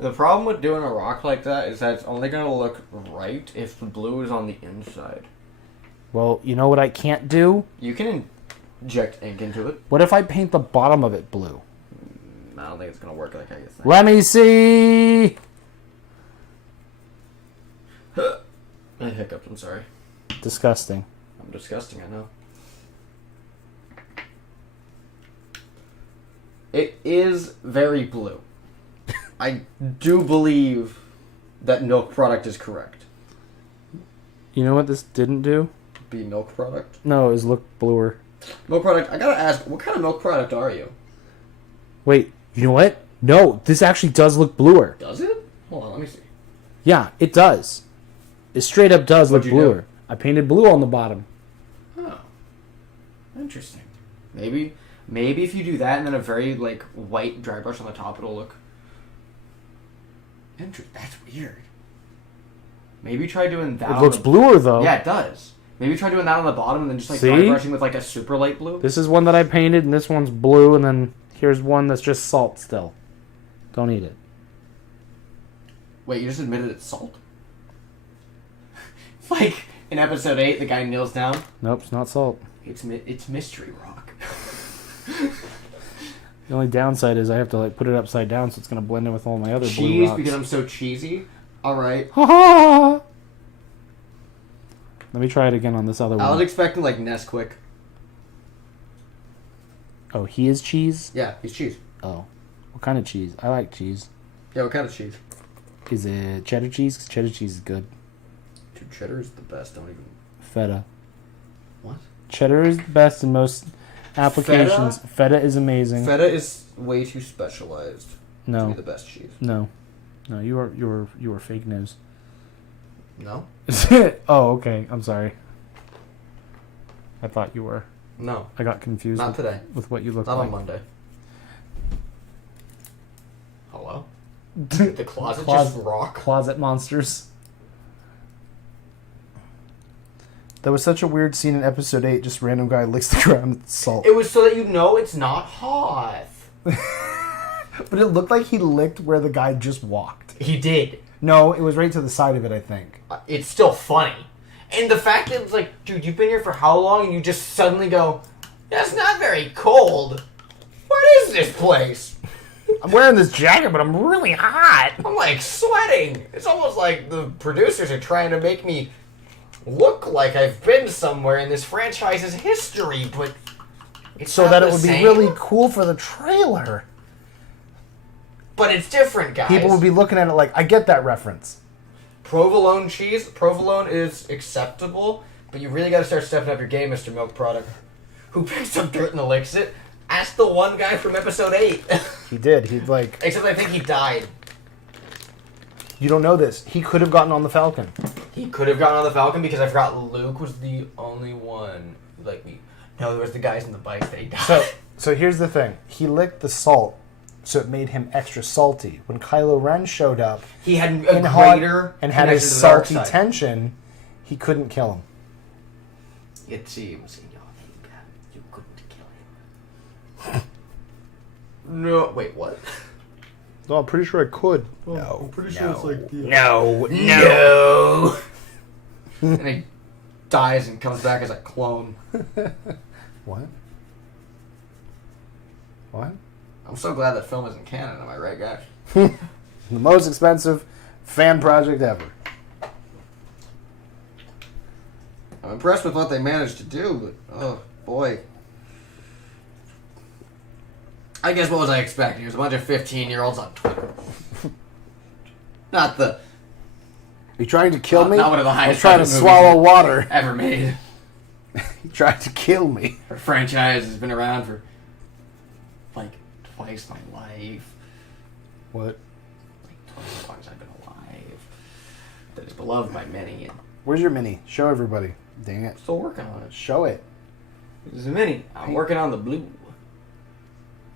The problem with doing a rock like that is that it's only going to look right if the blue is on the inside. Well, you know what I can't do? You can inject ink into it. What if I paint the bottom of it blue? I don't think it's going to work like how you think. Let me see! I hiccuped, I'm sorry. Disgusting. I'm disgusting, I know. It is very blue. I do believe that milk product is correct. You know what this didn't do? Be milk product? No, it was look bluer. Milk product, I gotta ask, what kind of milk product are you? Wait, you know what? No, this actually does look bluer. Does it? Hold on, let me see. Yeah, it does. It straight up does look What'd you do? bluer. I painted blue on the bottom. Oh. Interesting. Maybe if you do that and then a very, like, white dry brush on the top, it'll look... Interesting. That's weird. Maybe try doing that. It looks bluer, though. Yeah, it does. Maybe try doing that on the bottom and then just like See? dry brushing with like a super light blue. This is one that I painted, and this one's blue, and then here's one that's just salt still. Don't eat it. Wait, you just admitted it's salt? Like in episode 8, the guy kneels down. Nope, it's not salt. It's mystery rock. The only downside is I have to like put it upside down, so it's gonna blend in with all my other blue Cheese rocks. because I'm so cheesy. All right. Ha ha! Let me try it again on this other one. I was expecting like Nesquik. Oh, he is cheese? Yeah, he's cheese. Oh. What kind of cheese? I like cheese. Yeah, what kind of cheese? Is it cheddar cheese? 'Cause cheddar cheese is good. Dude, cheddar is the best. Don't even. Feta. What? Cheddar is the best in most applications. Feta is amazing. Feta is way too specialized to No. be the best cheese. No. No, you are fake news. No? Oh, okay. I'm sorry. I thought you were. No. I got confused Not with, today. with what you look Not like. on Monday. Hello? The closet just rock? Closet monsters. That was such a weird scene in episode 8. Just random guy licks the ground with salt. It was so that you know it's not hot. But it looked like he licked where the guy just walked. He did. No, it was right to the side of it, I think. It's still funny. And the fact that it's like, dude, you've been here for how long? And you just suddenly go, that's not very cold. What is this place? I'm wearing this jacket, but I'm really hot. I'm like sweating. It's almost like the producers are trying to make me look like I've been somewhere in this franchise's history, but it's So not that the it would same. be really cool for the trailer. But it's different, guys. People would be looking at it like, I get that reference. Provolone cheese. Provolone is acceptable, but you really got to start stepping up your game, Mr. Milk Product. Who picks up dirt and licks it? Ask the one guy from episode 8. He did. He'd like... Except I think he died. You don't know this. He could have gotten on the Falcon. He could have gotten on the Falcon because I forgot Luke was the only one who liked me. No, there was the guys in the bikes that he died. So here's the thing. He licked the salt, so it made him extra salty. When Kylo Ren showed up... He had a and had greater and had his connection to the dark salty side. tension, he couldn't kill him. It seems in your anger, you couldn't kill him. No, wait, what? No, I'm pretty sure I could. No, I'm pretty sure it's like the... No. And he dies and comes back as a clone. What? What? I'm so glad that film isn't canon, am I right, guys? The most expensive fan project ever. I'm impressed with what they managed to do, but oh boy. I guess what was I expecting? There's a bunch of 15-year-olds on Twitter. Not the Are you trying to kill me? not one of the I was highest trying to budget swallow movies water. ever made. He tried to kill me. Our franchise has been around for like twice my life. What? Like twice as long as I've been alive. That is beloved by many and Where's your mini? Show everybody. Dang it. still working on it. Show it. This is a mini. I'm working on the blue.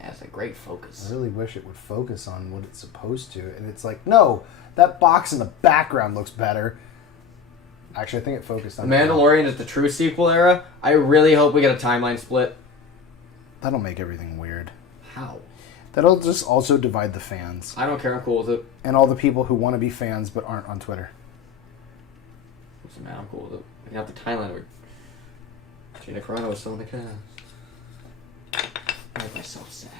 That's a great I focus. really wish it would focus on what it's supposed to. And it's like, no, that box in the background looks better. Actually, I think it focused The on Mandalorian is the true sequel era. I really hope we get a timeline split. That'll make everything weird. How? That'll just also divide the fans. I don't care. I'm cool with it. And all the people who want to be fans but aren't on Twitter. Listen, man, I'm cool with it. We can have the timeline where Gina Carano was still in the cast. I make myself sad.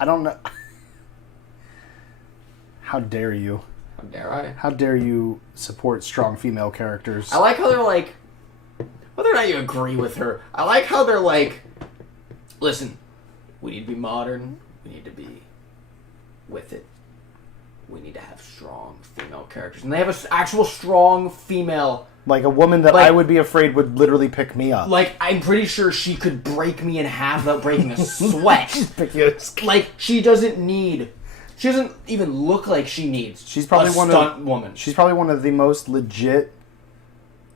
I don't know. How dare you? How dare I? How dare you support strong female characters? I like how they're like, whether or not you agree with her, I like how they're like, listen, we need to be modern, we need to be with it. We need to have strong female characters. And they have an actual strong female. Like a woman that Like- I would be afraid would literally pick me up. Like, I'm pretty sure she could break me in half without breaking a sweat. Pick you up. Like, she doesn't even look like she needs She's probably a one stunt of woman. She's probably one of the most legit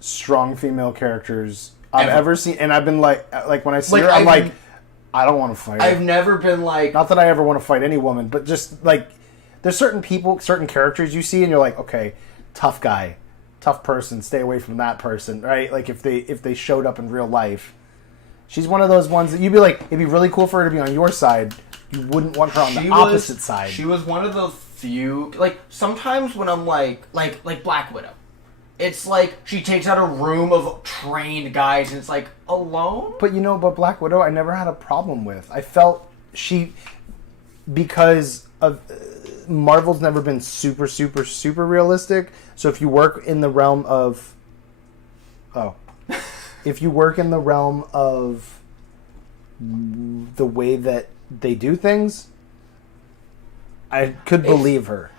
strong female characters I've ever seen. And I've been like when I see Like, her, I'm I've- like, I don't want to fight her. I've never been like... Not that I ever want to fight any woman, but just like there's certain people, certain characters you see, and you're like, okay, tough guy, tough person, stay away from that person, right? Like if they showed up in real life, she's one of those ones that you'd be like, it'd be really cool for her to be on your side. You wouldn't want her on the opposite side. She was one of the few, like sometimes when I'm like Black Widow, it's like she takes out a room of trained guys and it's like alone. But but Black Widow, I never had a problem with. I felt because of Marvel's never been super, super, super realistic. So if you work in the realm of, if you work in the realm of the way that they do things, I could believe her.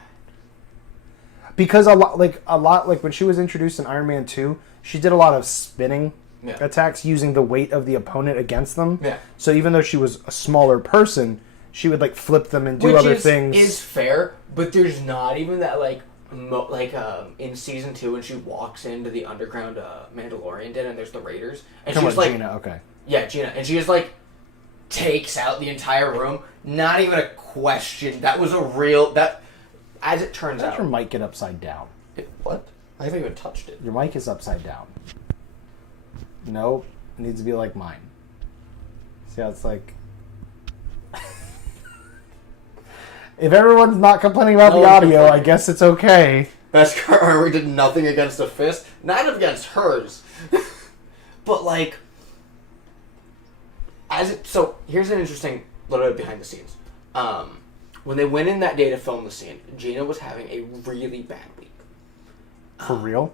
Because a lot like when she was introduced in Iron Man 2, she did a lot of spinning attacks using the weight of the opponent against them. Yeah. So even though she was a smaller person, she would like flip them and do other things. Which is fair, but there's not even that in season 2 when she walks into the underground Mandalorian den and there's the Raiders and she's like Gina, okay. Yeah, Gina, and she just like takes out the entire room. Not even a question. That was a real as it turns out. Your mic get upside down. What? I haven't even touched it. Your mic is upside down. Nope. It needs to be like mine. See how it's like... If everyone's not complaining about the audio, I guess it's okay. That's correct. We did nothing against a fist. Not against hers. But like... So, here's an interesting little bit behind the scenes. When they went in that day to film the scene, Gina was having a really bad week. For real?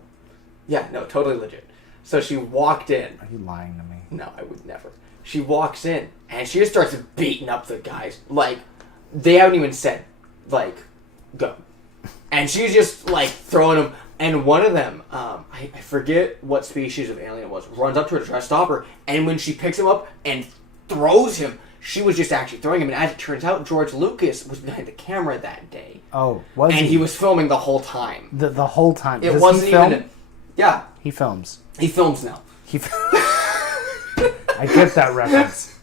Yeah, no, totally legit. So she walked in. Are you lying to me? No, I would never. She walks in, and she just starts beating up the guys. Like, they haven't even said, like, go. And she's just, like, throwing them. And one of them, I forget what species of alien it was, runs up to her to try to stop her. And when she picks him up and throws him, she was just actually throwing him, and as it turns out, George Lucas was behind the camera that day. Oh, was he? And he was filming the whole time. The whole time. It wasn't even. Yeah. He films. He films now. I get that reference.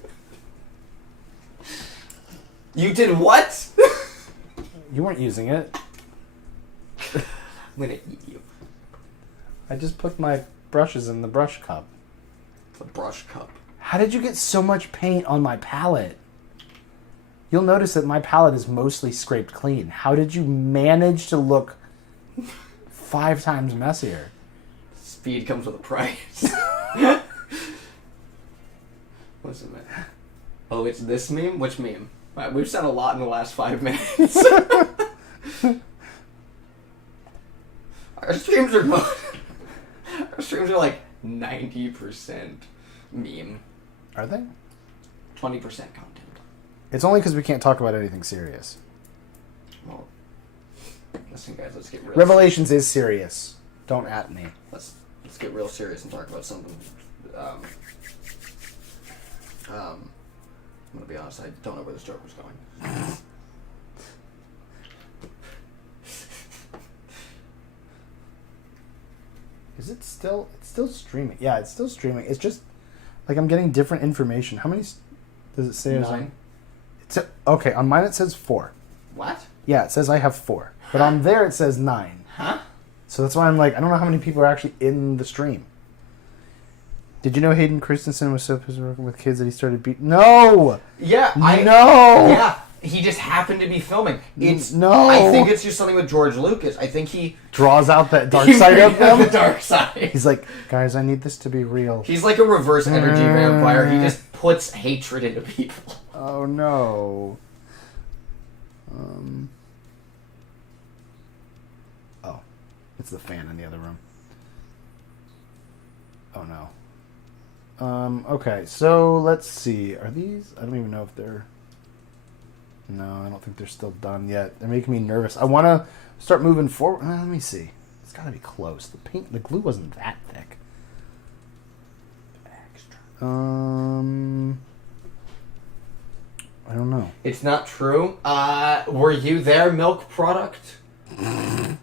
You did what? You weren't using it. I'm gonna eat you. I just put my brushes in the brush cup. The brush cup. How did you get so much paint on my palette? You'll notice that my palette is mostly scraped clean. How did you manage to look 5 times messier? Speed comes with a price. What's it, man? Oh, it's this meme? Which meme? Right, we've said a lot in the last 5 minutes. Our streams are like 90% meme. Are they? 20% content. It's only because we can't talk about anything serious. Well, listen, guys, let's get real. Revelations is serious. Don't at me. Let's get real serious and talk about something. I'm gonna be honest. I don't know where this joke was going. Is it still? It's still streaming. Yeah, it's still streaming. It's just like I'm getting different information. How many does it say? 9. Okay, on mine it says 4. What? Yeah, it says I have 4, but on there it says 9. Huh? So that's why I'm like, I don't know how many people are actually in the stream. Did you know Hayden Christensen was so busy working with kids that he started beating? No. Yeah. No. Yeah. He just happened to be filming. No. I think it's just something with George Lucas. I think he draws out that dark side of them. The dark side. He's like, guys, I need this to be real. He's like a reverse energy vampire. He just puts hatred into people. Oh no. Oh, it's the fan in the other room. Oh no. Okay, so let's see. Are these? I don't even know if they're. No, I don't think they're still done yet. They're making me nervous. I want to start moving forward. Let me see. It's got to be close. The glue wasn't that thick. Extra. I don't know. It's not true. Were you there, milk product? That's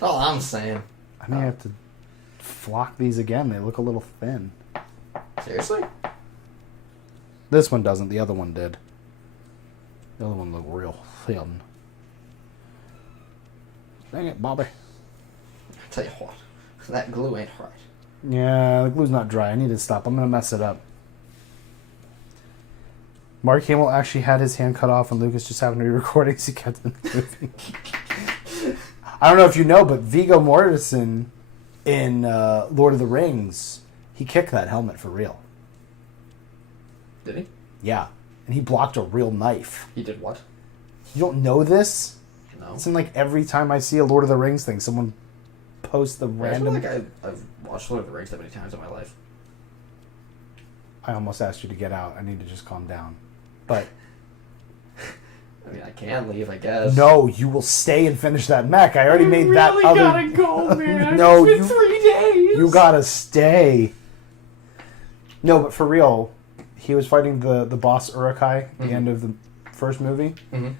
all I'm saying. I may have to flock these again. They look a little thin. Seriously? This one doesn't. The other one did. The other one looked real thin. Dang it, Bobby. I tell you what, that glue ain't right. Yeah, the glue's not dry. I need to stop. I'm going to mess it up. Mark Hamill actually had his hand cut off and Lucas just happened to be recording, so he kept it in the movie. I don't know if you know, but Viggo Mortensen in Lord of the Rings, he kicked that helmet for real. Did he? Yeah. And he blocked a real knife. He did what? You don't know this? No. It's in like every time I see a Lord of the Rings thing, someone posts the random... I feel like I've watched Lord of the Rings that many times in my life. I almost asked you to get out. I need to just calm down. But... I mean, I can leave, I guess. No, you will stay and finish that mech. I already made that other... gotta go, man. No, it's been 3 days. You gotta stay. No, but for real, he was fighting the boss Uruk-hai at the end of the first movie. Mm-hmm.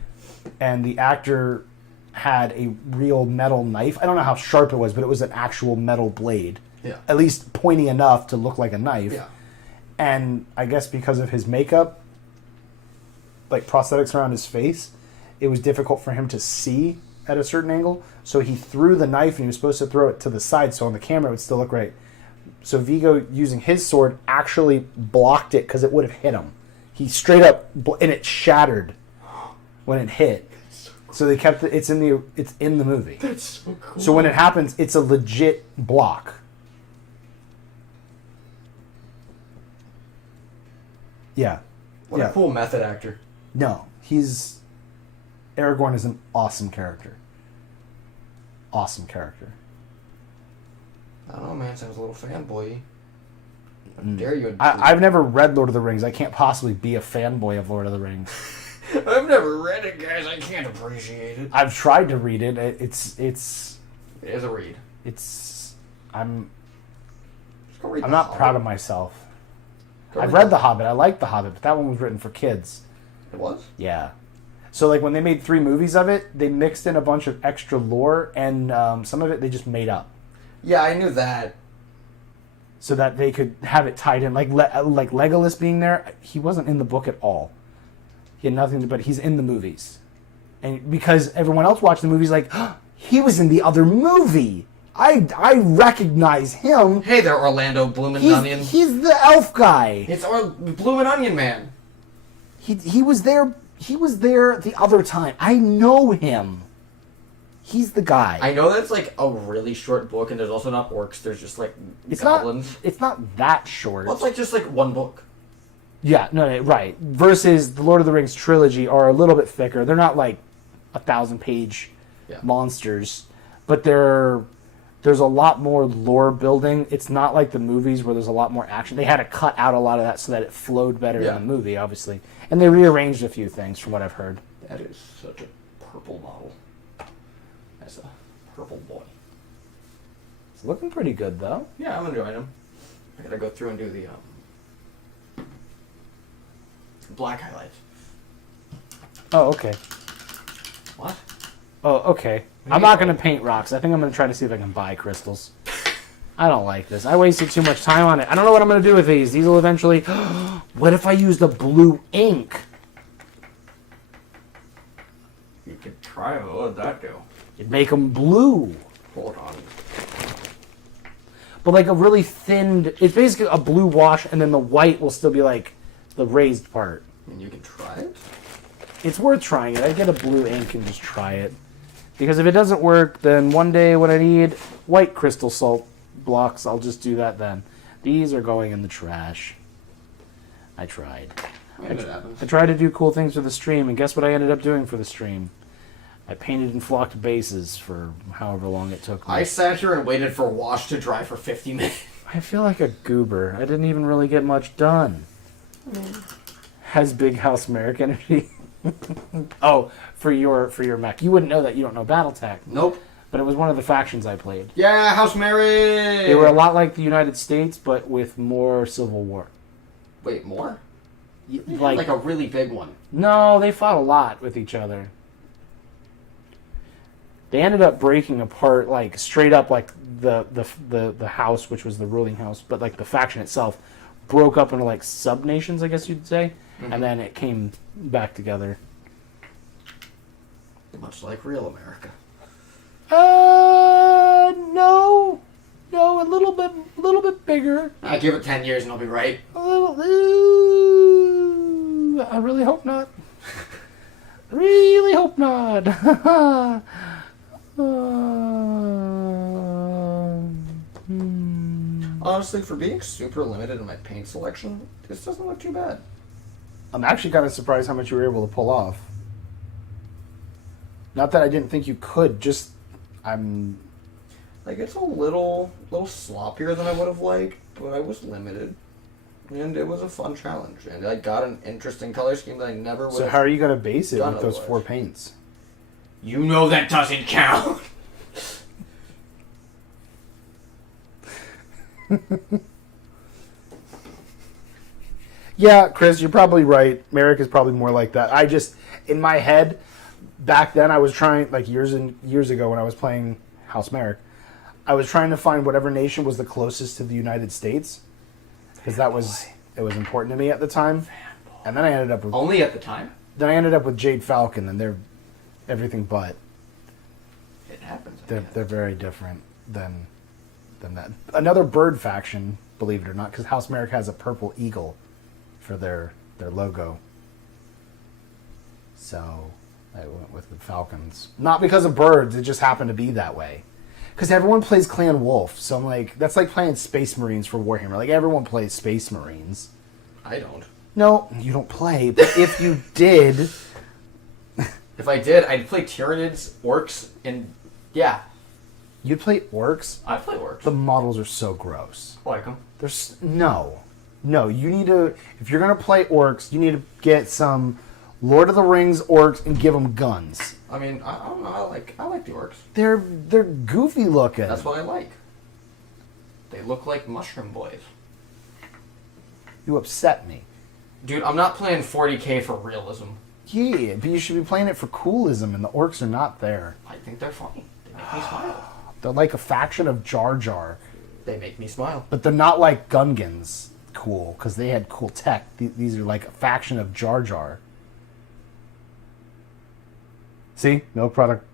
And the actor had a real metal knife. I don't know how sharp it was, but it was an actual metal blade. Yeah. At least pointy enough to look like a knife. Yeah. And I guess because of his makeup, like prosthetics around his face, it was difficult for him to see at a certain angle. So he threw the knife and he was supposed to throw it to the side so on the camera it would still look right. So Viggo, using his sword, actually blocked it because it would have hit him. He straight up, and it shattered when it hit. So they kept it. It's in the movie. That's so cool. So when it happens, it's a legit block. Yeah. What a cool method actor. No, Aragorn is an awesome character. Awesome character. I don't know, man. Sounds a little fanboy. How dare you? I've never read Lord of the Rings. I can't possibly be a fanboy of Lord of the Rings. I've never read it, guys. I can't appreciate it. I've tried to read it. It is a read. I'm Just go read I'm The not Hobbit. proud of myself. Go I've read The Hobbit. I like The Hobbit, but that one was written for kids. It was? Yeah. So like when they made 3 movies of it, they mixed in a bunch of extra lore, and some of it they just made up. Yeah, I knew that. So that they could have it tied in, like Legolas being there. He wasn't in the book at all. He had nothing, but he's in the movies, and because everyone else watched the movies, like he was in the other movie. I recognize him. Hey there, Orlando Bloomin' Onion. He's the elf guy. It's Bloomin' Onion Man. He was there. He was there the other time. I know him. He's the guy. I know that's like a really short book, and there's also not orcs. There's just like It's goblins. It's not that short. Well, it's like just like one book. Yeah, no, right. Versus the Lord of the Rings trilogy are a little bit thicker. They're not like 1,000-page monsters, but there's a lot more lore building. It's not like the movies where there's a lot more action. They had to cut out a lot of that so that it flowed better in the movie, obviously. And they rearranged a few things from what I've heard. That is such a purple model. That's a purple boy. It's looking pretty good, though. Yeah, I'm enjoying him. I gotta go through and do the black highlights. Oh, okay. What? Oh, okay. I'm not going to paint rocks. I think I'm going to try to see if I can buy crystals. I don't like this. I wasted too much time on it. I don't know what I'm going to do with these. These will eventually... What if I use the blue ink? You could try it. What would that do? It'd make them blue. Hold on. But like a really thinned... It's basically a blue wash, and then the white will still be like the raised part. And you can try it? It's worth trying it. I'd get a blue ink and just try it. Because if it doesn't work, then one day when I need white crystal salt blocks, I'll just do that then. These are going in the trash. I tried. I tried to do cool things for the stream, and guess what I ended up doing for the stream? I painted and flocked bases for however long it took me. I sat here and waited for wash to dry for 50 minutes. I feel like a goober. I didn't even really get much done. Has Big House Merrick energy? Oh, for your mech. You wouldn't know that. You don't know BattleTech. Nope. But it was one of the factions I played. Yeah, House Mary! They were a lot like the United States, but with more civil war. Wait, more? Like a really big one. No, they fought a lot with each other. They ended up breaking apart, like straight up, like the house, which was the ruling house, but like the faction itself broke up into like sub nations, I guess you'd say, and then it came back together. Much like real America. No, a little bit bigger. I give it 10 years and I'll be right. A little. I really hope not. Really hope not. Honestly, for being super limited in my paint selection, this doesn't look too bad. I'm actually kind of surprised how much you were able to pull off. Not that I didn't think you could, just I'm Like, it's a little sloppier than I would have liked, but I was limited. And it was a fun challenge. And I got an interesting color scheme that I never would So have how are you going to base it done with those otherwise. 4 paints? You know that doesn't count! Yeah, Chris, you're probably right. Merrick is probably more like that. I just, in my head, back then I was trying, like years ago when I was playing House Merrick, I was trying to find whatever nation was the closest to the United States. Because it was important to me at the time. And then I ended up with... Only at the time? Then I ended up with Jade Falcon, and they're everything but. It happens. They're very different than that. Another bird faction, believe it or not, because House Merrick has a purple eagle for their logo. So I went with the Falcons. Not because of birds, it just happened to be that way. Because everyone plays Clan Wolf, so I'm like, that's like playing Space Marines for Warhammer. Like, everyone plays Space Marines. I don't. No, you don't play, but if you did... If I did, I'd play Tyranids, Orcs, and... Yeah. You'd play Orcs? I'd play Orcs. The models are so gross. I like them. There's... No, you need to... If you're going to play Orcs, you need to get some Lord of the Rings Orcs and give them guns. I mean, I don't know. I like the Orcs. They're goofy looking. That's what I like. They look like mushroom boys. You upset me. Dude, I'm not playing 40k for realism. Yeah, but you should be playing it for coolism, and the Orcs are not there. I think they're funny. They make me smile. They're like a faction of Jar Jar. They make me smile. But they're not like Gungans cool, because they had cool tech. These are like a faction of Jar Jar. See? Milk product.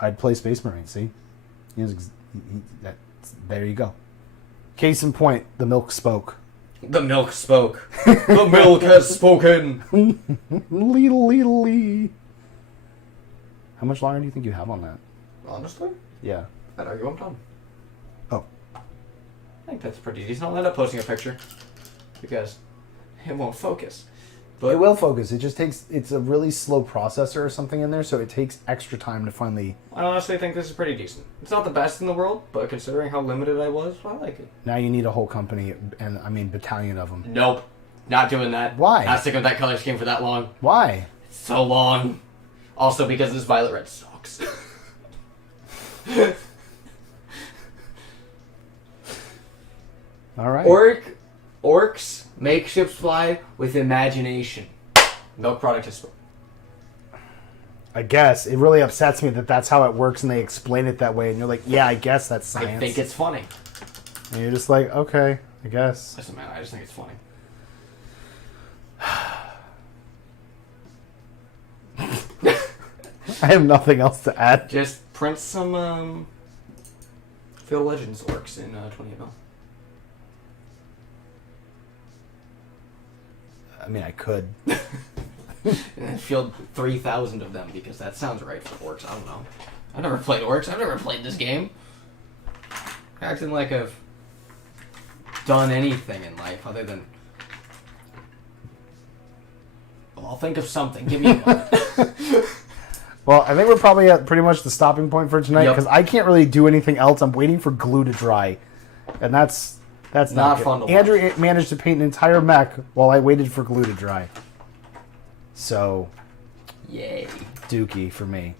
I'd play Space Marine, see? There you go. Case in point, the milk spoke. The milk spoke. The milk has spoken. Lee. How much longer do you think you have on that? Honestly? Yeah. I'd argue I'm done. Oh. I think that's pretty decent. I'll end up posting a picture. Because it won't focus. But It will focus. It just takes... It's a really slow processor or something in there, so it takes extra time to finally... I honestly think this is pretty decent. It's not the best in the world, but considering how limited I was, I like it. Now you need a whole company, and I mean battalion of them. Nope. Not doing that. Why? Not sticking with that color scheme for that long. Why? It's so long. Also because this violet red sucks. All right. Orcs make ships fly with imagination. Milk product is... I guess. It really upsets me that that's how it works and they explain it that way. And you're like, yeah, I guess that's science. I think it's funny. And you're just like, okay, I guess. Listen, man, I just think it's funny. I have nothing else to add. Just print some Field Legends orcs in 28 mil. I mean, I could. And then field 3,000 of them because that sounds right for orcs. I don't know. I've never played orcs. I've never played this game. Acting like I've done anything in life other than... Well, I'll think of something. Give me a moment. Well, I think we're probably at pretty much the stopping point for tonight Yep. because I can't really do anything else. I'm waiting for glue to dry. And that's not good. fun to watch. Andrew managed to paint an entire mech while I waited for glue to dry. So, Yay. dookie for me.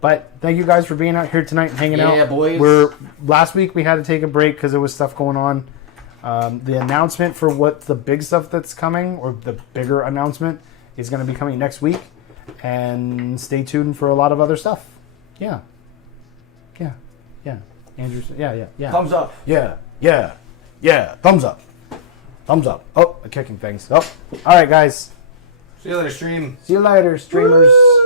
But thank you guys for being out here tonight and hanging out. Yeah, boys. Last week we had to take a break because there was stuff going on. The announcement for what the big stuff that's coming, or the bigger announcement, is going to be coming next week. And stay tuned for a lot of other stuff. Yeah. Andrew, yeah. Thumbs up. Yeah. Thumbs up. Oh, I'm kicking things. Oh, all right, guys. See you later, stream. See you later, streamers. Woo!